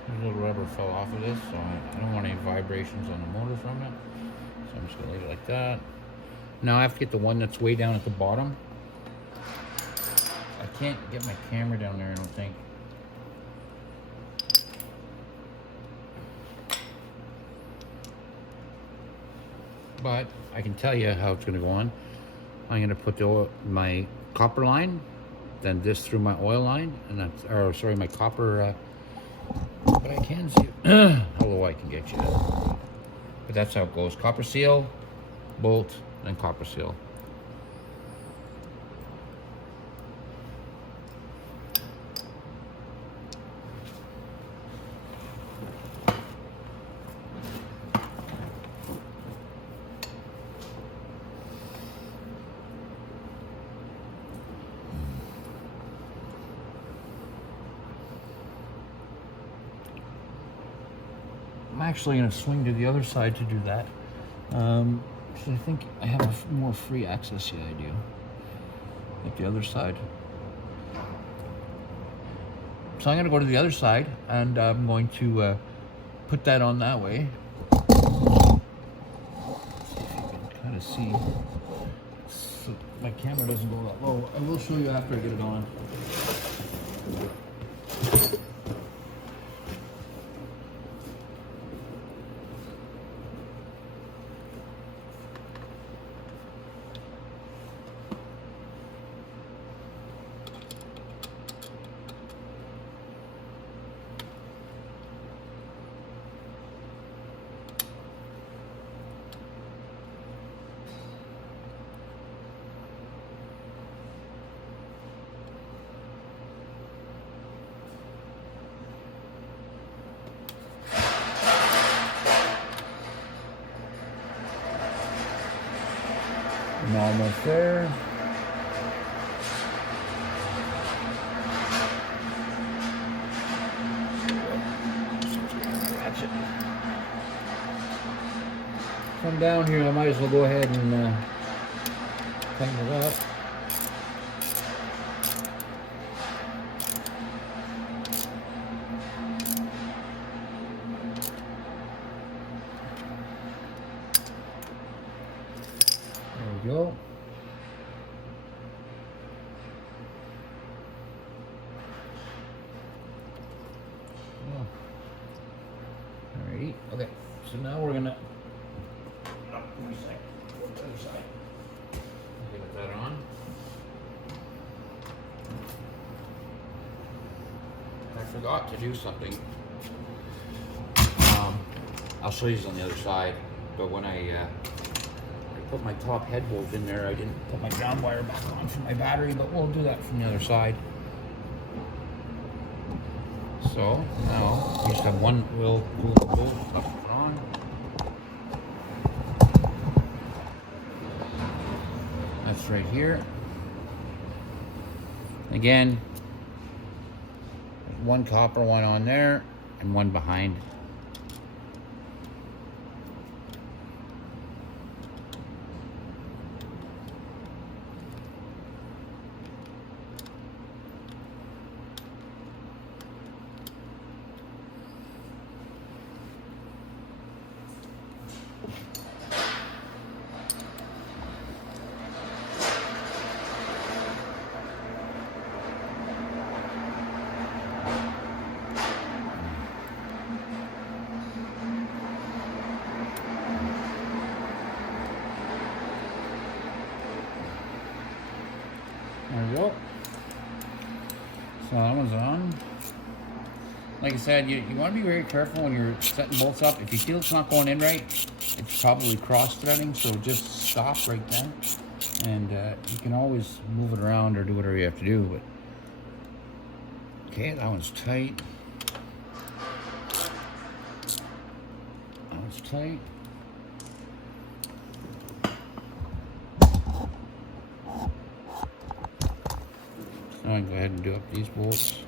A little rubber fell off of this, so I don't want any vibrations on the motor from it. So I'm just going to leave it like that. Now I have to get the one that's way down at the bottom. I can't get my camera down there, I don't think. But I can tell you how it's going to go on. I'm going to put my copper line, then this through my oil line, and that's, or sorry, my copper. But I can see how low I can get you. But that's how it goes. Copper seal, bolt, then copper seal. I'm actually going to swing to the other side to do that. So I think I have more free access. Yeah, I do. Like the other side. So I'm going to go to the other side, and I'm going to put that on that way. See if you can kind of see. So my camera doesn't go that low. I will show you after I get it on. I'm almost there. Come down here, I might as well go ahead and tighten it up. There we go. Alrighty, okay, so now we're gonna other side. Get that on. I forgot to do something. I'll show you on the other side, but when I put my top head bolt in there, I didn't put my ground wire back on for my battery, but we'll do that from the other side. So now we just have one little bolt up and on. That's right here. Again, one copper one on there and one behind. we go. So that one's on. Like I said, you want to be very careful when you're setting bolts up. If you feel it's not going in right, it's probably cross-threading, so just stop right then. And you can always move it around or do whatever you have to do. But okay, that one's tight. That one's tight. So now I can go ahead and do up these bolts.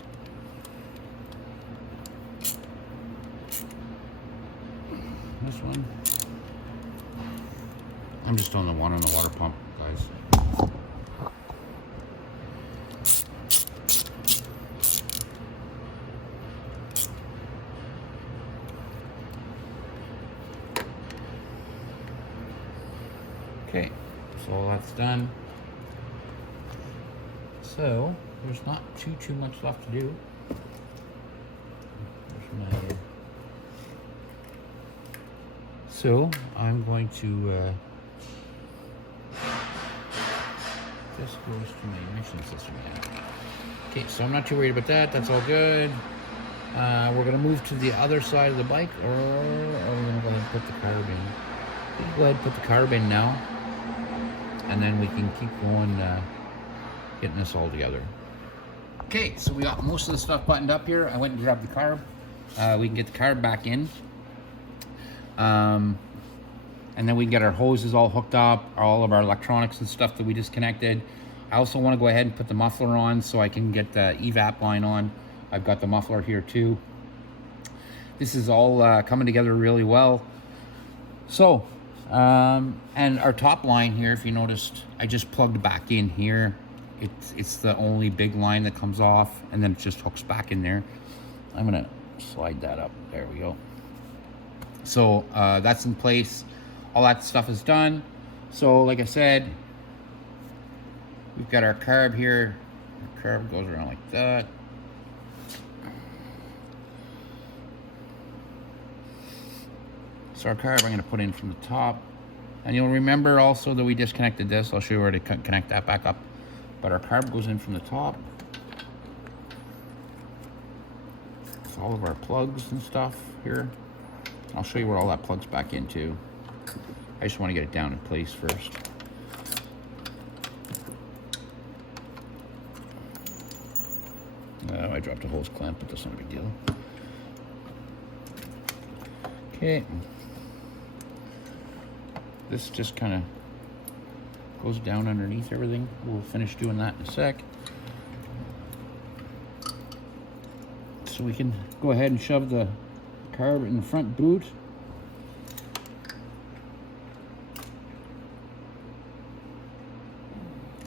This one. I'm just on the one on the water pump, guys. Okay, so all that's done. So there's not too much left to do. There's my So I'm going to this goes to my ignition system now. Okay, so I'm not too worried about that. That's all good. We're gonna move to the other side of the bike, or are we gonna go ahead and put the carb in? We'll go ahead and put the carb in now, and then we can keep going, getting this all together. Okay, so we got most of the stuff buttoned up here. I went and grabbed the carb. We can get the carb back in. And then we can get our hoses all hooked up, all of our electronics and stuff that we disconnected. I also want to go ahead and put the muffler on so I can get the evap line on. I've got the muffler here too. This is all coming together really well. So, and our top line here, if you noticed, I just plugged back in here. It's the only big line that comes off, and then it just hooks back in there. I'm gonna slide that up. There we go. So that's in place. All that stuff is done. So like I said, we've got our carb here. Our carb goes around like that. So our carb I'm going to put in from the top. And you'll remember also that we disconnected this. I'll show you where to connect that back up. But our carb goes in from the top. With all of our plugs and stuff here. I'll show you where all that plugs back into. I just want to get it down in place first. I dropped a hose clamp, but that's not a big deal. Okay. This just kind of goes down underneath everything. We'll finish doing that in a sec. So we can go ahead and shove the carb in the front boot.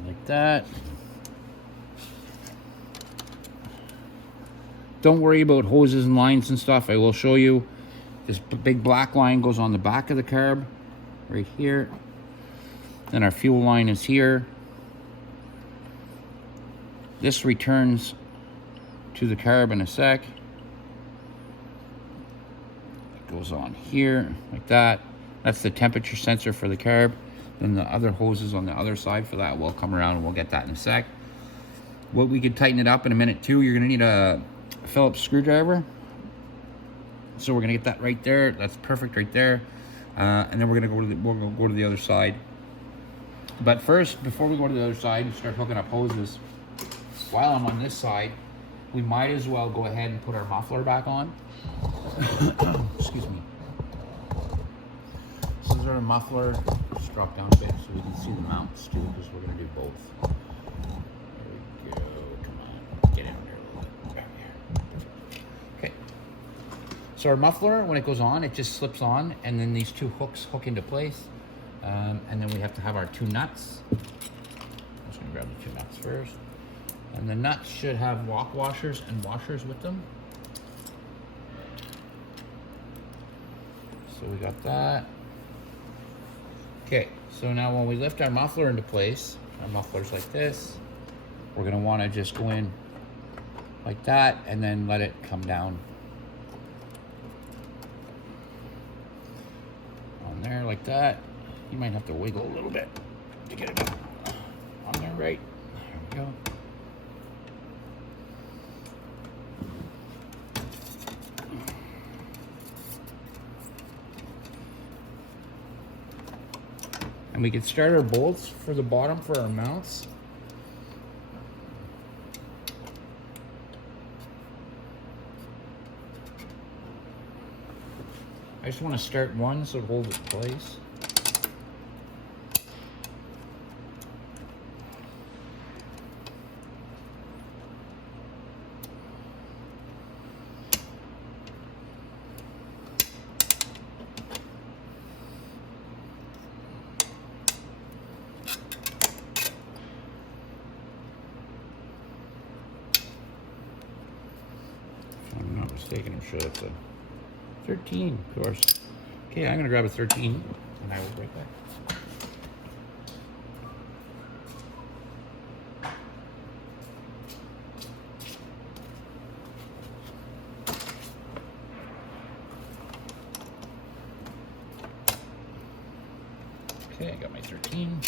Like that. Don't worry about hoses and lines and stuff. I will show you. This big black line goes on the back of the carb, right here. Then our fuel line is here. This returns to the carb in a sec. It goes on here, like that. That's the temperature sensor for the carb. Then the other hoses on the other side for that will come around, and we'll get that in a sec. What we could tighten it up in a minute too. You're gonna need a Phillips screwdriver. So we're gonna get that right there. That's perfect right there. And then we're gonna go to the other side. But first, before we go to the other side and start hooking up hoses, while I'm on this side, we might as well go ahead and put our muffler back on. Excuse me. So this is our muffler. Just drop down a bit so we can see the mounts too, because we're gonna do both. There we go. Come on, get in there a little bit. There we are. Okay. So our muffler, when it goes on, it just slips on, and then these two hooks hook into place. And then we have to have our two nuts. I'm just gonna grab the two nuts first. And the nuts should have lock washers and washers with them. So we got that. Okay, so now when we lift our muffler into place, our muffler's like this, we're gonna wanna just go in like that and then let it come down. On there like that. You might have to wiggle a little bit to get it on there right. There go. And we can start our bolts for the bottom for our mounts. I just want to start one so it holds its place. If I'm not mistaken, I'm sure that's a 13, of course. Okay, I'm gonna grab a 13 and I will be right back. Okay, I got my 13.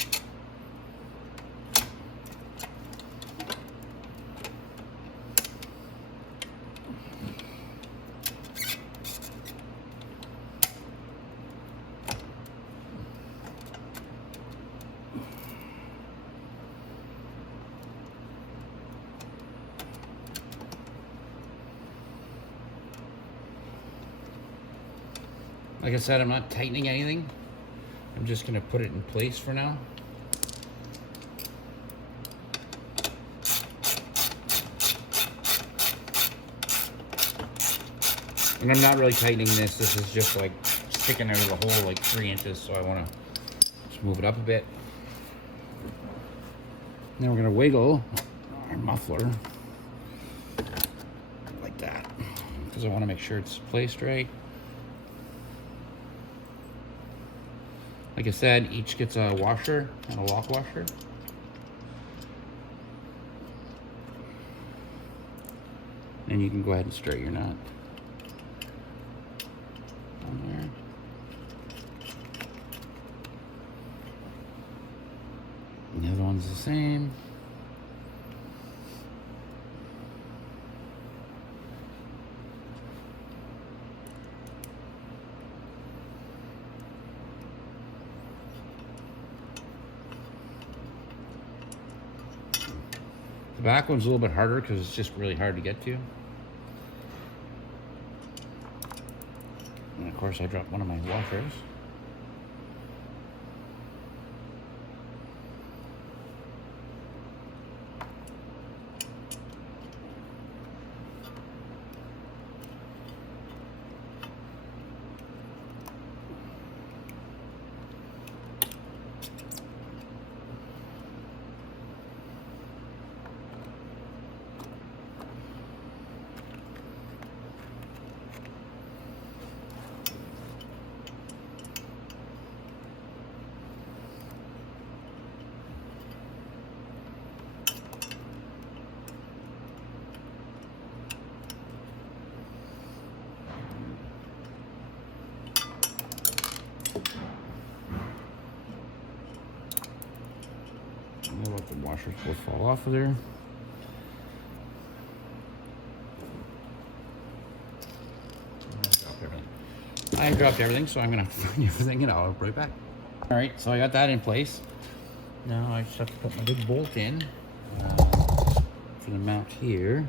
Like I said, I'm not tightening anything. I'm just gonna put it in place for now. And I'm not really tightening this. This is just like sticking out of the hole like 3 inches. So I wanna just move it up a bit. Then we're gonna wiggle our muffler like that, because I wanna make sure it's placed right. Like I said, each gets a washer and a lock washer. And you can go ahead and straighten your nut on there. And the other one's the same. The back one's a little bit harder because it's just really hard to get to. And of course I dropped one of my washers. I'll let the washers both fall off of there. I dropped everything, so I'm gonna find everything and I'll be right back. All right, so I got that in place. Now I just have to put my big bolt in for the mount here.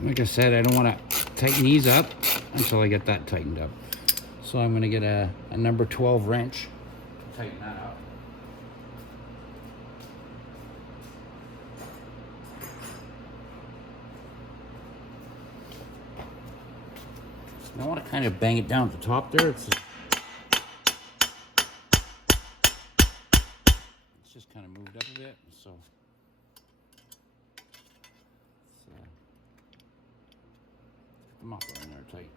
Like I said, I don't want to tighten these up until I get that tightened up. So I'm going to get a number 12 wrench to tighten that up. I want to kind of bang it down at the top there. It's just kind of moved up a bit, so the muffler in there tight.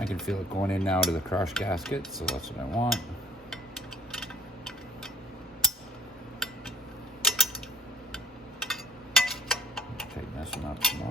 I can feel it going in now to the crush gasket, so that's what I want. Tighten this one up some more.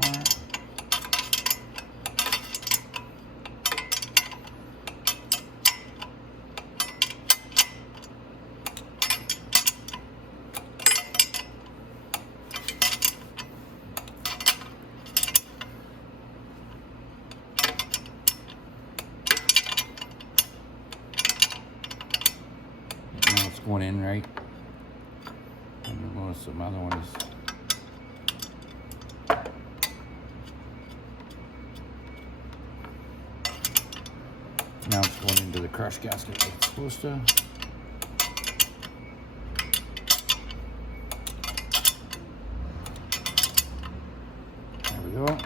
One in right, and you'll notice some other one is now it's going into the crush gasket like it's supposed to. There we go.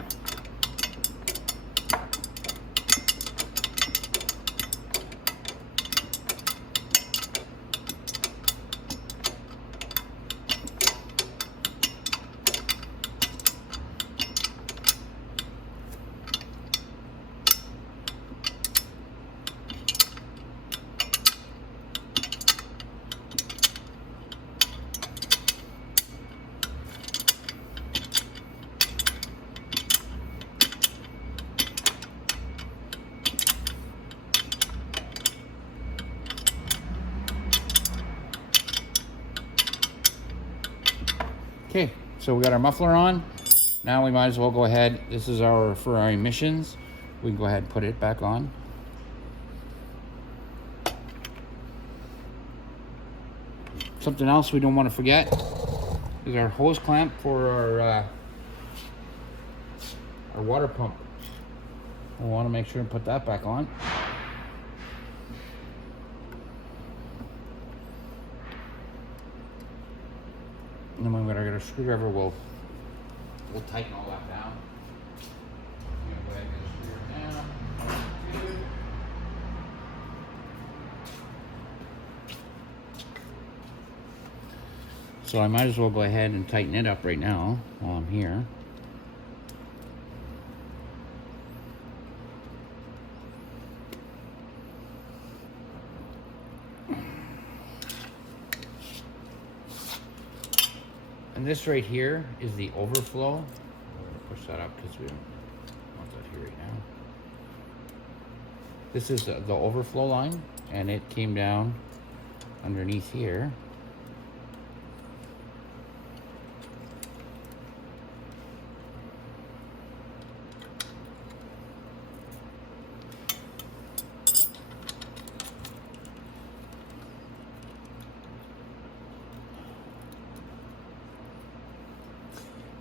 Okay, so we got our muffler on. Now we might as well go ahead. This is for our emissions. We can go ahead and put it back on. Something else we don't want to forget is our hose clamp for our water pump. We want to make sure and put that back on. And then when we get a screwdriver, we'll tighten all that down. Go ahead and get a screwdriver down. So I might as well go ahead and tighten it up right now while I'm here. And this right here is the overflow. I'm gonna push that up because we don't want that here right now. This is the overflow line, and it came down underneath here.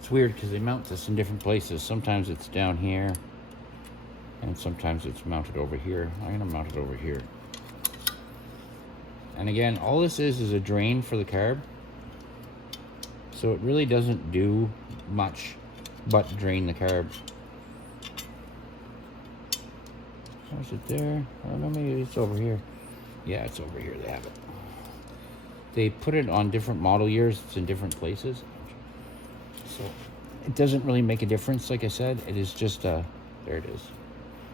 Weird because they mount this in different places. Sometimes it's down here and sometimes it's mounted over here. I'm gonna mount it over here. And again, all this is a drain for the carb, so it really doesn't do much but drain the carb. Is it there? I don't know, maybe it's over here. Yeah, it's over here. They have it. They put it on different model years. It's in different places. So it doesn't really make a difference. Like I said, it is just there it is.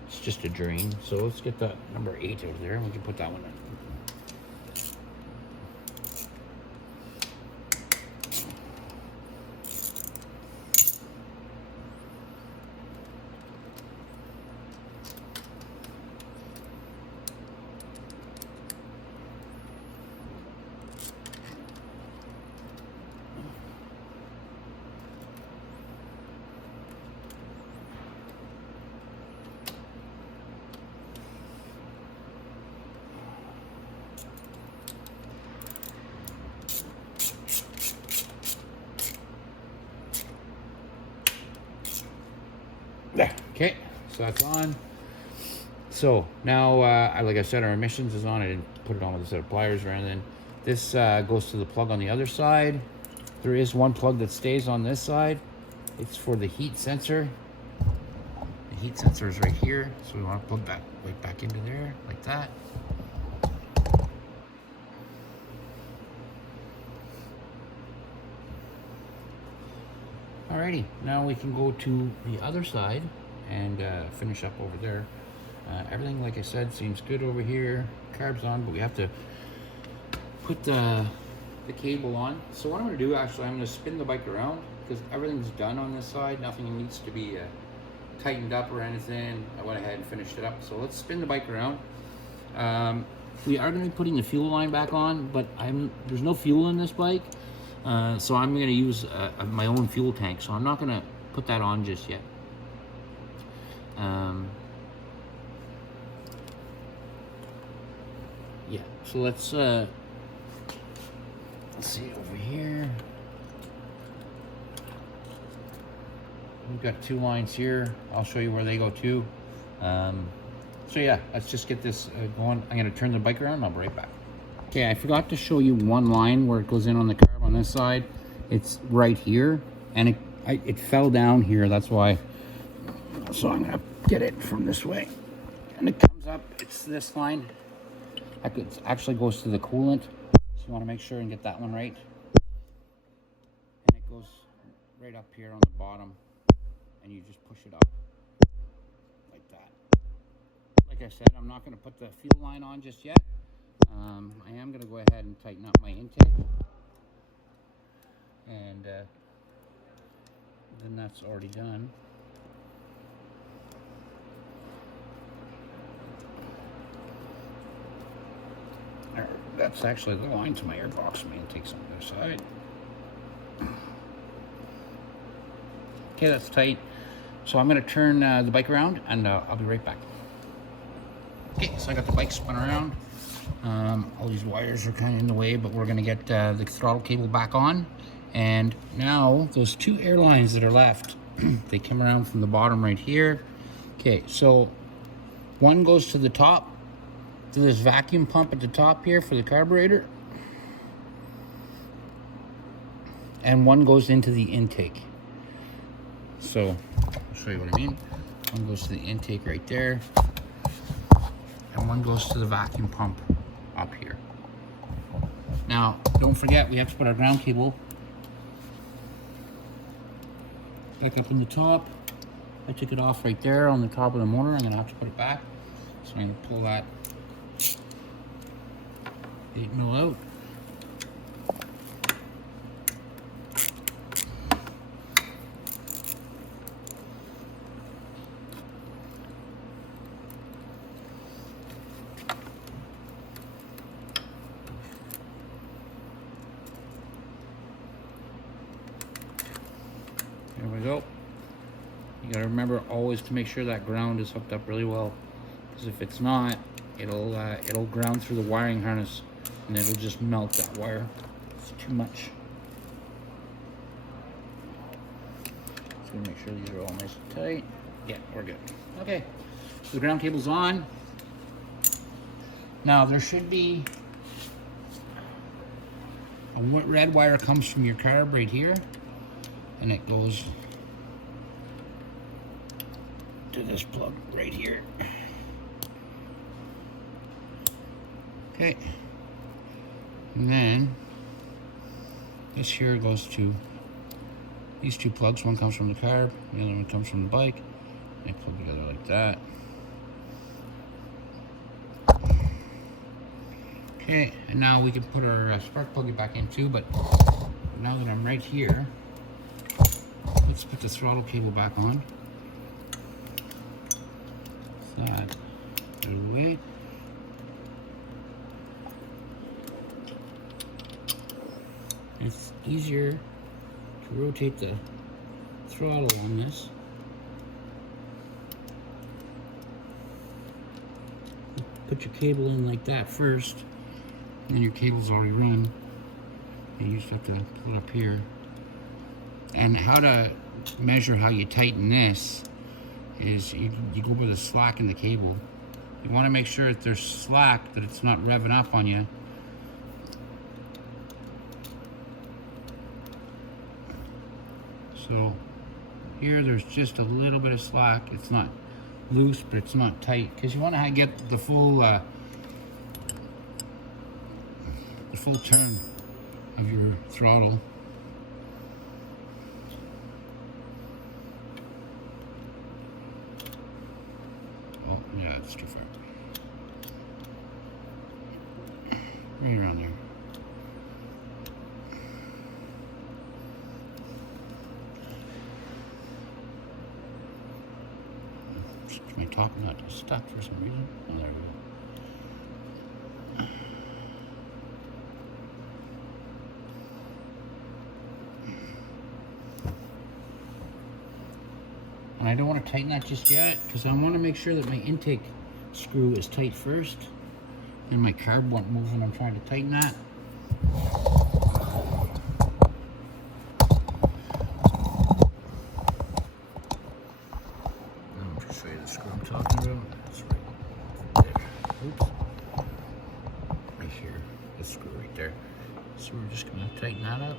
It's just a drain. So let's get that number 8 out of there, and we can put that one in. There. Okay, so that's on. So now, like I said, our emissions is on. I didn't put it on with a set of pliers or anything. This goes to the plug on the other side. There is one plug that stays on this side. It's for the heat sensor. The heat sensor is right here, so we want to plug that right back into there, like that. Alrighty, now we can go to the other side and finish up over there. Everything, like I said, seems good over here. Carb's on, but we have to put the cable on. So what I'm going to do, actually, I'm going to spin the bike around because everything's done on this side. Nothing needs to be tightened up or anything. I went ahead and finished it up. So let's spin the bike around. We are going to be putting the fuel line back on, but there's no fuel in this bike. So I'm going to use my own fuel tank, so I'm not going to put that on just yet. Yeah, so let's see over here. We've got 2 lines here. I'll show you where they go to. So yeah, let's just get this going. I'm going to turn the bike around and I'll be right back. Okay, I forgot to show you one line where it goes in on the carb on this side. It's right here, and it fell down here. That's why. So I'm gonna get it from this way, and it comes up. It's this line. It actually goes to the coolant. So you want to make sure and get that one right. And it goes right up here on the bottom, and you just push it up like that. Like I said, I'm not gonna put the fuel line on just yet. I am going to go ahead and tighten up my intake, and then that's already done. That's actually the line to my airbox. My intake's on the other side. Okay, that's tight. So I'm going to turn the bike around, and I'll be right back. Okay, so I got the bike spun around. All these wires are kind of in the way, but we're going to get the throttle cable back on. And now those 2 air lines that are left, they come around from the bottom right here. Okay, so one goes to the top, to this vacuum pump at the top here for the carburetor. And one goes into the intake. So I'll show you what I mean. One goes to the intake right there. And one goes to the vacuum pump up here. Now, don't forget, we have to put our ground cable back up in the top. I took it off right there on the top of the motor. I'm gonna have to put it back. So I'm gonna pull that 8mm out. There we go. You gotta remember always to make sure that ground is hooked up really well, because if it's not, it'll ground through the wiring harness and it'll just melt that wire. It's too much. Just gonna make sure these are all nice and tight. Yeah, we're good. Okay, so the ground cable's on. Now there should be a red wire comes from your carb right here, and it goes to this plug right here. Okay, and then this here goes to these 2 plugs. One comes from the carb, the other one comes from the bike. They plug together like that. Okay, and now we can put our spark plug back in too, but now that I'm right here, let's put the throttle cable back on. That out of the way. It's easier to rotate the throttle on this. Put your cable in like that first, and your cable's already run. You just have to pull it up here. And how to measure how you tighten this is you go by the slack in the cable. You want to make sure that there's slack, that it's not revving up on you. So here there's just a little bit of slack. It's not loose, but it's not tight, because you want to get the full turn of your throttle. Oh yeah, it's too far. Right around there. My top nut is stuck for some reason. Oh, there we go. And I don't want to tighten that just yet, because I want to make sure that my intake screw is tight first, and my carb won't move when I'm trying to tighten that. Show you the screw I'm talking about. That's right there. Oops. Right here. The screw right there. So we're just going to tighten that up.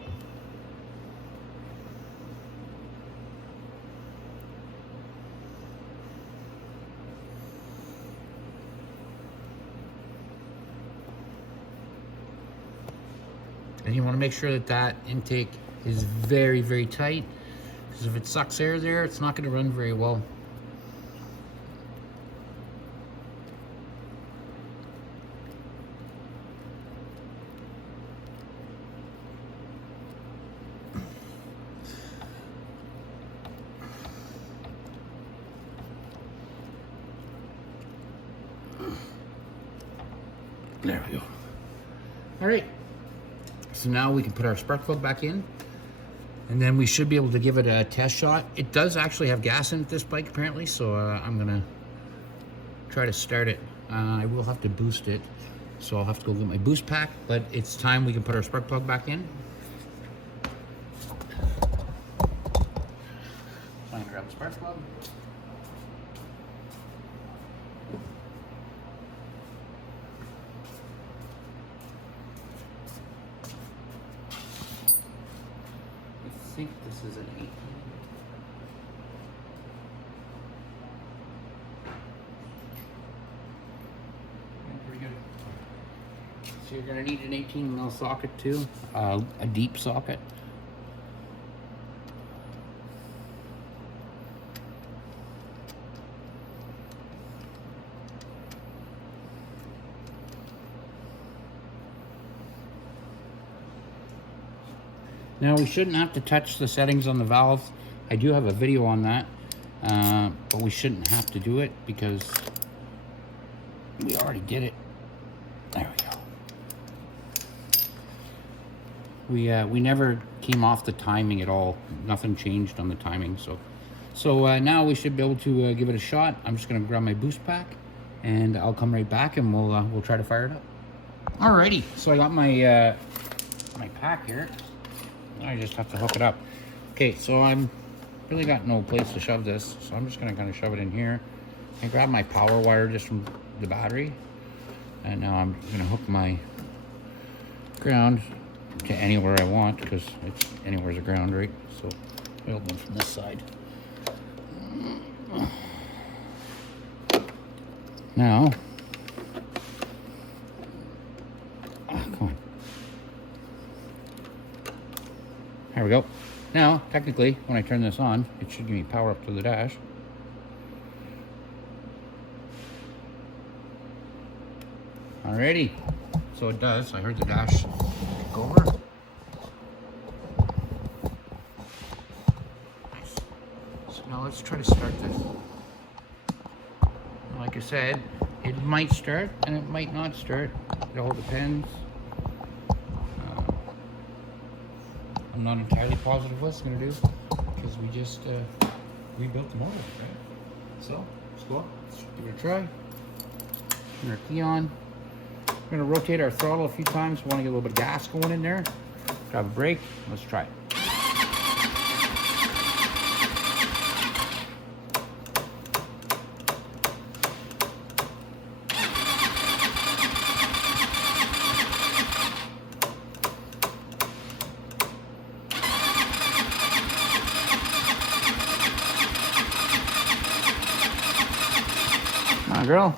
And you want to make sure that that intake is very, very tight, because if it sucks air there, it's not going to run very well. There we go. All right. So now we can put our spark plug back in, and then we should be able to give it a test shot. It does actually have gas in this bike apparently, so I'm gonna try to start it. I will have to boost it, so I'll have to go get my boost pack, but it's time we can put our spark plug back in. So I'm gonna grab the spark plug. I think this is an 18. Pretty good. So you're going to need an 18mm socket too, a deep socket. Now we shouldn't have to touch the settings on the valves. I do have a video on that, but we shouldn't have to do it because we already did it. There we go. We never came off the timing at all. Nothing changed on the timing. So now we should be able to give it a shot. I'm just gonna grab my boost pack, and I'll come right back, and we'll try to fire it up. Alrighty. So I got my my pack here. I just have to hook it up. Okay, so I'm really got no place to shove this, so I'm just gonna kind of shove it in here and grab my power wire just from the battery. And now I'm gonna hook my ground to anywhere I want, because it's anywhere's a ground, right? So I'll open from this side. Now, come on. There we go. Now, technically, when I turn this on, it should give me power up to the dash. Alrighty. So it does. I heard the dash go over. Nice. So now let's try to start this. Like I said, it might start and it might not start. It all depends. I'm not entirely positive what it's going to do because we just rebuilt the motor, right? So let's go up, let's give it a try. Turn our key on. We're going to rotate our throttle a few times. We want to get a little bit of gas going in there. Grab a brake. Let's try it. Come on, girl.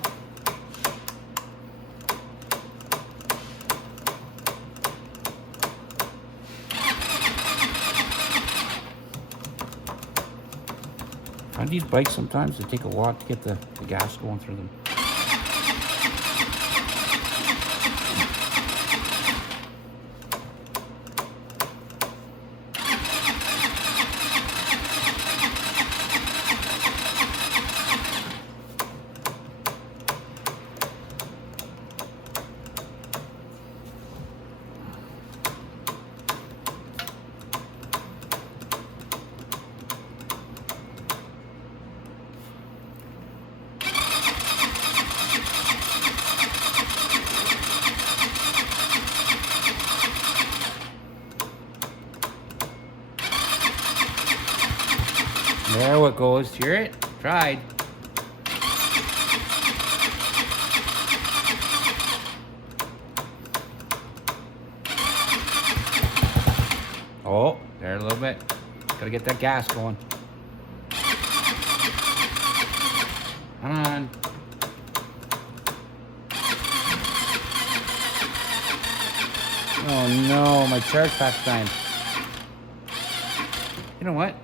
On these bikes, sometimes they take a lot to get the gas going through them. There it goes. Hear it? Tried. Oh, there a little bit. Gotta get that gas going. Come on. Oh no, my charge pack's dying. You know what?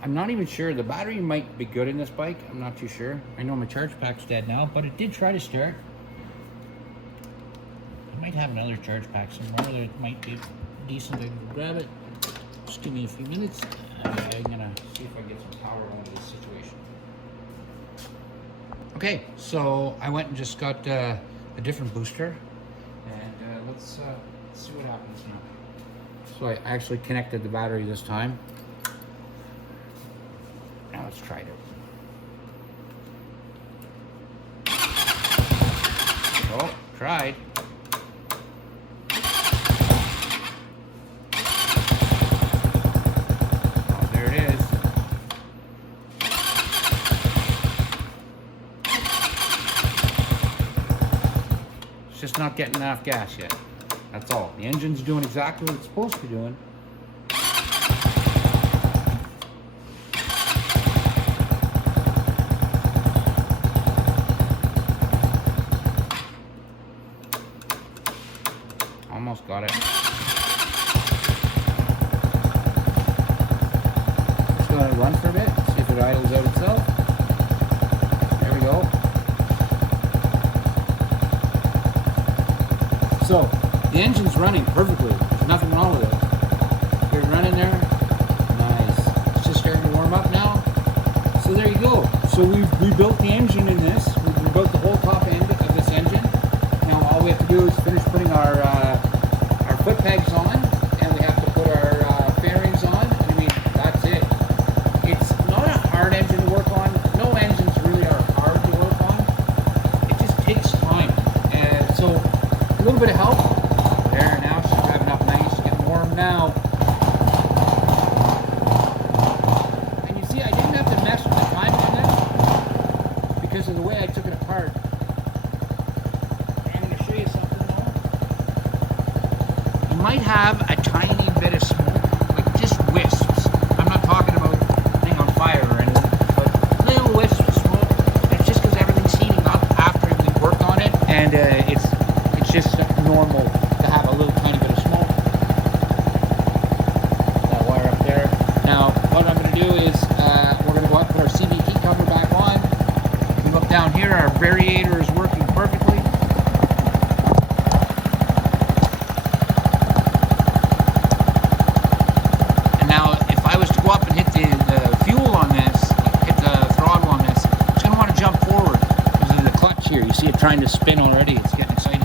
I'm not even sure. The battery might be good in this bike. I'm not too sure. I know my charge pack's dead now, but it did try to start. I might have another charge pack somewhere that might be decent. I can grab it. Just give me a few minutes. I'm gonna see if I can get some power onto this situation. Okay, so I went and just got a different booster, and let's see what happens now. So I actually connected the battery this time. Now let's try it out. Oh, tried. Oh, there it is. It's just not getting enough gas yet. That's all. The engine's doing exactly what it's supposed to be doing. Almost got it. Just gonna run for a bit, see if it idles out itself. There we go. So, the engine's running perfectly. There's nothing wrong with it. You're running there. Nice. It's just starting to warm up now. So there you go. So we've rebuilt the engine in this. We've rebuilt the whole top end of this engine. Now all we have to do is finish putting our foot pegs on, and we have to put our fairings on. I mean, that's it. It's not a hard engine to work on. No engines really are hard to work on. It just takes time. And so a little bit of help. There, now she's driving up nice, getting warm now. And you see, I didn't have to mess with the time on this because of the way I took it apart. Might have a tiny bit of smoke, like just wisps. I'm not talking about being on fire or anything, but little wisps of smoke. It's just because everything's heating up after everything worked on it, and it's just normal to have a little tiny bit of smoke. That wire up there. Now, what I'm going to do is we're going to go up and put our CVT cover back on. You look down here, our variator is working perfectly. trying to spin already. It's getting excited.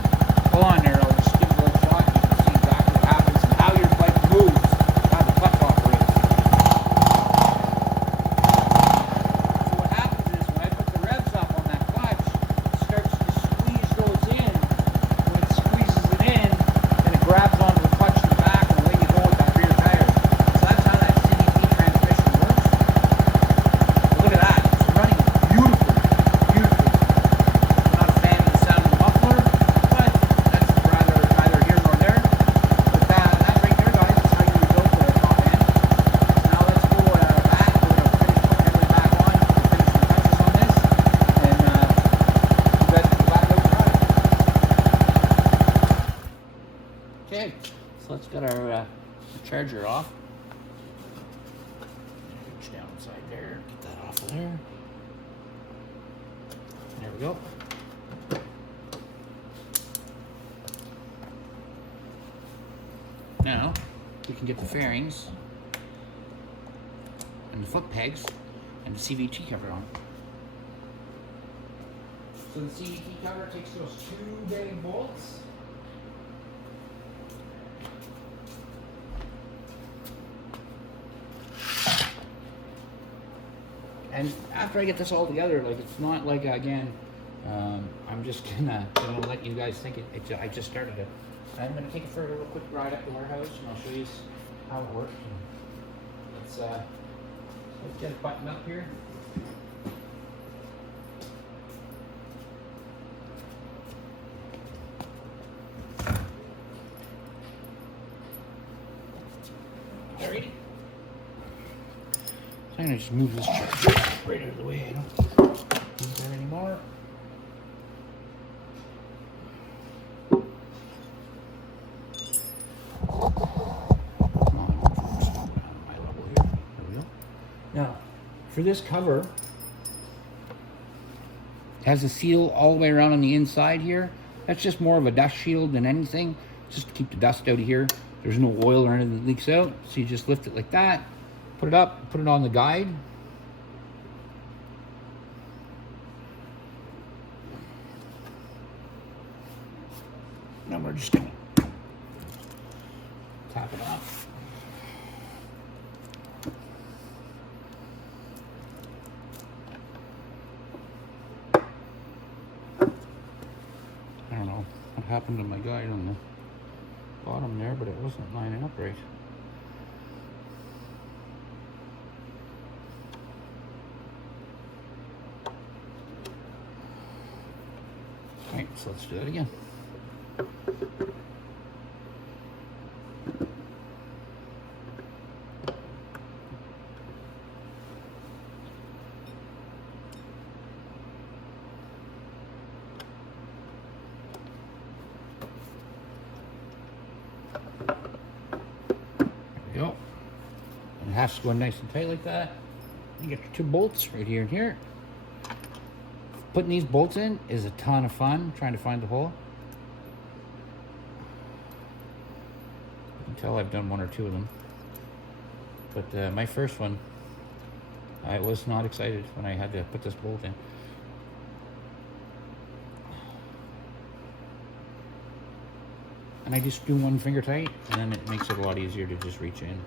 Hold on there. I'll just give it a little shot. You can see exactly what happens and how your bike moves, how the clutch operates. So what happens is when I put the revs up on that clutch, it starts to squeeze those in. When it squeezes it in, then it grabs onto the clutch in the back and away you go with that rear tire. So that's how that CVT transmission works. But look at that. It's running beautifully. Beautifully. I'm not a fan of the sound of the muffler, but that's neither here nor there. But that right there, guys, is how you rebuild the top end. So now let's go back. We're going to finish putting everything back on, finish the touches on this, and you guys can go back out and try it. Okay, so let's get our charger off. Reach down inside there, get that off of there. There we go. Now we can get the fairings and the foot pegs and the CVT cover on. So the CVT cover takes those two big bolts. And after I get this all together, like it's not like again, I'm just gonna let you guys think I just started it. I'm gonna take it for a real quick ride up to the warehouse, and I'll show you how it works. Let's get it buttoned up here. Alrighty. So I'm gonna just move this charger right out of the way. I don't need there anymore. Now, for this cover, it has a seal all the way around on the inside here. That's just more of a dust shield than anything, just to keep the dust out of here. There's no oil or anything that leaks out, so you just lift it like that, put it up, put it on the guide. Now we're just gonna tap it off. I don't know what happened to my guide on the bottom there, but it wasn't lining up right. Alright, so let's do that again. Go. And it has to go nice and tight like that. You get your two bolts right here and here. Putting these bolts in is a ton of fun, trying to find the hole. You can tell I've done one or two of them. But my first one, I was not excited when I had to put this bolt in. And I just do one finger tight, and then it makes it a lot easier to just reach in.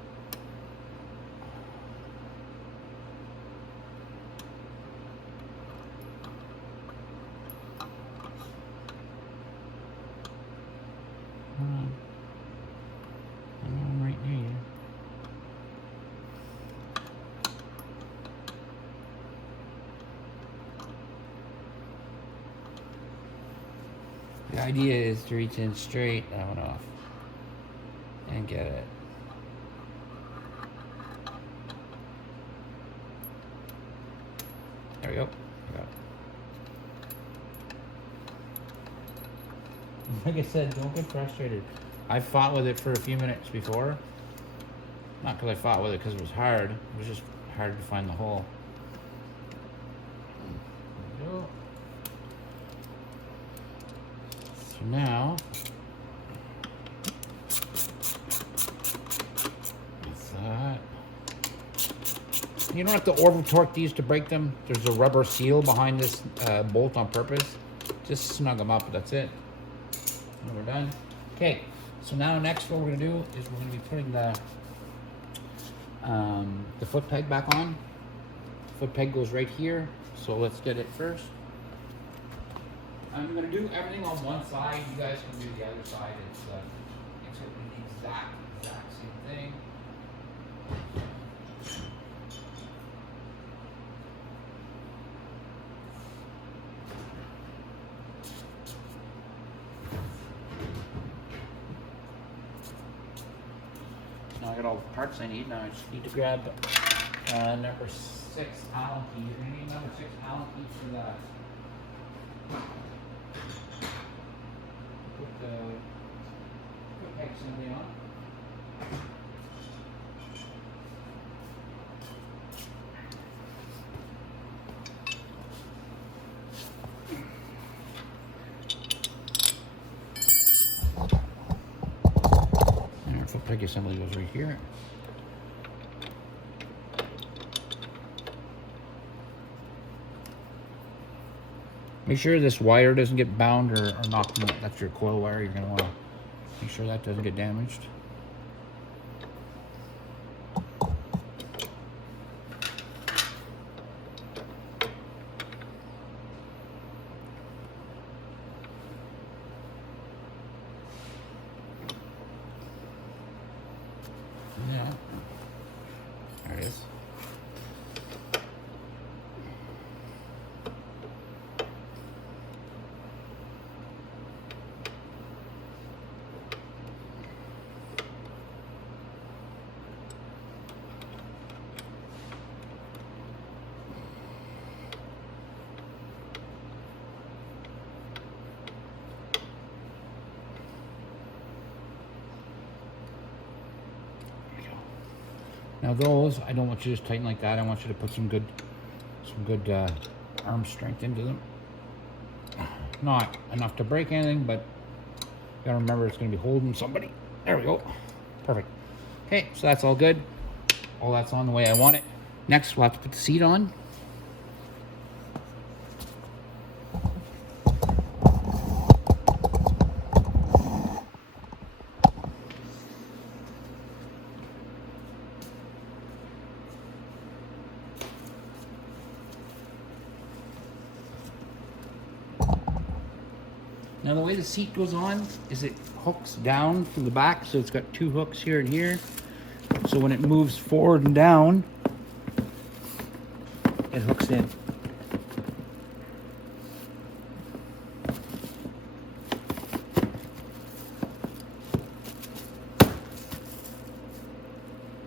I'm right near you. The idea is to reach in straight and off and get it. There we go. Like I said, don't get frustrated. I fought with it for a few minutes before. Not because I fought with it because it was hard. It was just hard to find the hole. There we go. So now, with that, you don't have to over torque these to break them. There's a rubber seal behind this bolt on purpose Just snug them up, but that's it. And we're done. Okay, so now next what we're gonna do is we're gonna be putting the foot peg back on. Foot peg goes right here, so let's get it first. I'm gonna do everything on one side. You guys can do the other side. It's gonna be the exact same thing. Now I got all the parts I need. Now I just need to grab number 6 Allen key. You're gonna need number 6 Allen key for that. Put the peg assembly on. And our foot peg assembly goes right here. Make sure this wire doesn't get bound or knocked in. That's your coil wire. You're going to want to make sure that doesn't get damaged. Yeah. There it is. Now those, I don't want you to just tighten like that. I want you to put some good arm strength into them. Not enough to break anything, but you gotta remember it's gonna be holding somebody. There we go. Perfect. Okay, so that's all good. All that's on the way I want it. Next, we'll have to put the seat on. Now the way the seat goes on is it hooks down from the back, so it's got 2 hooks here and here. So when it moves forward and down, it hooks in.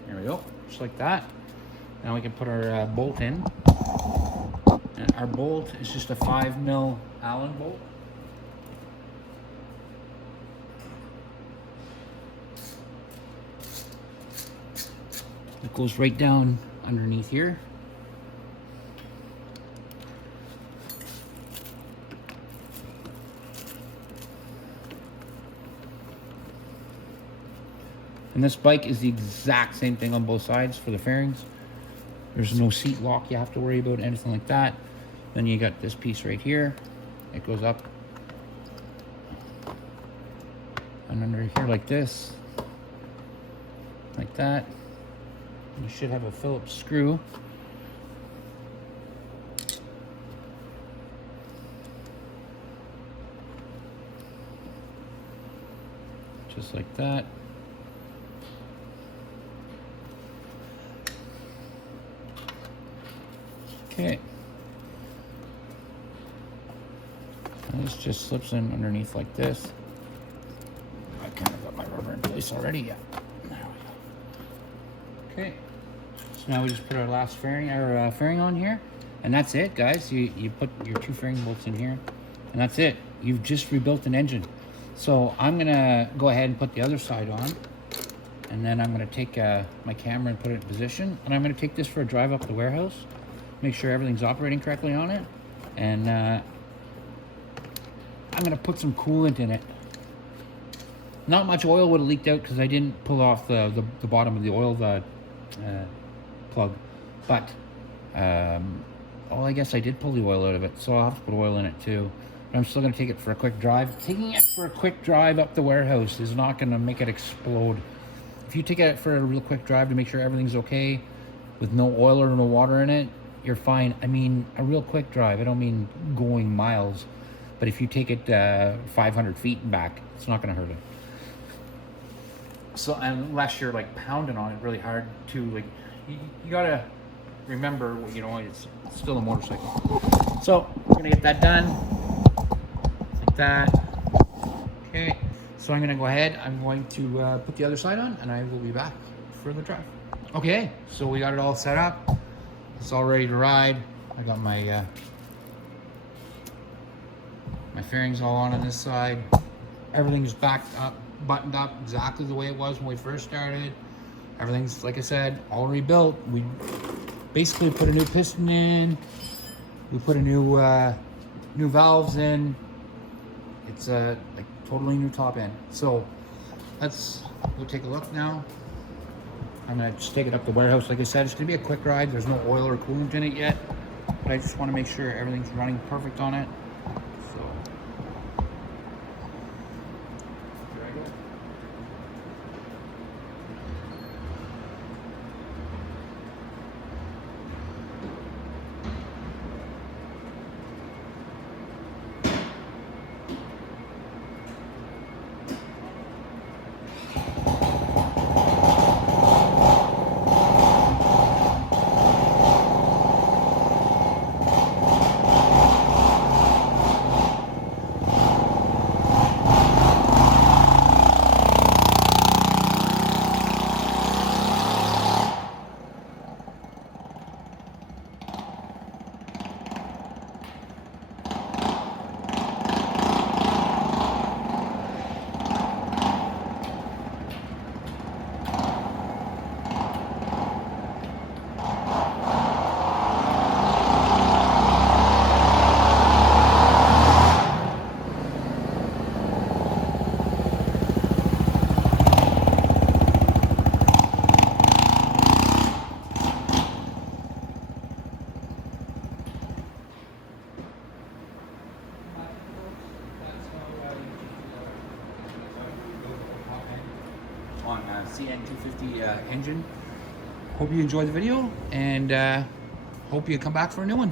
There we go, just like that. Now we can put our bolt in. And our bolt is just a 5mm Allen bolt. It goes right down underneath here. And this bike is the exact same thing on both sides for the fairings. There's no seat lock you have to worry about, anything like that. Then you got this piece right here. It goes up and under here like this, like that. You should have a Phillips screw. Just like that. Okay. And this just slips in underneath like this. I kind of got my rubber in place already. Yeah. There we go. Okay. So now we just put our last fairing, fairing on here, and that's it, guys. You put your 2 fairing bolts in here, and that's it. You've just rebuilt an engine. So I'm gonna go ahead and put the other side on, and then I'm gonna take my camera and put it in position, and I'm gonna take this for a drive up the warehouse, make sure everything's operating correctly on it, and I'm gonna put some coolant in it. Not much oil would have leaked out because I didn't pull off the bottom of the oil plug, but well, I guess I did pull the oil out of it, so I'll have to put oil in it too. I'm still going to take it for a quick drive. Taking it for a quick drive up the warehouse is not going to make it explode. If you take it for a real quick drive to make sure everything's okay with no oil or no water in it, you're fine. I mean, a real quick drive. I don't mean going miles. But if you take it 500 feet and back, it's not going to hurt it. So unless you're like pounding on it really hard too, like you got to remember, you know, it's still a motorcycle. So we're going to get that done. Like that. Okay, so I'm going to go ahead. I'm going to put the other side on, and I will be back for the drive. Okay, so we got it all set up. It's all ready to ride. I got my my fairings all on this side. Everything's backed up, buttoned up exactly the way it was when we first started. Everything's, like I said, all rebuilt. We basically put a new piston in. We put a new new valves in. It's a like totally new top end. So let's go take a look now. I'm gonna just take it up the warehouse. Like I said, it's gonna be a quick ride. There's no oil or coolant in it yet, but I just want to make sure everything's running perfect on it. So here I go. On CN250 engine. Hope you enjoyed the video, and hope you come back for a new one.